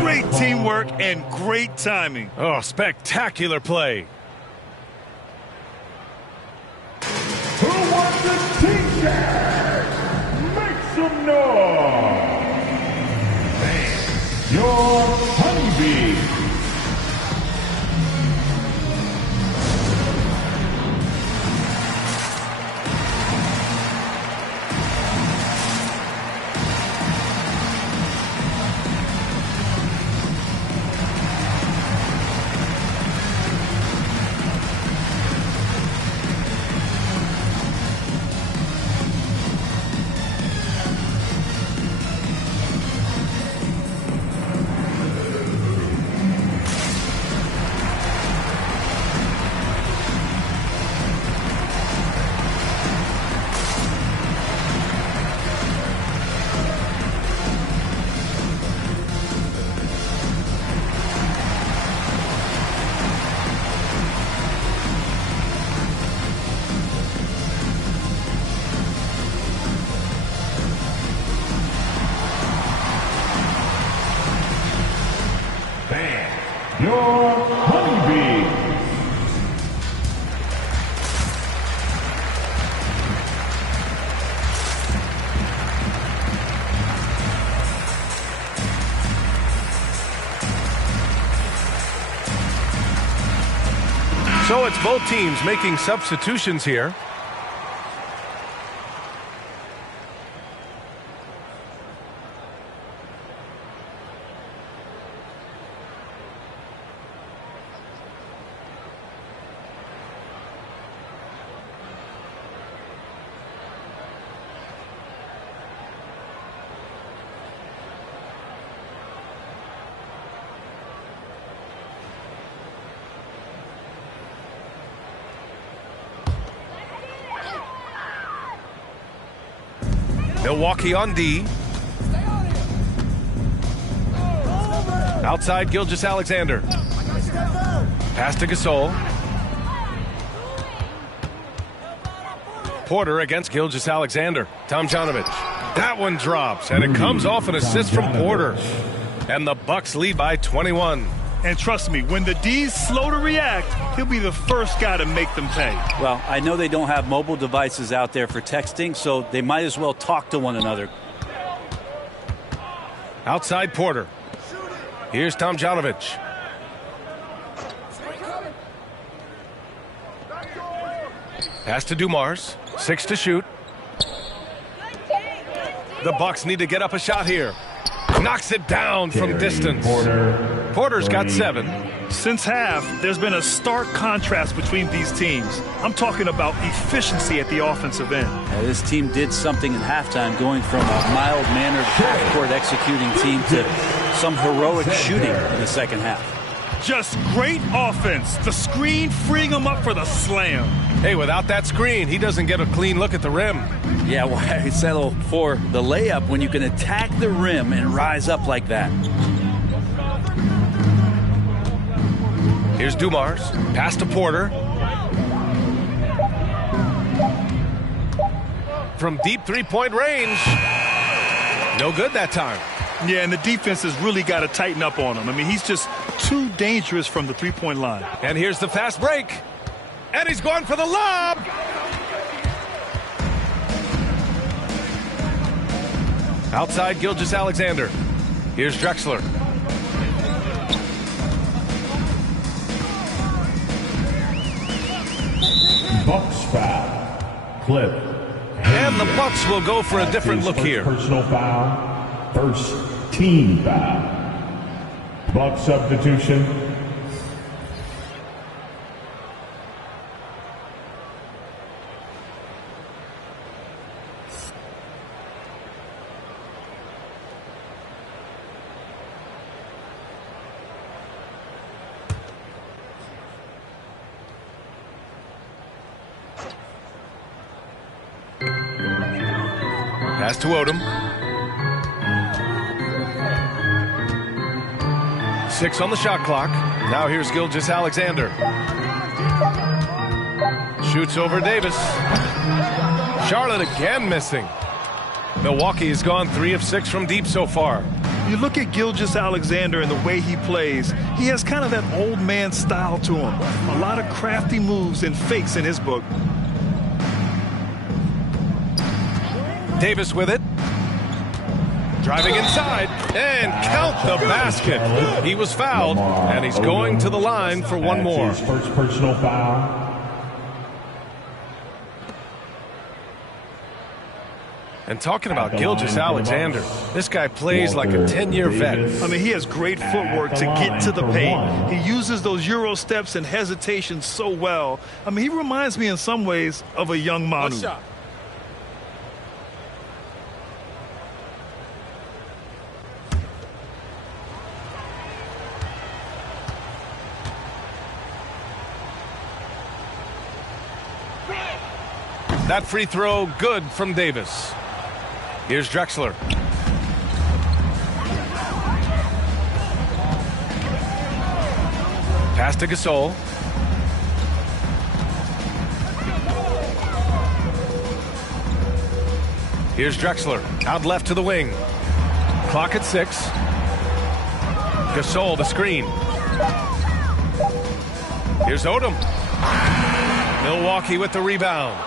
Great teamwork and great timing. Oh, spectacular play. Who wants a t-shirt? Make some noise. Your honeybee. Your honeybee. So it's both teams making substitutions here. Milwaukee on D. Outside Gilgeous-Alexander. Pass to Gasol. Porter against Gilgeous-Alexander. Tomjanovich. That one drops, and it comes off an assist from Porter. And the Bucks lead by 21. And trust me, when the D's slow to react, he'll be the first guy to make them pay. Well, I know they don't have mobile devices out there for texting, so they might as well talk to one another. Outside Porter. Here's Tomjanovich. Pass to Dumars. 6 to shoot. The Bucks need to get up a shot here. Knocks it down from distance. Porter's got 7. Since half, there's been a stark contrast between these teams. I'm talking about efficiency at the offensive end. Yeah, this team did something in halftime, going from a mild-mannered half-court executing team to some heroic shooting in the second half. Just great offense. The screen freeing him up for the slam. Hey, without that screen, he doesn't get a clean look at the rim. Yeah, why settle for the layup when you can attack the rim and rise up like that? Here's Dumars. Pass to Porter. From deep three-point range. No good that time. Yeah, and the defense has really got to tighten up on him. I mean, he's just too dangerous from the three-point line. And here's the fast break. And he's going for the lob. Outside Gilgeous-Alexander. Here's Drexler. Bucks foul. Clip. And the Bucks will go for a different look here. Personal foul. First team foul. Bucks substitution. Pass to Odom. 6 on the shot clock. Now here's Gilgeous-Alexander. Shoots over Davis. Charlotte again missing. Milwaukee has gone 3 of 6 from deep so far. You look at Gilgeous-Alexander and the way he plays, he has kind of that old man style to him. A lot of crafty moves and fakes in his book. Davis with it. Driving inside and count the basket. He was fouled and he's going to the line for one more. His first personal foul. And talking about Gilgeous-Alexander, this guy plays like a 10-year vet. I mean, he has great footwork to get to the paint. He uses those Euro steps and hesitation so well. I mean, he reminds me in some ways of a young Manu. That free throw good from Davis. Here's Drexler. Pass to Gasol. Here's Drexler. Out left to the wing. Clock at 6. Gasol, the screen. Here's Odom. Milwaukee with the rebound.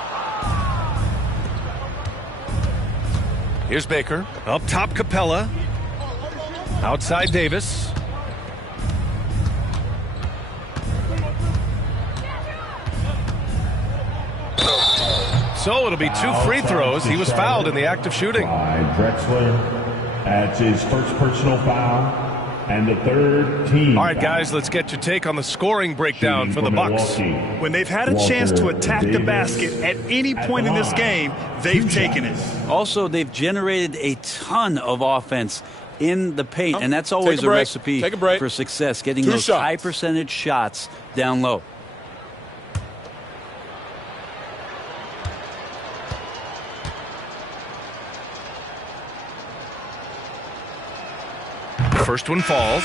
Here's Baker. Up top, Capella. Outside, Davis. So it'll be 2 free throws. He was fouled in the act of shooting. Drexler. That's his first personal foul. And the third team. All right, guys, let's get your take on the scoring breakdown for the Bucks. When they've had a chance to attack the basket at any point in this game, they've taken it. Also, they've generated a ton of offense in the paint, and that's always a recipe for success, getting those high percentage shots down low. First one falls.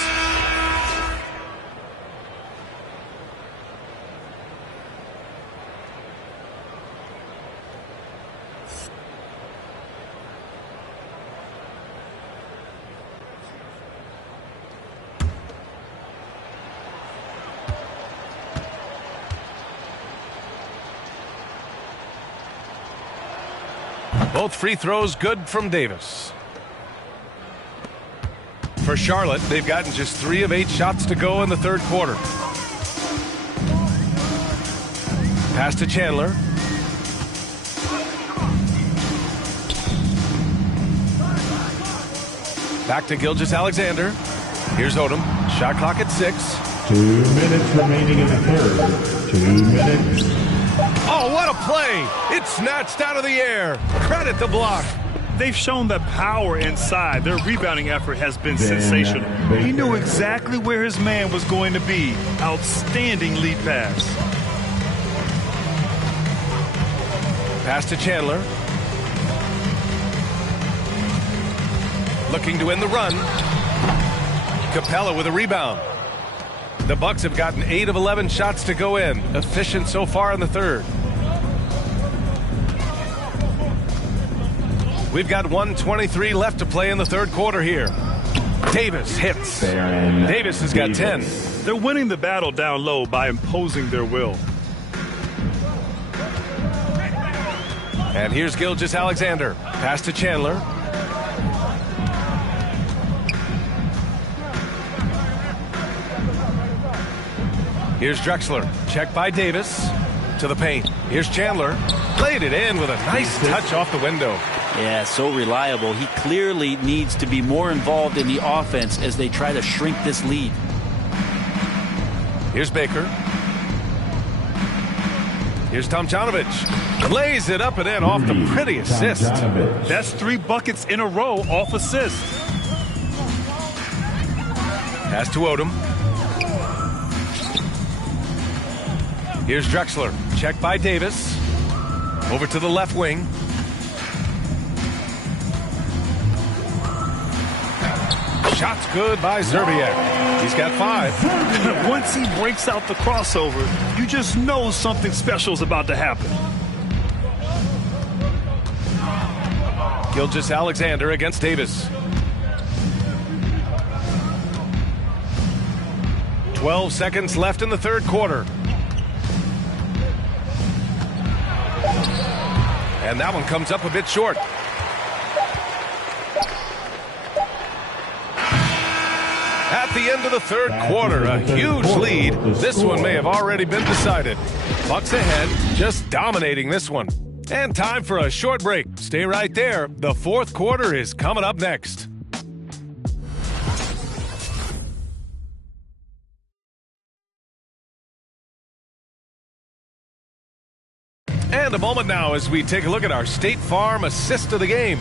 Both free throws good from Davis. For Charlotte, they've gotten just 3 of 8 shots to go in the third quarter. Pass to Chandler. Back to Gilgeous-Alexander. Here's Odom. Shot clock at 6. 2 minutes remaining in the third. 2 minutes. Oh, what a play! It's snatched out of the air. Credit the block. They've shown that power inside. Their rebounding effort has been sensational. He knew exactly where his man was going to be. Outstanding lead pass. Pass to Chandler. Looking to win the run. Capella with a rebound. The Bucks have gotten 8 of 11 shots to go in. Efficient so far in the third. We've got 1:23 left to play in the third quarter here. Davis hits. Davis has got 10. They're winning the battle down low by imposing their will. And here's Gilgeous-Alexander. Pass to Chandler. Here's Drexler. Check by Davis. To the paint. Here's Chandler. Played it in with a nice touch off the window. Yeah, so reliable. He clearly needs to be more involved in the offense as they try to shrink this lead. Here's Baker. Here's Tomjanovich. Lays it up and in off the pretty assist. That's 3 buckets in a row off assist. Pass to Odom. Here's Drexler. Check by Davis. Over to the left wing. Shot's good by Zerbiak. He's got 5. Once he breaks out the crossover, you just know something special is about to happen. Gilgeous-Alexander against Davis. 12 seconds left in the third quarter. And that one comes up a bit short. At the end of the third quarter, a huge lead. This one may have already been decided. Bucks ahead, just dominating this one. And time for a short break. Stay right there. The fourth quarter is coming up next. And a moment now as we take a look at our State Farm assist of the game.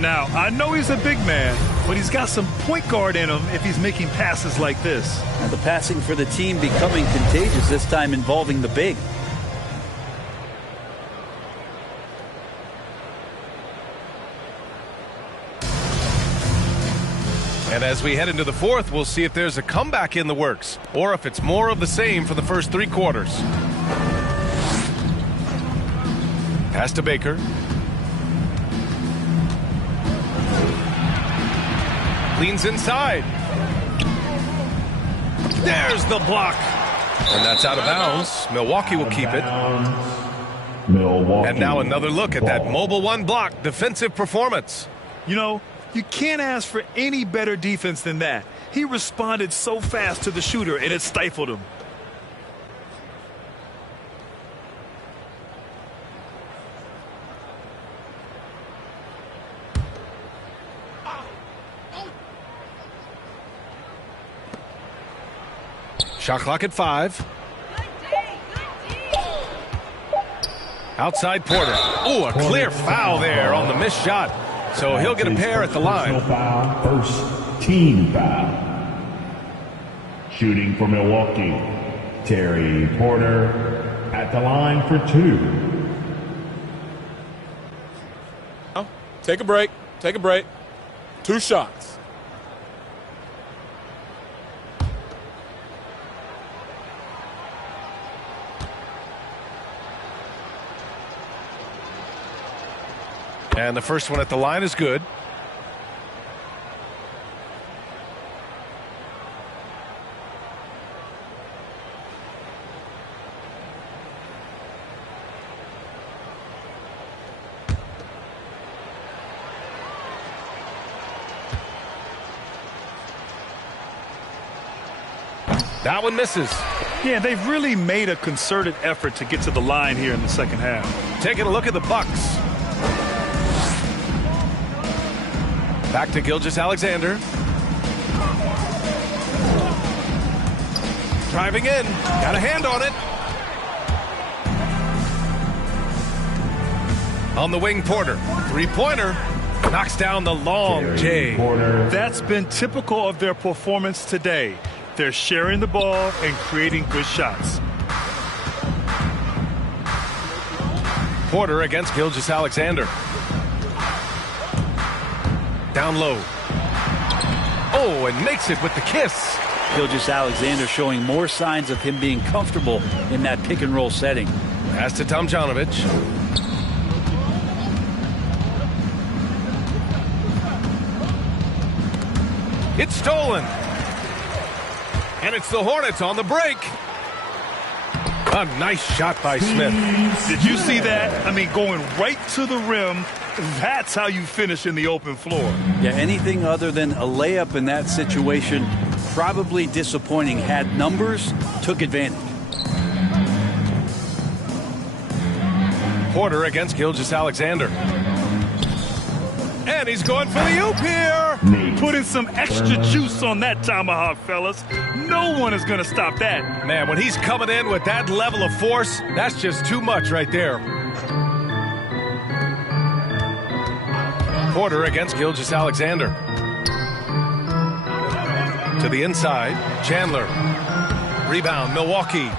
Now, I know he's a big man, but he's got some point guard in him if he's making passes like this. Now the passing for the team becoming contagious, this time involving the big. And as we head into the fourth, we'll see if there's a comeback in the works or if it's more of the same for the first 3 quarters. Pass to Baker. Leans inside. There's the block. And that's out of bounds. Milwaukee will keep it. And now another look at that mobile 1 block defensive performance. You know, you can't ask for any better defense than that. He responded so fast to the shooter, and it stifled him. Shot clock at 5. Outside Porter. Oh, a clear foul there on the missed shot. So he'll get a pair at the line. First team foul. Shooting for Milwaukee, Terry Porter at the line for 2. Take a break. Take a break. 2 shots. And the first one at the line is good. That one misses. Yeah, they've really made a concerted effort to get to the line here in the second half. Taking a look at the Bucks. Back to Gilgeous-Alexander. Driving in. Got a hand on it. On the wing, Porter. Three-pointer. Knocks down the long J. That's been typical of their performance today. They're sharing the ball and creating good shots. Porter against Gilgeous-Alexander. Down low. Oh, and makes it with the kiss. Gilgeous-Alexander showing more signs of him being comfortable in that pick and roll setting. Pass to Tomjanovich. It's stolen. And it's the Hornets on the break. A nice shot by Smith. Did you see that? I mean, going right to the rim. That's how you finish in the open floor. Yeah, anything other than a layup in that situation, probably disappointing. Had numbers, took advantage. Porter against Gilgeous-Alexander. And he's going for the oop here. Putting some extra juice on that tomahawk, fellas. No one is going to stop that. Man, when he's coming in with that level of force, that's just too much right there. Porter against Gilgeous-Alexander. To the inside, Chandler. Rebound, Milwaukee.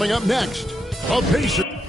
Coming up next, a patient.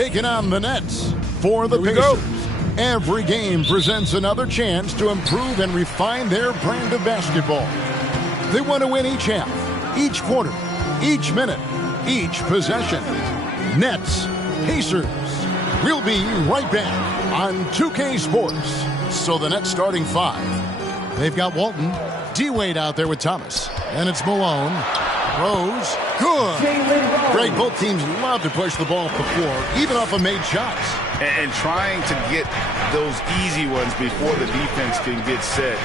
Taking on the Nets, for the Pacers. Every game presents another chance to improve and refine their brand of basketball. They want to win each half, each quarter, each minute, each possession. Nets, Pacers. We'll be right back on 2K Sports. So the Nets starting 5. They've got Walton, D-Wade out there with Thomas. And it's Malone. Rose. Good. Greg, both teams love to push the ball up the floor, even off of made shots. And trying to get those easy ones before the defense can get set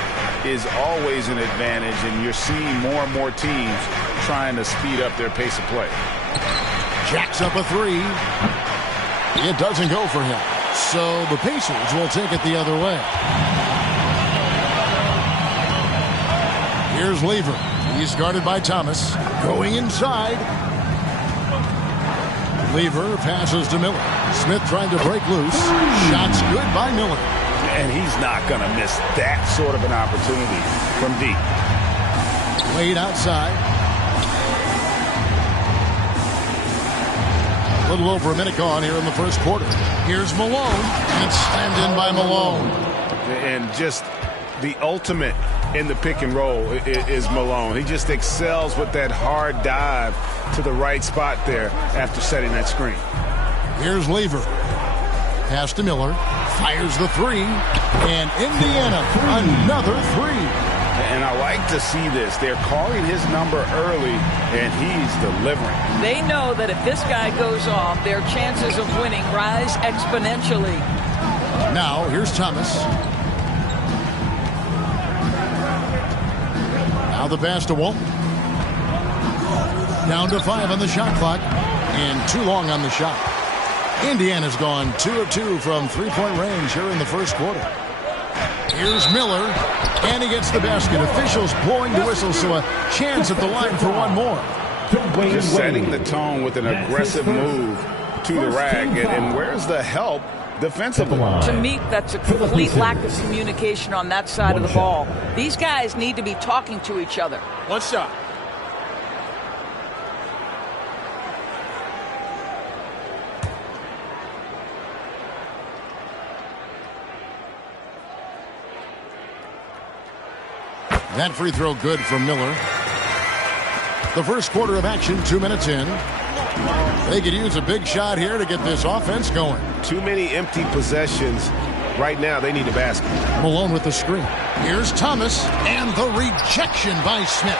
is always an advantage, and you're seeing more and more teams trying to speed up their pace of play. Jacks up a 3. It doesn't go for him. So the Pacers will take it the other way. Here's Lever. He's guarded by Thomas. Going inside. Lever passes to Miller. Smith trying to break loose. Shots good by Miller. And he's not going to miss that sort of an opportunity from deep. Wade outside. A little over a minute gone here in the first quarter. Here's Malone. And it's slammed in by Malone. And just the ultimate in the pick and roll is Malone. He just excels with that hard dive to the right spot there after setting that screen. Here's Lever. Pass to Miller. Fires the 3. And Indiana, another 3. And I like to see this. They're calling his number early, and he's delivering. They know that if this guy goes off, their chances of winning rise exponentially. Now, here's Thomas. Now the pass to Walton. Down to 5 on the shot clock. And too long on the shot. Indiana's gone 2 of 2 from three-point range here in the first quarter. Here's Miller. And he gets the basket. Officials blowing the whistle, so a chance at the line for one more. Just setting the tone with an aggressive move to the rack. And where's the help defensively? To me, that's a complete lack of communication on that side of the ball. These guys need to be talking to each other. One shot. That free throw good from Miller. The first quarter of action, 2 minutes in. They could use a big shot here to get this offense going. Too many empty possessions. Right now, they need a basket. Malone with the screen. Here's Thomas, and the rejection by Smith.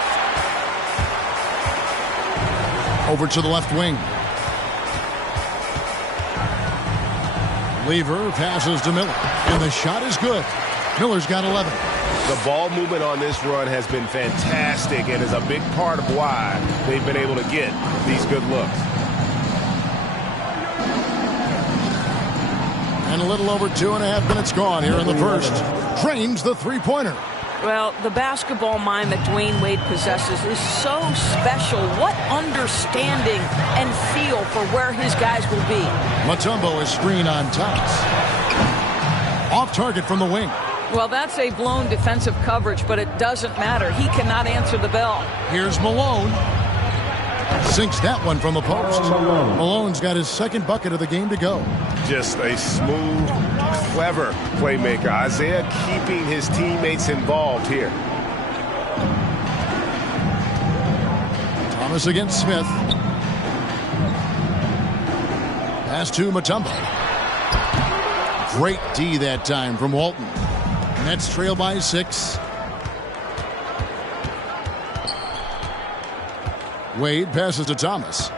Over to the left wing. Lever passes to Miller, and the shot is good. Miller's got 11. The ball movement on this run has been fantastic and is a big part of why they've been able to get these good looks. And a little over 2.5 minutes gone here in the first. Drains the three-pointer. Well, the basketball mind that Dwayne Wade possesses is so special. What understanding and feel for where his guys will be. Mutombo is screen on Thomas. Off target from the wing. Well, that's a blown defensive coverage, but it doesn't matter. He cannot answer the bell. Here's Malone. Sinks that one from the post. Malone's got his second bucket of the game to go. Just a smooth, clever playmaker. Isaiah keeping his teammates involved here. Thomas against Smith. Pass to Mutombo. Great D that time from Walton. Nets trail by 6. Wade passes to Thomas.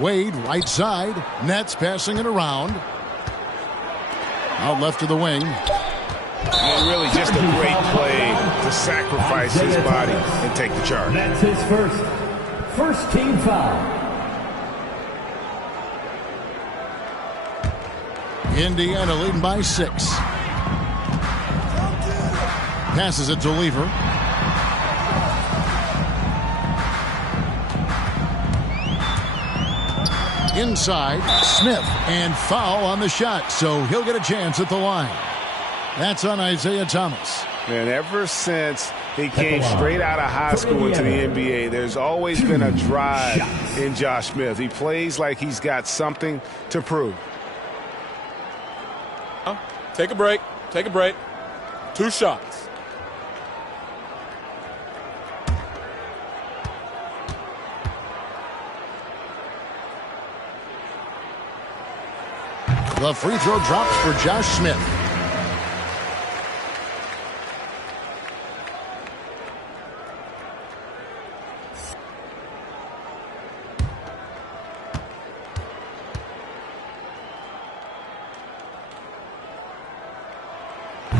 Wade right side. Nets passing it around. Out left to the wing. And really just a great play to sacrifice his body and take the charge. That's his first team foul. Indiana leading by 6. Passes it to Lever. Inside, Smith, and foul on the shot, so he'll get a chance at the line. That's on Isaiah Thomas. And ever since he came straight out of high school into the NBA, there's always been a drive in Josh Smith. He plays like he's got something to prove. Take a break. Take a break. 2 shots. The free throw drops for Josh Smith.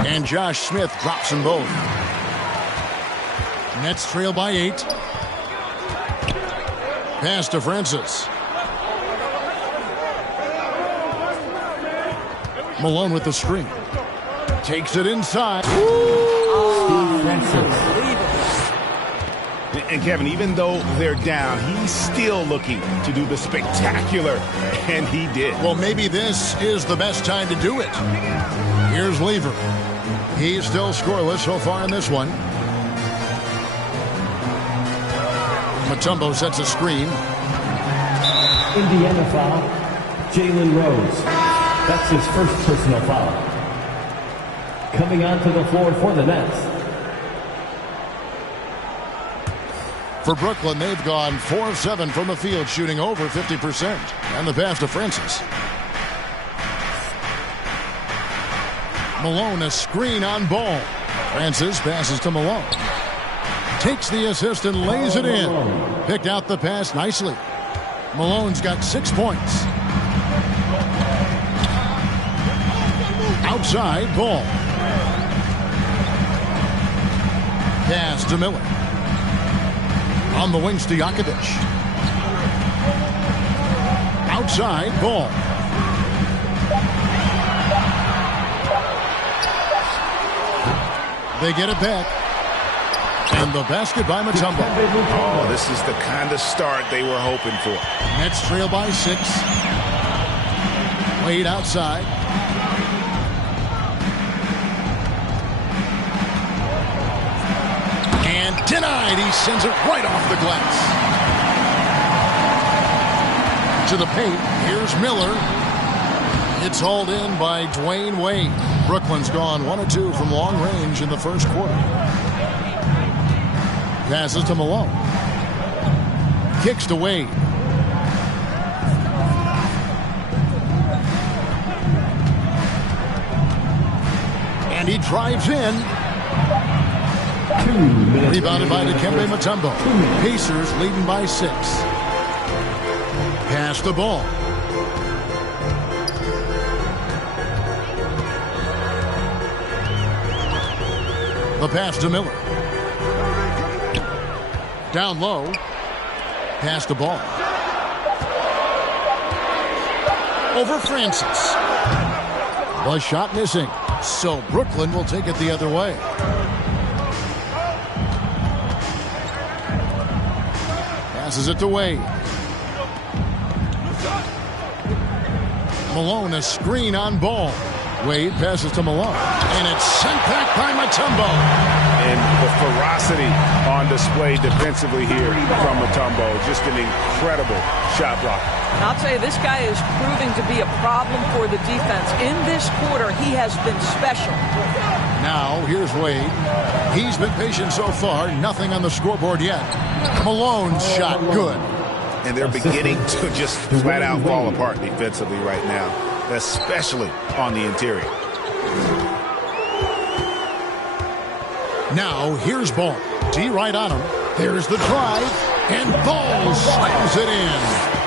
And Josh Smith drops them both. Nets trail by 8. Pass to Francis. Malone with the screen. Takes it inside. And Kevin, even though they're down, he's still looking to do the spectacular, and he did. Well, maybe this is the best time to do it. Here's Lever. He's still scoreless so far in this one. Mutombo sets a screen. Indiana foul, Jalen Rose. That's his first personal foul. Coming onto the floor for the Nets. For Brooklyn, they've gone 4 of 7 from the field, shooting over 50%. And the pass to Francis. Malone, a screen on Ball. Francis passes to Malone. Takes the assist and lays it in. Picked out the pass nicely. Malone's got 6 points. Outside, Ball. Pass to Miller. On the wings to Jakovic. Outside, Ball. They get it back. And the basket by Mutombo. Oh, this is the kind of start they were hoping for. Nets trail by 6. Wade outside. And denied. He sends it right off the glass. To the paint. Here's Miller. It's hauled in by Dwayne Wade. Brooklyn's gone 1 of 2 from long range in the first quarter. Passes to Malone. Kicks to Wade. And he drives in. Rebounded by Dikembe Mutombo. Pacers leading by 6. Pass the ball. The pass to Miller. Down low. Pass the ball. Over Francis. The shot missing. So Brooklyn will take it the other way. Passes it to Wade. Malone, a screen on Ball. Wade passes to Malone. And it's sent back by Mutombo. And the ferocity on display defensively here from Mutombo. Just an incredible shot block. I'll tell you, this guy is proving to be a problem for the defense. In this quarter, he has been special. Now, here's Wade. He's been patient so far. Nothing on the scoreboard yet. Malone's shot good. And they're beginning to just flat out fall apart defensively right now, especially on the interior. Now, here's Ball. D right on him. There's the drive. And Ball slams it in.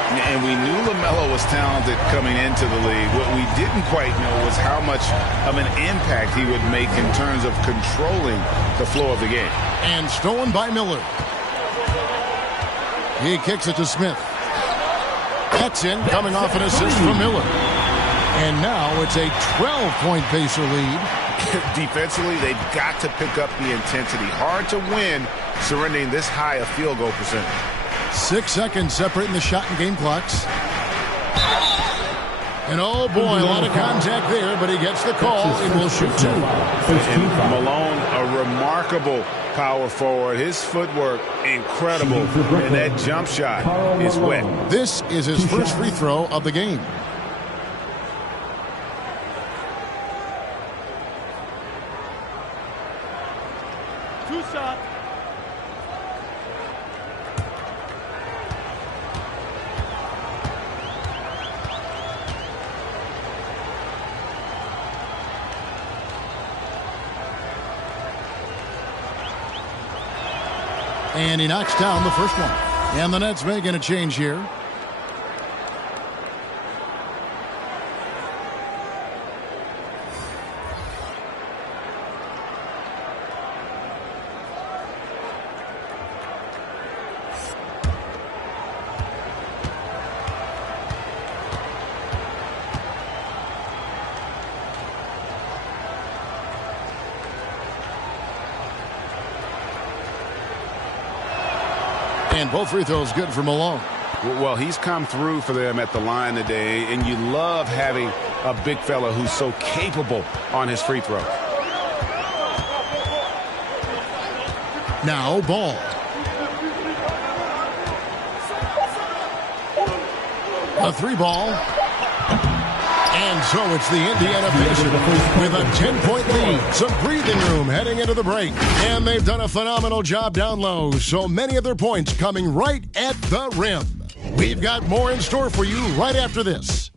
And we knew LaMelo was talented coming into the league. What we didn't quite know was how much of an impact he would make in terms of controlling the flow of the game. And stolen by Miller. He kicks it to Smith. That's in, coming off an assist from Miller. And now it's a 12-point Pacer lead. Defensively, they've got to pick up the intensity. Hard to win surrendering this high a field goal percentage. 6 seconds separating the shot and game clocks. And oh boy, a lot of contact there, but he gets the call and will shoot 2. And Malone, a remarkable power forward. His footwork, incredible. And that jump shot is wet. This is his first free throw of the game. Two shots. And he knocks down the first one. And the Nets making a change here. And both free throws good for Malone. Well, he's come through for them at the line today, and you love having a big fella who's so capable on his free throw. Now Ball. A 3-ball. And so it's the Indiana Pacers with a 10-point lead. Some breathing room heading into the break. And they've done a phenomenal job down low. So many of their points coming right at the rim. We've got more in store for you right after this.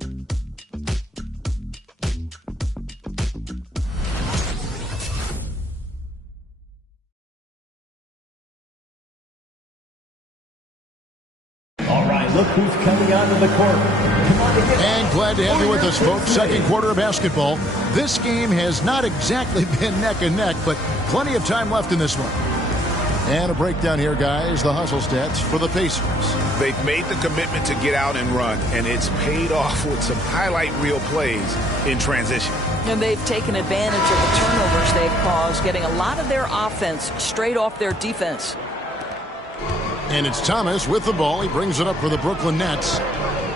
All right, look who's coming onto the court. And glad to have you with us, folks. Second quarter of basketball. This game has not exactly been neck and neck, but plenty of time left in this one. And a breakdown here, guys. The hustle stats for the Pacers. They've made the commitment to get out and run, and it's paid off with some highlight reel plays in transition. And they've taken advantage of the turnovers they've caused, getting a lot of their offense straight off their defense. And it's Thomas with the ball. He brings it up for the Brooklyn Nets.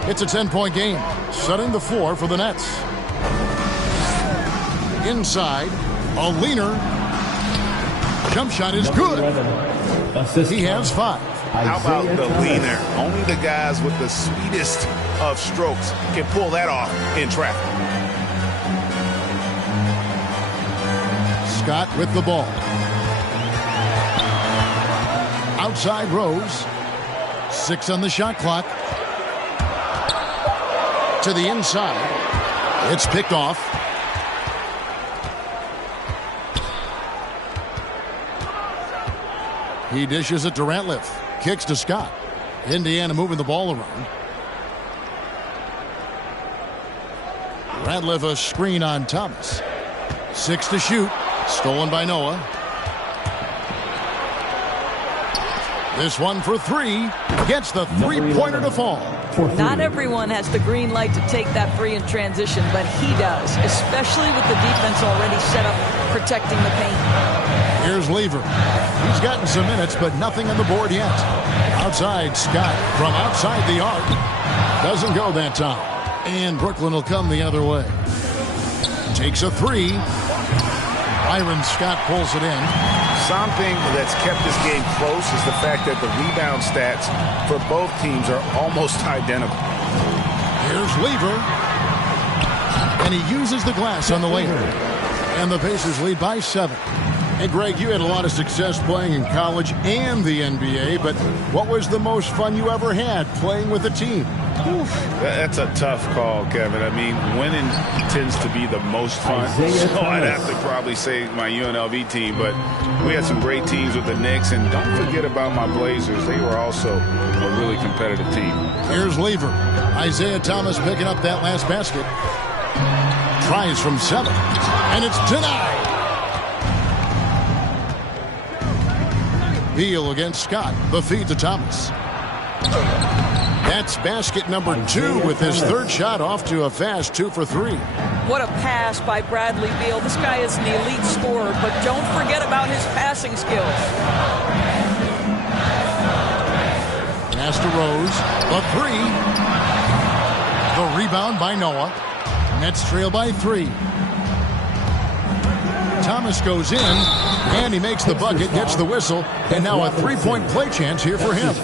It's a 10-point game, setting the floor for the Nets. Inside, a leaner. Jump shot is good. He has 5. How about the leaner? Only the guys with the sweetest of strokes can pull that off in traffic. Scott with the ball. Outside Rose. 6 on the shot clock. To the inside. It's picked off. He dishes it to Ratliff. Kicks to Scott. Indiana moving the ball around. Ratliff a screen on Thomas. 6 to shoot. Stolen by Noah. This one for 3. Gets the three-pointer to fall. Not everyone has the green light to take that free in transition, but he does, especially with the defense already set up protecting the paint. Here's Lever. He's gotten some minutes, but nothing on the board yet. Outside, Scott from outside the arc. Doesn't go that time. And Brooklyn will come the other way. Takes a 3. Byron Scott pulls it in. Something that's kept this game close is the fact that the rebound stats for both teams are almost identical. Here's Lever. And he uses the glass on the layup. And the Pacers lead by 7. And Greg, you had a lot of success playing in college and the NBA, but what was the most fun you ever had playing with a team? Oof, that's a tough call, Kevin. I mean, winning tends to be the most fun. So I'd have to probably say my UNLV team, but we had some great teams with the Knicks, and don't forget about my Blazers. They were also a really competitive team. Here's Lever. Isaiah Thomas picking up that last basket. Tries from 7, and it's denied. Beal against Scott. The feed to Thomas. That's basket number 2 with his third shot off to a fast 2 for 3. What a pass by Bradley Beal. This guy is an elite scorer, but don't forget about his passing skills. Pass to Rose. The 3. The rebound by Noah. Nets trail by 3. Thomas goes in, and he makes the bucket, gets the whistle, and now a three-point play chance here for him.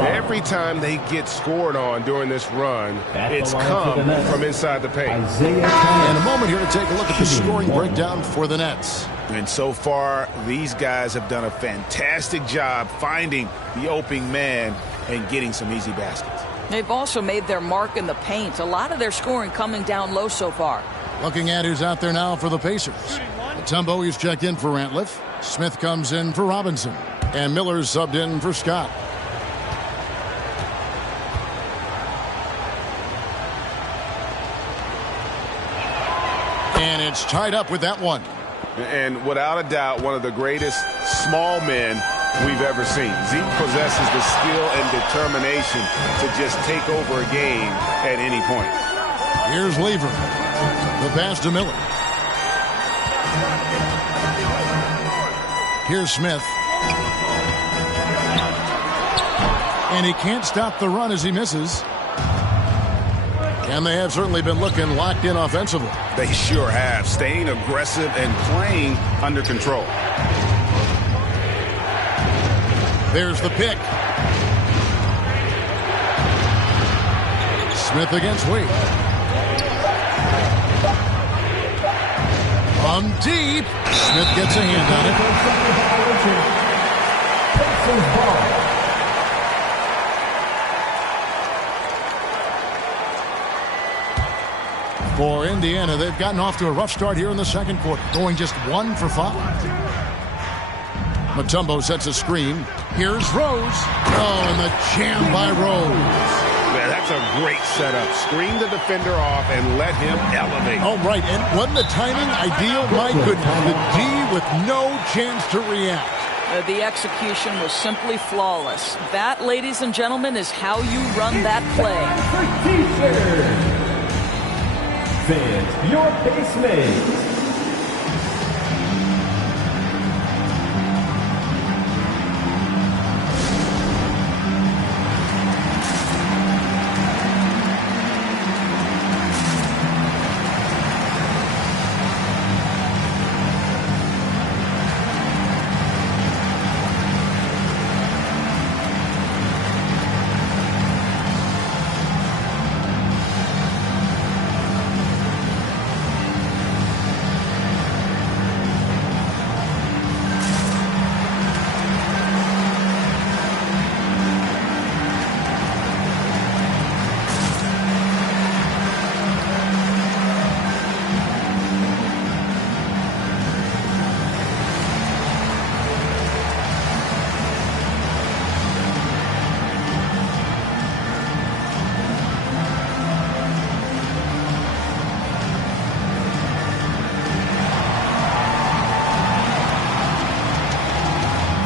Every time they get scored on during this run, it's come from inside the paint. And a moment here to take a look at the scoring breakdown for the Nets. And so far, these guys have done a fantastic job finding the opening man and getting some easy baskets. They've also made their mark in the paint. A lot of their scoring coming down low so far. Looking at who's out there now for the Pacers. Mutombo is checked in for Ratliff. Smith comes in for Robinson. And Miller's subbed in for Scott. And it's tied up with that one. And without a doubt, one of the greatest small men we've ever seen. Zeke possesses the skill and determination to just take over a game at any point. Here's Lever. The pass to Miller. Here's Smith. And he can't stop the run as he misses. And they have certainly been looking locked in offensively. They sure have, staying aggressive and playing under control. There's the pick. Smith against Wade. From deep. Smith gets a hand on it. For Indiana, they've gotten off to a rough start here in the second quarter, going just 1 for 5. Mutombo sets a screen. Here's Rose. Oh, and the jam by Rose. Yeah, that's a great setup. Screen the defender off and let him elevate. Oh, right. And wasn't the timing ideal? My goodness. The D with no chance to react. The execution was simply flawless. That, ladies and gentlemen, is how you run that play. Fans, your base mates.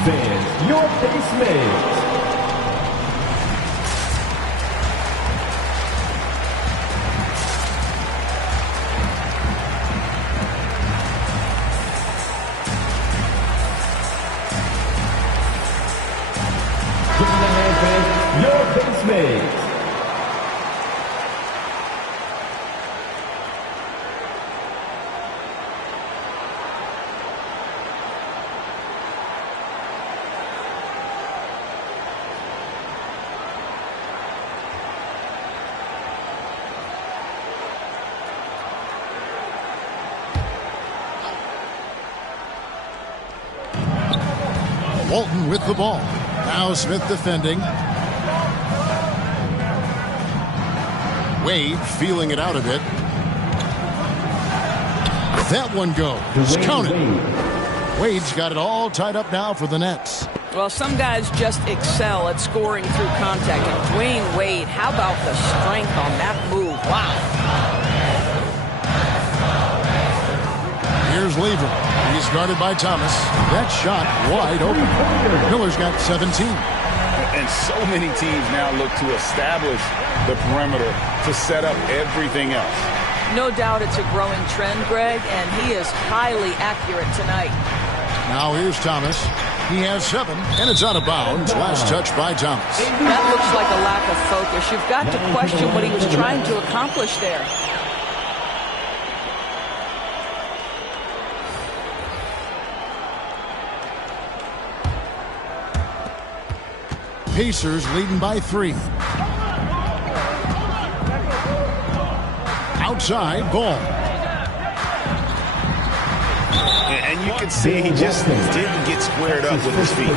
Fans, your base mates. Give me the hand, fans, your base mates. Walton with the ball. Now Smith defending. Wade feeling it out a bit. That one goes. Counted. Wade's got it all tied up now for the Nets. Well, some guys just excel at scoring through contact. And Dwayne Wade, how about the strength on that move? Wow. Here's Lever. He's guarded by Thomas. That shot wide open. Miller's got 17. And so many teams now look to establish the perimeter to set up everything else. No doubt it's a growing trend, Greg, and he is highly accurate tonight. Now here's Thomas. He has 7, and it's out of bounds. Last touch by Thomas. That looks like a lack of focus. You've got to question what he was trying to accomplish there. Pacers leading by 3. Outside, Ball. And you can see he just didn't get squared up with his feet.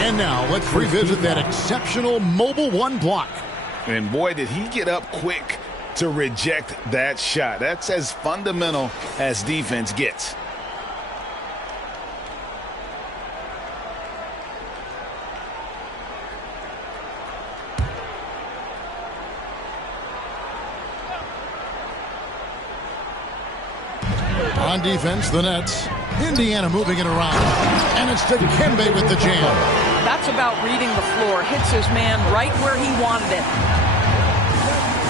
And now let's revisit that exceptional mobile 1 block. And boy, did he get up quick to reject that shot. That's as fundamental as defense gets. On defense, the Nets. Indiana moving it around. And it's to Kembe with the jam. That's about reading the floor. Hits his man right where he wanted it.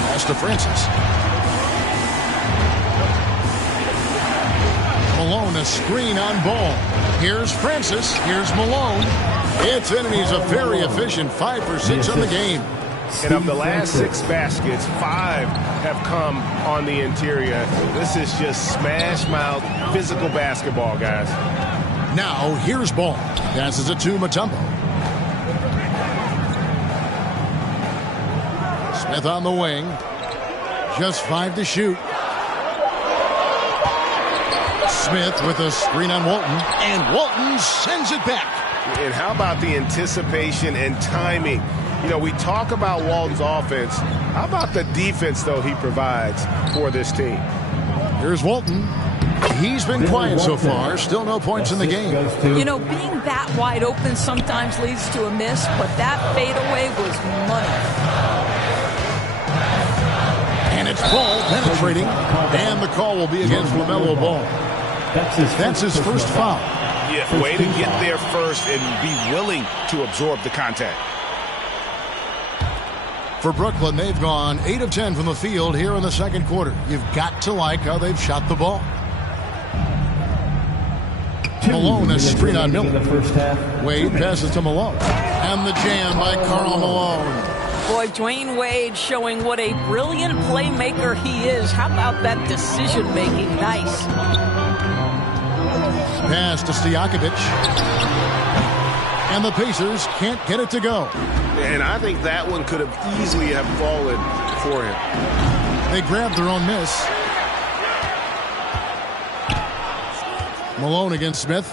Pass to Francis. Malone, a screen on Ball. Here's Francis. Here's Malone. It's in, and he's a very efficient 5 for 6 on the game. And of the last 6 baskets, 5 have come on the interior. This is just smash-mouth physical basketball, guys. Now, here's Ball. Passes it to Mutombo. Smith on the wing. Just 5 to shoot. Smith with a screen on Walton. And Walton sends it back. And how about the anticipation and timing? You know, we talk about Walton's offense. How about the defense, though, he provides for this team? Here's Walton. He's been quiet so far. Still no points in the game. You know, being that wide open sometimes leads to a miss, but that fadeaway was money. And it's Ball penetrating. And the call will be against LaMelo Ball. That's his first foul. Yeah, way to get there first and be willing to absorb the contact. For Brooklyn, they've gone 8 of 10 from the field here in the second quarter. You've got to like how they've shot the ball. Malone, a screen on Miller. Wade passes to Malone. And the jam by Karl Malone. Boy, Dwayne Wade showing what a brilliant playmaker he is. How about that decision-making? Nice. Pass to Stojakovic. And the Pacers can't get it to go. And I think that one could have easily have fallen for him. They grabbed their own miss. Malone against Smith.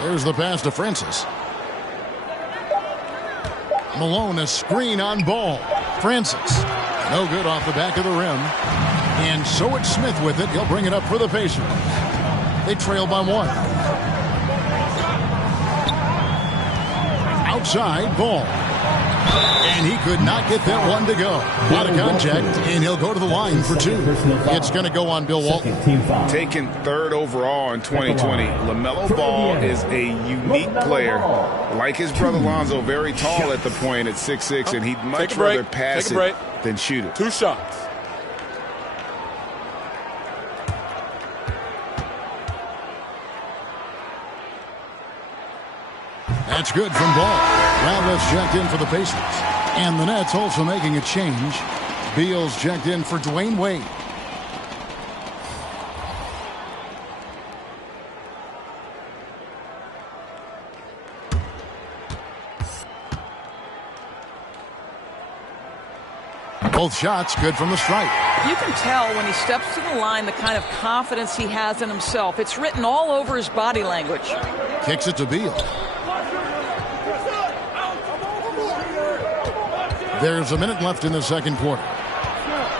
There's the pass to Francis. Malone, a screen on Ball. Francis. No good off the back of the rim. And so it's Smith with it. He'll bring it up for the Pacers. They trail by 1. Outside, Ball. And he could not get that one to go. Out of contact, and he'll go to the line for 2. It's going to go on Bill Walton. Taken 3rd overall in 2020. LaMelo Ball is a unique player. Like his brother Lonzo, very tall at the point at 6'6", and he'd much rather pass it than shoot it. 2 shots. That's good from Ball. Ratliff's checked in for the Pacers. And the Nets also making a change. Beal's checked in for Dwayne Wade. Both shots good from the stripe. You can tell when he steps to the line the kind of confidence he has in himself. It's written all over his body language. Kicks it to Beal. There's a minute left in the second quarter.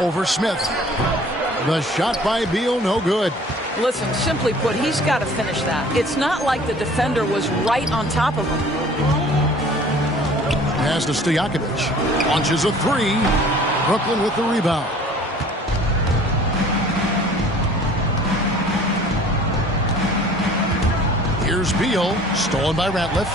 Over Smith. The shot by Beal, no good. Listen, simply put, he's got to finish that. It's not like the defender was right on top of him. Pass to Stojakovic. Launches a 3. Brooklyn with the rebound. Here's Beal. Stolen by Ratliff.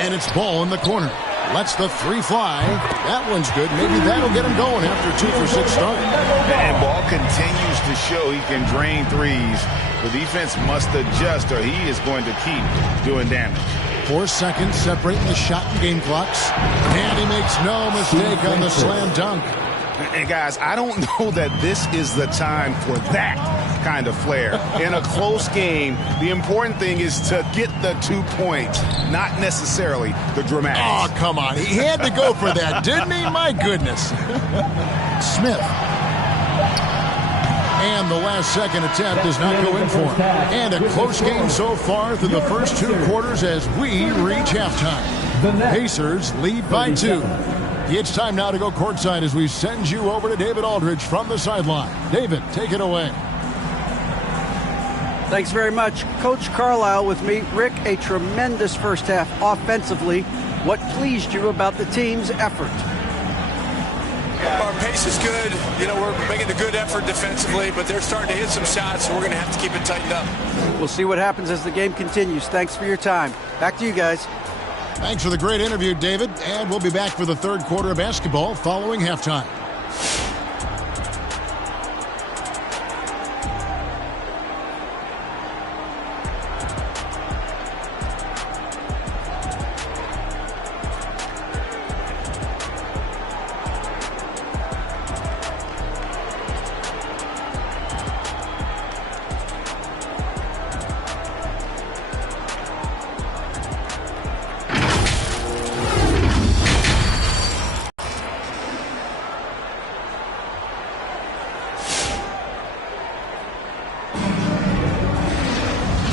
And it's Ball in the corner. Lets the 3 fly. That one's good. Maybe that'll get him going after 2 for 6 start. And Ball continues to show he can drain threes. The defense must adjust or he is going to keep doing damage. 4 seconds separating the shot and game clocks. And he makes no mistake on the slam dunk. And guys, I don't know that this is the time for that kind of flair. In a close game, the important thing is to get the 2 points, not necessarily the dramatics. Oh, come on. He had to go for that, didn't he? My goodness. Smith. And the last second attempt does not go in for him. And a close game so far through the first 2 quarters as we reach halftime. Pacers lead by 2. It's time now to go courtside as we send you over to David Aldridge from the sideline. David, take it away. Thanks very much. Coach Carlisle with me. Rick, a tremendous first half offensively. What pleased you about the team's effort? Our pace is good. You know, we're making a good effort defensively, but they're starting to hit some shots, so we're going to have to keep it tightened up. We'll see what happens as the game continues. Thanks for your time. Back to you guys. Thanks for the great interview, David. And we'll be back for the third quarter of basketball following halftime.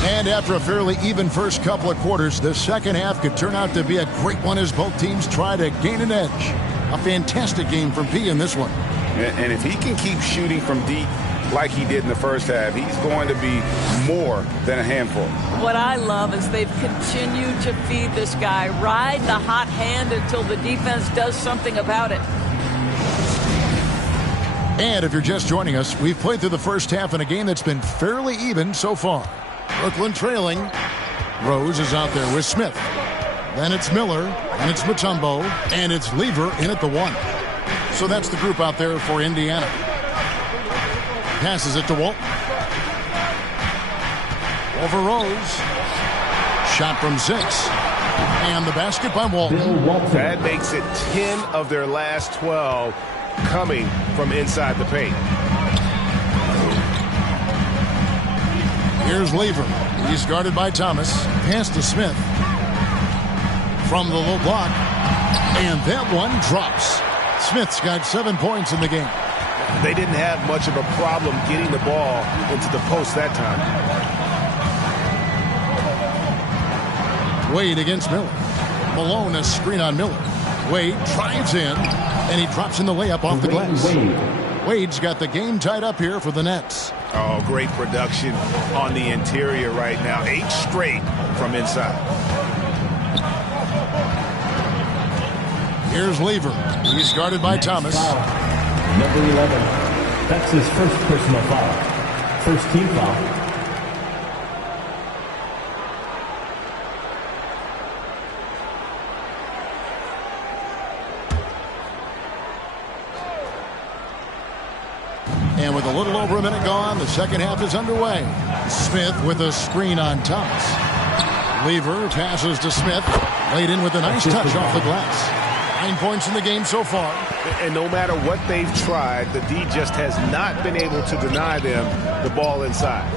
And after a fairly even first couple of quarters, the second half could turn out to be a great one as both teams try to gain an edge. A fantastic game from P in this one. And if he can keep shooting from deep like he did in the first half, he's going to be more than a handful. What I love is they've continued to feed this guy. Ride the hot hand until the defense does something about it. And if you're just joining us, we've played through the first half in a game that's been fairly even so far. Brooklyn trailing. Rose is out there with Smith. Then it's Miller, and it's Mutombo, and it's Lever in at the 1. So that's the group out there for Indiana. Passes it to Walton. Over Rose. Shot from 6. And the basket by Walton. That makes it 10 of their last 12 coming from inside the paint. Here's Lever. He's guarded by Thomas. Pass to Smith. From the low block. And that one drops. Smith's got 7 points in the game. They didn't have much of a problem getting the ball into the post that time. Wade against Miller. Malone a screen on Miller. Wade drives in, and he drops in the layup off the glass. Wade's got the game tied up here for the Nets. Oh, great production on the interior right now. 8 straight from inside. Here's Lever. He's guarded by Thomas. Number 11. That's his first personal foul. First team foul. And with a little over a minute gone, the second half is underway. Smith with a screen on Thomas. Lever passes to Smith. Laid in with a nice touch off the glass. 9 points in the game so far. And no matter what they've tried, the D just has not been able to deny them the ball inside.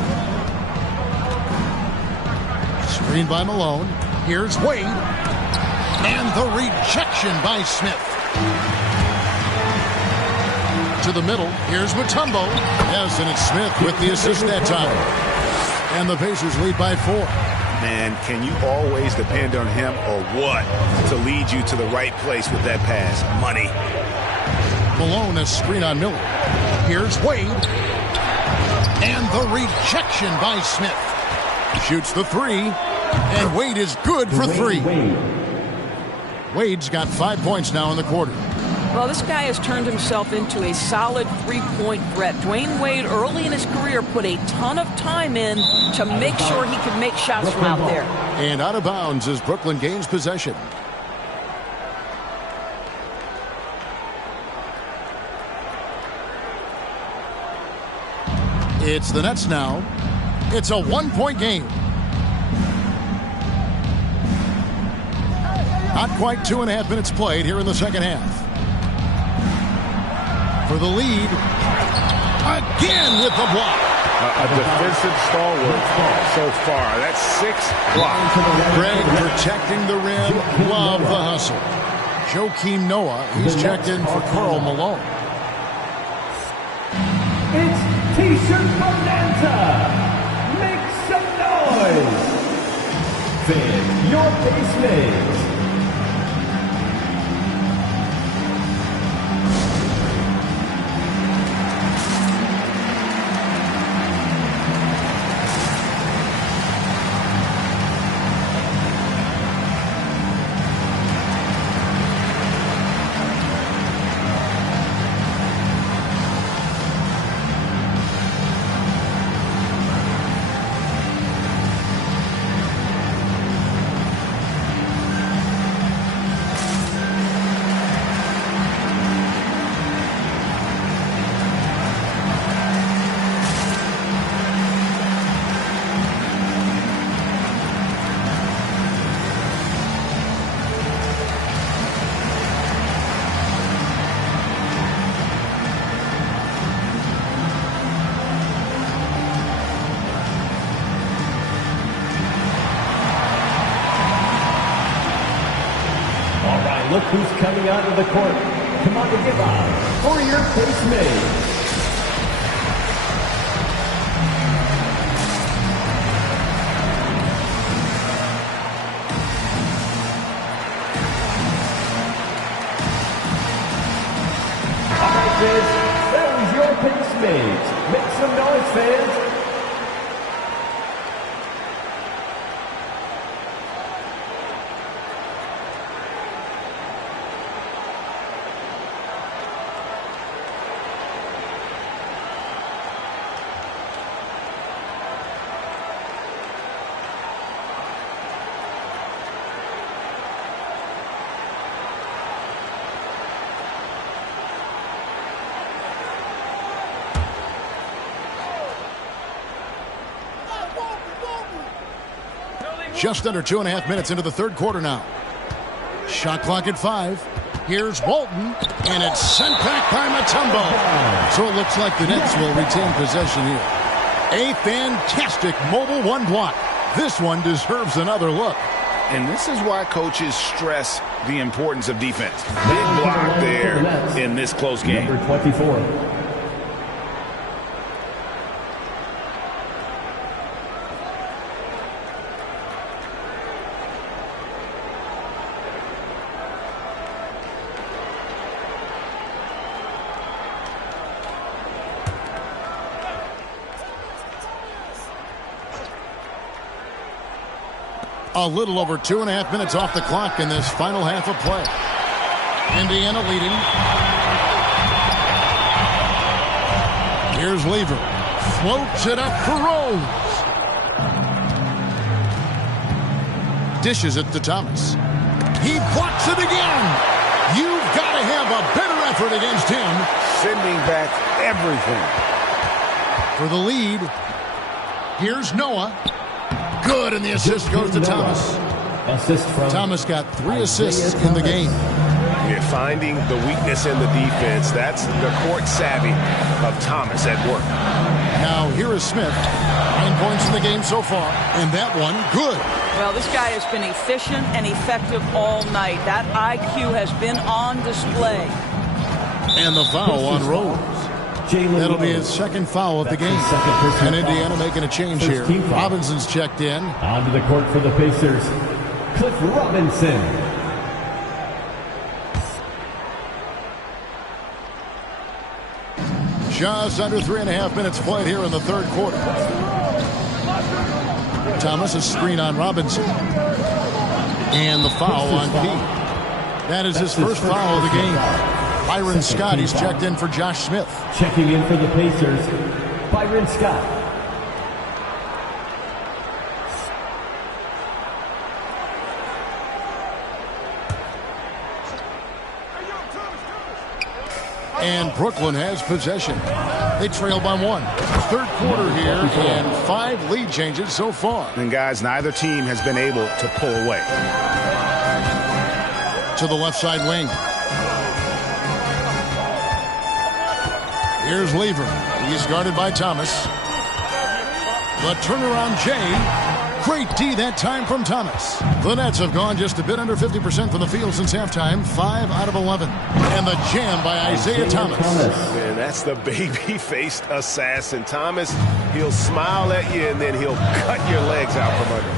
Screen by Malone. Here's Wade. And the rejection by Smith. To the middle. Here's Mutombo. Yes, and it's Smith with the assist that time. And the Pacers lead by 4. Man, can you always depend on him or what to lead you to the right place with that pass? Money. Malone a screen on Miller. Here's Wade. And the rejection by Smith. Shoots the 3. And Wade is good for 3. Wade's got 5 points now in the quarter. Well, this guy has turned himself into a solid three-point threat. Dwayne Wade, early in his career, put a ton of time in to make sure he could make shots from out there. And out of bounds as Brooklyn gains possession. It's the Nets now. It's a 1-point game. Not quite 2.5 minutes played here in the second half. For the lead. Again with the block. A defensive stalwart so far. That's 6 blocks. Greg protecting the rim. Love the hustle. Joakim Noah, he's checked in for Karl Malone. It's T-shirt bonanza. Make some noise. Fan your base mates. Look who's coming onto the court. Come on to give up for your base mates. All right, fans, that was your base mates. Make some noise, fans. Just under 2.5 minutes into the third quarter now. Shot clock at 5. Here's Walton, and it's sent back by Mutombo. So it looks like the Nets will retain possession here. A fantastic mobile one block. This one deserves another look. And this is why coaches stress the importance of defense. Big block there in this close game. Number 24. A little over 2.5 minutes off the clock in this final half of play. Indiana leading. Here's Lever. Floats it up for Rose. Dishes it to Thomas. He blocks it again. You've got to have a better effort against him. Sending back everything. For the lead. Here's Noah. Good, and the assist goes to Thomas. Assist from Thomas got 3 assists in the game. You're finding the weakness in the defense. That's the court savvy of Thomas at work. Now here is Smith. 9 points in the game so far, and that one good. Well, this guy has been efficient and effective all night. That IQ has been on display. And the foul on Rose. That'll be his second foul of the game. And Indiana making a change here. Robinson's checked in. Onto the court for the Pacers. Cliff Robinson. Just under 3.5 minutes played here in the third quarter. Thomas, a screen on Robinson. And the foul on Pete. That is his first foul of the game. Byron Scott, he's checked in for Josh Smith. Checking in for the Pacers, Byron Scott. And Brooklyn has possession. They trail by 1. Third quarter here, and 5 lead changes so far. And guys, neither team has been able to pull away. To the left side wing. Here's Lever. He's guarded by Thomas. The turnaround Jay. Great D that time from Thomas. The Nets have gone just a bit under 50% from the field since halftime. 5 out of 11. And the jam by Isaiah Thomas. Man, that's the baby-faced assassin. Thomas, he'll smile at you and then he'll cut your legs out from under.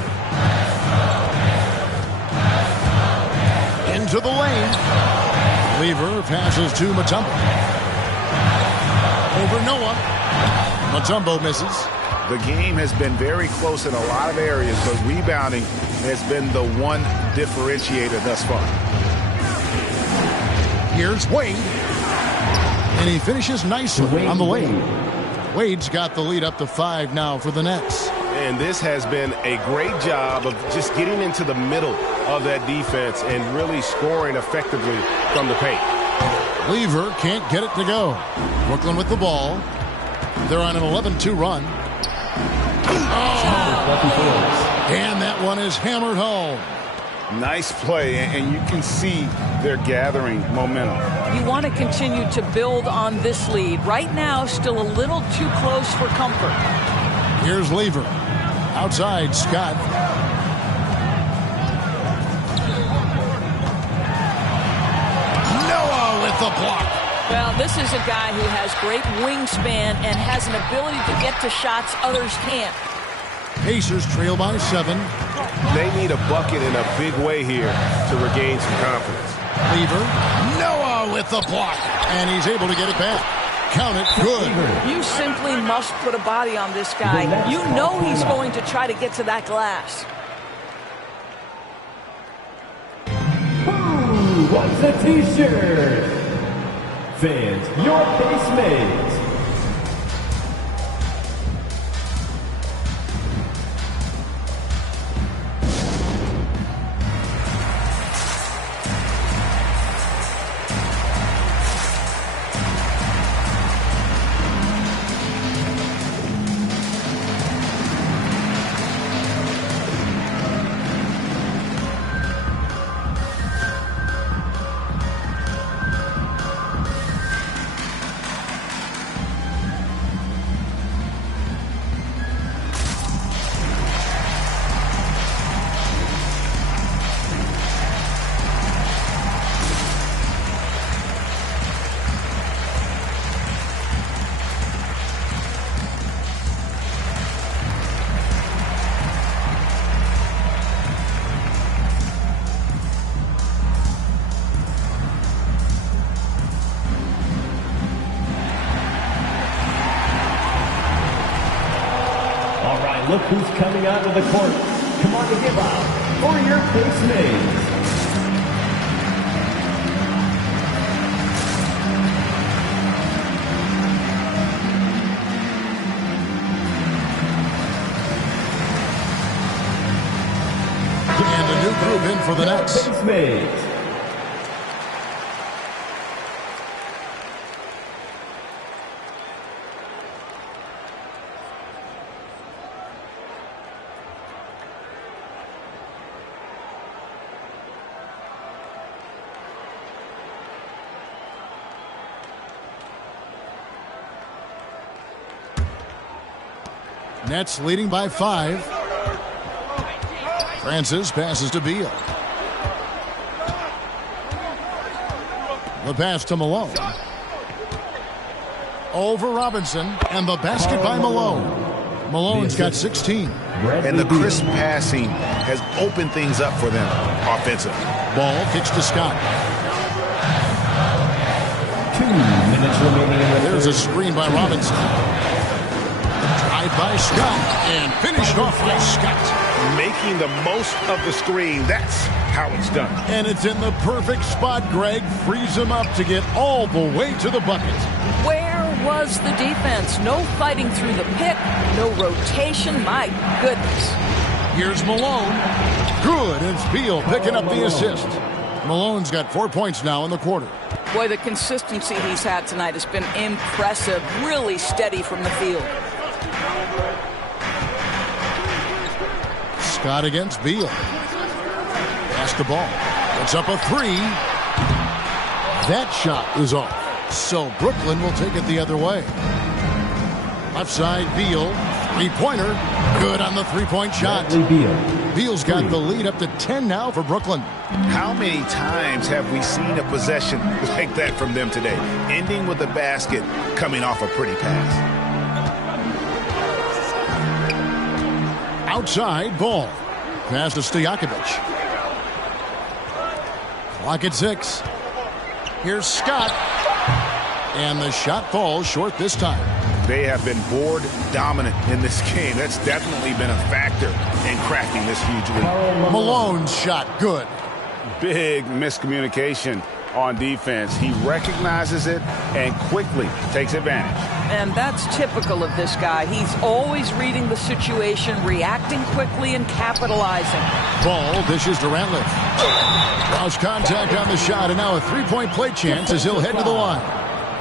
Into the lane. Lever passes to Mutombo. Over Noah. Mutombo misses. The game has been very close in a lot of areas, but rebounding has been the one differentiator thus far. Here's Wade. And he finishes nicely on the lane. Wade's got the lead up to 5 now for the Nets. And this has been a great job of just getting into the middle of that defense and really scoring effectively from the paint. Lever can't get it to go. Brooklyn with the ball. They're on an 11-2 run. And that one is hammered home. Nice play, and you can see they're gathering momentum. You want to continue to build on this lead. Right now, still a little too close for comfort. Here's Lever. Outside, Scott. Noah with the block. Well, this is a guy who has great wingspan and has an ability to get to shots others can't. Pacers trail by 7. They need a bucket in a big way here to regain some confidence. Lever. Noah with the block. And he's able to get it back. Count it. Good. You simply must put a body on this guy. You know he's going to try to get to that glass. Who wants a t-shirt? Fans, your base mates. Look who's coming out of the court. Come on to give up for your base mates. And a new group in for the Nets. Base mates. Nets leading by 5. Francis passes to Beal. The pass to Malone. Over Robinson, and the basket by Malone. Malone's got 16. And the crisp passing has opened things up for them offensively. Ball kicks to Scott. 2 minutes remaining in the There's a screen by Robinson. Tried by Scott, and finished off by Scott. Making the most of the screen, that's how it's done. And it's in the perfect spot. Greg frees him up to get all the way to the bucket. Where was the defense? No fighting through the pick, no rotation. My goodness. Here's Malone. Good, and Beal picking up the assist. Malone's got 4 points now in the quarter. Boy, the consistency he's had tonight has been impressive. Really steady from the field. Scott against Beal. Pass the ball. It's up a 3. That shot is off. So Brooklyn will take it the other way. Left side, Beal. Three-pointer. Good on the three-point shot. Beal's got the lead up to 10 now for Brooklyn. How many times have we seen a possession like that from them today? Ending with a basket, coming off a pretty pass. Outside, Ball. Pass to Stojakovic. Clock at 6. Here's Scott. And the shot falls short this time. They have been board dominant in this game. That's definitely been a factor in cracking this huge lead. Malone's shot, good. Big miscommunication on defense. He recognizes it and quickly takes advantage. And that's typical of this guy. He's always reading the situation, reacting quickly, and capitalizing. Ball dishes to Ratliff. Cross contact on the shot, and now a three-point play chance as he'll head to the line.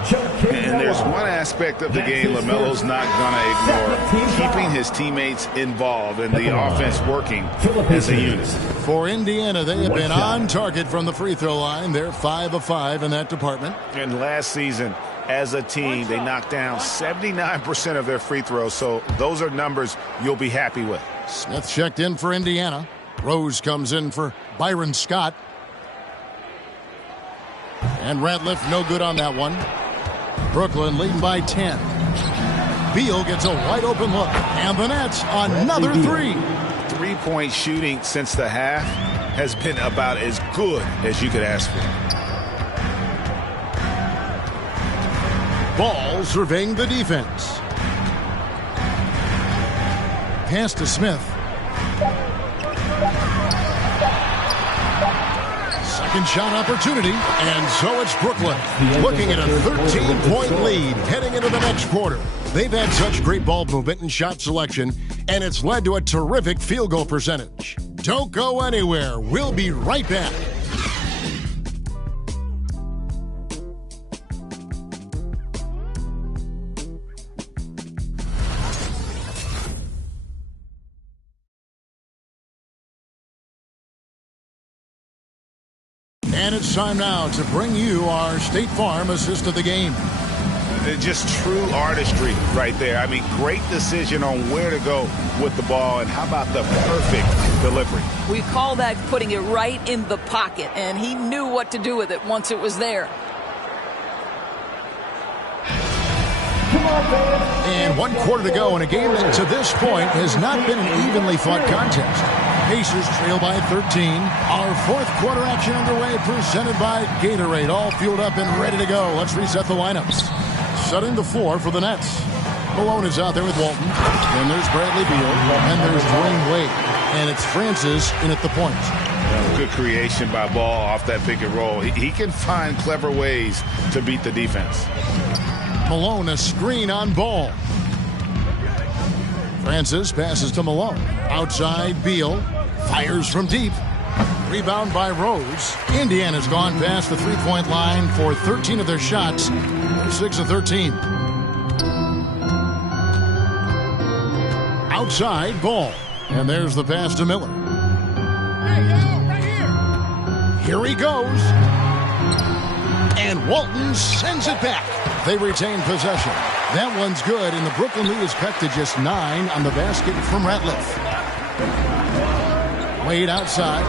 And there's one aspect of the game LaMelo's not going to ignore, keeping his teammates involved and the offense working as a unit. For Indiana, they have been on target from the free throw line. They're 5 of 5 in that department. And last season, as a team, they knocked down 79% of their free throws, so those are numbers you'll be happy with. Smith checked in for Indiana. Rose comes in for Byron Scott. And Ratliff no good on that one. Brooklyn leading by 10. Beal gets a wide open look. And the Nets another three. Three-point shooting since the half has been about as good as you could ask for. Ball surveying the defense. Pass to Smith. Second shot opportunity, and so it's Brooklyn looking at a 13-point lead heading into the next quarter. They've had such great ball movement and shot selection, and it's led to a terrific field goal percentage. Don't go anywhere. We'll be right back. And it's time now to bring you our State Farm assist of the game. Just true artistry right there. I mean, great decision on where to go with the ball, and how about the perfect delivery? We call that putting it right in the pocket, and he knew what to do with it once it was there. And 1 quarter to go in a game that to this point has not been an evenly fought contest. Pacers trail by 13. Our fourth quarter action underway, presented by Gatorade. All fueled up and ready to go. Let's reset the lineups. Setting the floor for the Nets. Malone is out there with Walton. Then there's Bradley Beal. And there's Dwayne Wade. And it's Francis in at the point. Good creation by Ball off that pick and roll. He can find clever ways to beat the defense. Malone, a screen on Ball. Francis passes to Malone. Outside, Beal. Fires from deep. Rebound by Rose. Indiana's gone past the three-point line for 13 of their shots. 6 of 13. Outside, Ball. And there's the pass to Miller. Hey, yo, right here. Here he goes. And Walton sends it back. They retain possession. That one's good, and the Brooklyn lead is cut to just 9 on the basket from Ratliff. Wade outside.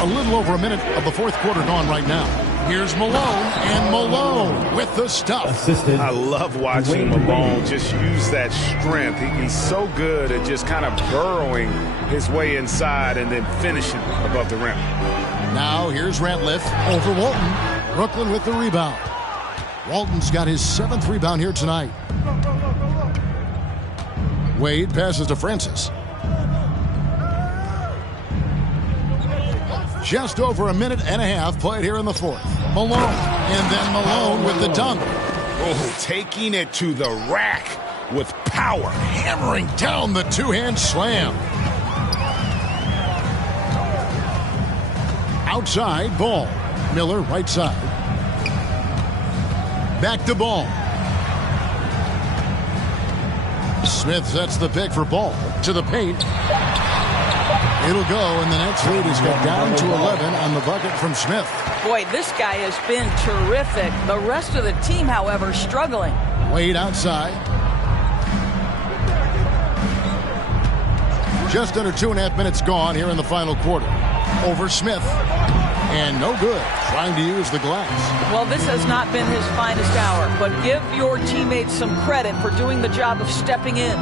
A little over a minute of the fourth quarter gone right now. Here's Malone, and Malone with the stuff. I love watching Malone just use that strength. He's so good at just kind of burrowing his way inside and then finishing above the rim. Now here's Ratliff over Walton. Brooklyn with the rebound. Walton's got his 7th rebound here tonight. Wade passes to Francis. Just over a minute and a half played here in the fourth. Malone, and then Malone with the dunk. Oh, taking it to the rack with power. Hammering down the two-hand slam. Outside, Ball. Miller, right side. Back to Ball. Smith sets the pick for Ball. To the paint. It'll go, and the Nets lead is got down to 11 on the bucket from Smith. Boy, this guy has been terrific. The rest of the team, however, struggling. Wade outside. Just under 2.5 minutes gone here in the final quarter. Over Smith. And no good. Trying to use the glass. Well, this has not been his finest hour, but give your teammates some credit for doing the job of stepping in.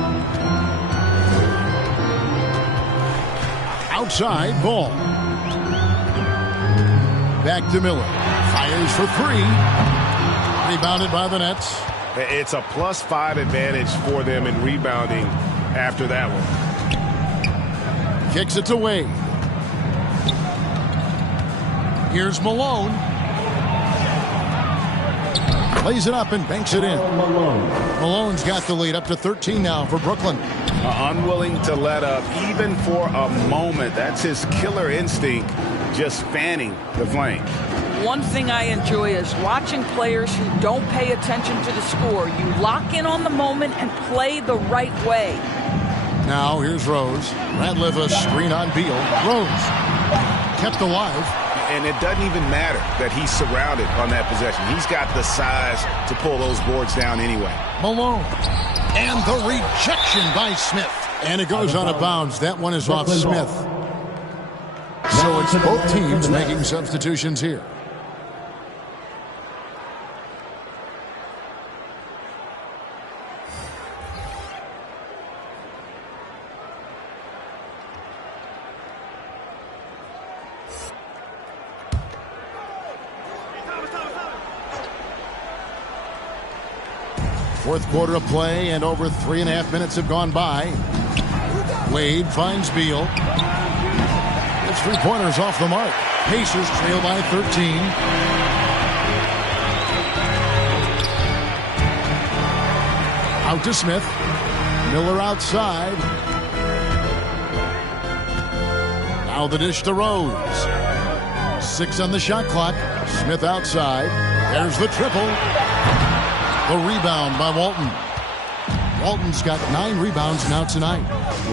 Outside ball. Back to Miller. Fires for three. Rebounded by the Nets. It's a +5 advantage for them in rebounding after that one. Kicks it to Wade. Here's Malone. Lays it up and banks it in. Malone's got the lead up to 13 now for Brooklyn. Unwilling to let up even for a moment. That's his killer instinct, just fanning the flame. One thing I enjoy is watching players who don't pay attention to the score. You lock in on the moment and play the right way. Now here's Rose. Radliff a screen on Beal. Rose kept alive. And it doesn't even matter that he's surrounded on that possession. He's got the size to pull those boards down anyway. Malone. And the rejection by Smith. And it goes out of bounds. That one is off Smith. So it's both teams making substitutions here. Fourth quarter of play, and over 3.5 minutes have gone by. Wade finds Beal. His three-pointers off the mark. Pacers trail by 13. Out to Smith. Miller outside. Now the dish to Rose. 6 on the shot clock. Smith outside. There's the triple. The rebound by Walton. Walton's got 9 rebounds now tonight.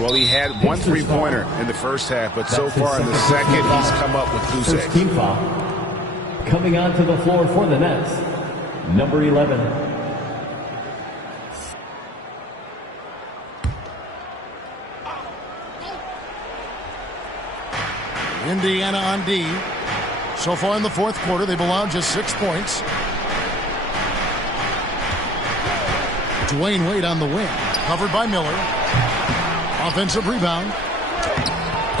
Well, he had 1 3-pointer in the first half, but so far in the second, he's come up with 2 First team foul. Coming onto the floor for the Nets, number 11. Indiana on D. So far in the fourth quarter, they've allowed just 6 points. Dwayne Wade on the wing. Covered by Miller. Offensive rebound.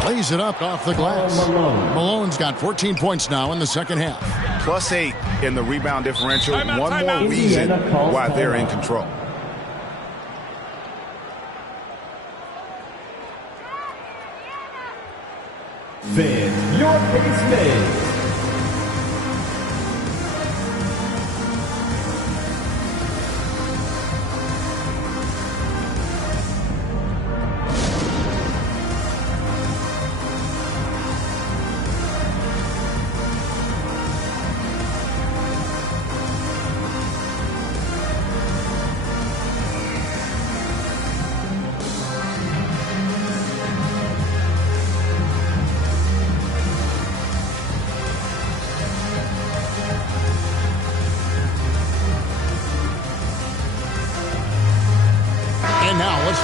Lays it up off the glass. Malone's got 14 points now in the second half. +8 in the rebound differential. One more reason why they're in control. Fans, your pace man.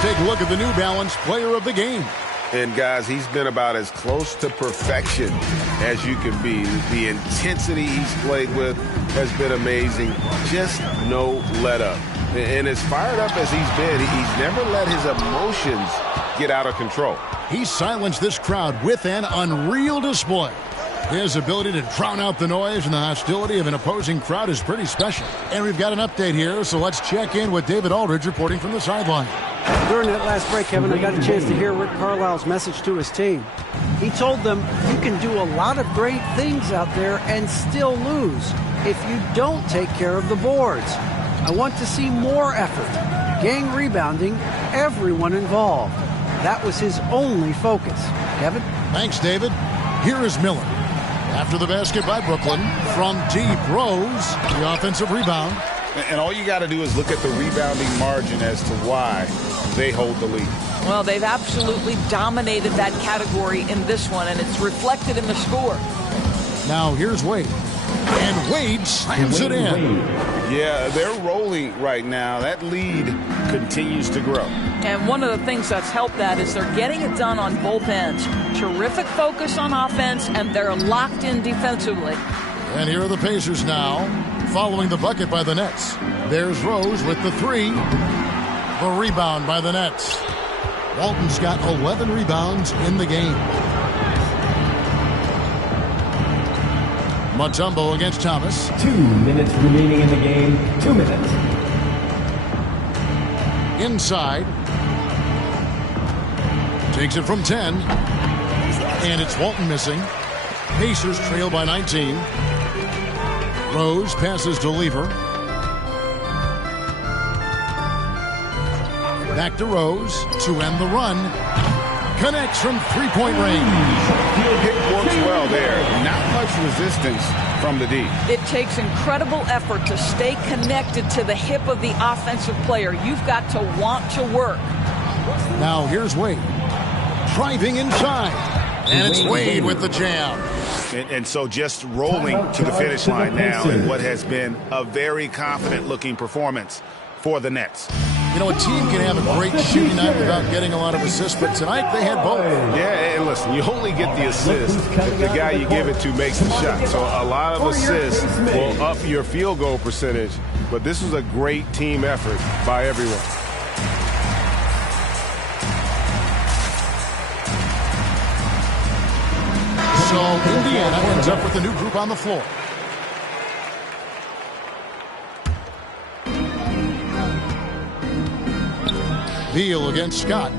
Take a look at the New Balance player of the game. And guys, he's been about as close to perfection as you can be. The intensity he's played with has been amazing. Just no let up. And as fired up as he's been, he's never let his emotions get out of control. He silenced this crowd with an unreal display. His ability to drown out the noise and the hostility of an opposing crowd is pretty special. And we've got an update here, so let's check in with David Aldridge reporting from the sideline. During that last break, Kevin, I got a chance to hear Rick Carlisle's message to his team. He told them, you can do a lot of great things out there and still lose if you don't take care of the boards. I want to see more effort, gang rebounding, everyone involved. That was his only focus. Kevin? Thanks, David. Here is Miller. After the basket by Brooklyn, from deep, Rose, the offensive rebound. And all you got to do is look at the rebounding margin as to why they hold the lead. Well, they've absolutely dominated that category in this one, and it's reflected in the score. Now here's Wade. And Wade slams it in. Yeah, they're rolling right now. That lead continues to grow. And one of the things that's helped that is they're getting it done on both ends. Terrific focus on offense, and they're locked in defensively. And here are the Pacers now, following the bucket by the Nets. There's Rose with the three. The rebound by the Nets. Walton's got 11 rebounds in the game. Mutombo against Thomas. 2 minutes remaining in the game. 2 minutes. Inside. Takes it from 10. And it's Walton missing. Pacers trail by 19. Rose passes to Lever. Back to Rose to end the run. Connects from three-point range. Pick works well there. Not much resistance from the D. It takes incredible effort to stay connected to the hip of the offensive player. You've got to want to work. Now here's Wade. Driving inside. And it's Wade with the jam. And so just rolling to the finish line now in what has been a very confident-looking performance for the Nets. You know, a team can have a great shooting night without getting a lot of assists, but tonight they had both. Yeah, and listen, you only get the assist if the guy you give it to makes the shot. So a lot of assists will up your field goal percentage, but this was a great team effort by everyone. So Indiana ends up with a new group on the floor. Beal against Scott.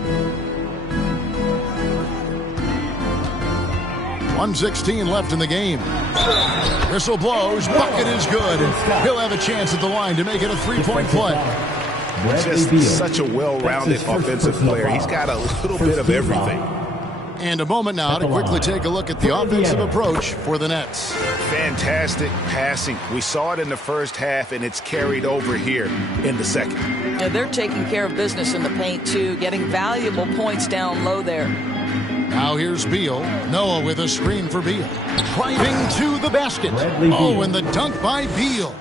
1:16 left in the game. Whistle blows. Bucket is good. He'll have a chance at the line to make it a three-point play. Just such a well-rounded offensive player. He's got a little bit of everything. And a moment now to quickly take a look at the offensive approach for the Nets. Fantastic passing. We saw it in the first half, and it's carried over here in the second. Yeah, they're taking care of business in the paint, too, getting valuable points down low there. Now here's Beal. Noah with a screen for Beal. Driving to the basket. Oh, and the dunk by Beal.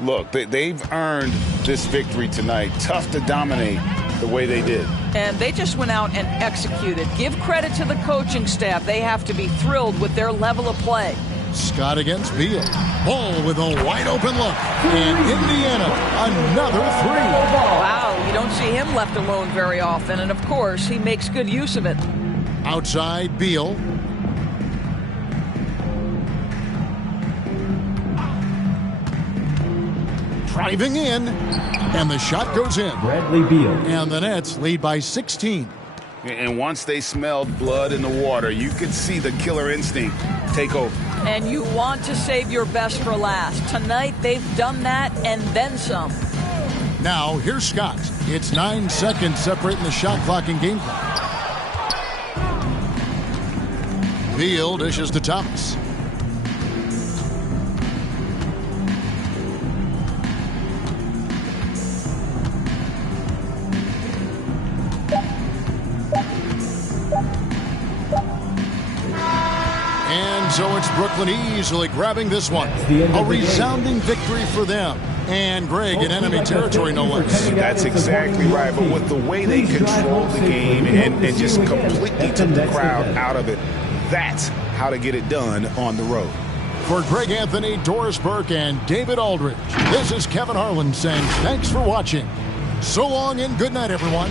Look, they've earned this victory tonight. Tough to dominate the way they did. And they just went out and executed. Give credit to the coaching staff. They have to be thrilled with their level of play. Scott against Beal. Ball with a wide open look. And Indiana, another three. Wow, you don't see him left alone very often. And of course, he makes good use of it. Outside Beal. Driving in. And the shot goes in. Bradley Beal. And the Nets lead by 16. And once they smelled blood in the water, you could see the killer instinct take over. And you want to save your best for last. Tonight, they've done that and then some. Now, here's Scott. It's 9 seconds separating the shot clock and game clock. Beal dishes to Thomas. And so it's Brooklyn easily grabbing this one. A resounding victory for them. And Greg in enemy territory, no less. That's exactly right. But with the way they controlled the game and just completely took the crowd out of it, that's how to get it done on the road. For Greg Anthony, Doris Burke, and David Aldridge, this is Kevin Harlan saying thanks for watching. So long and good night, everyone.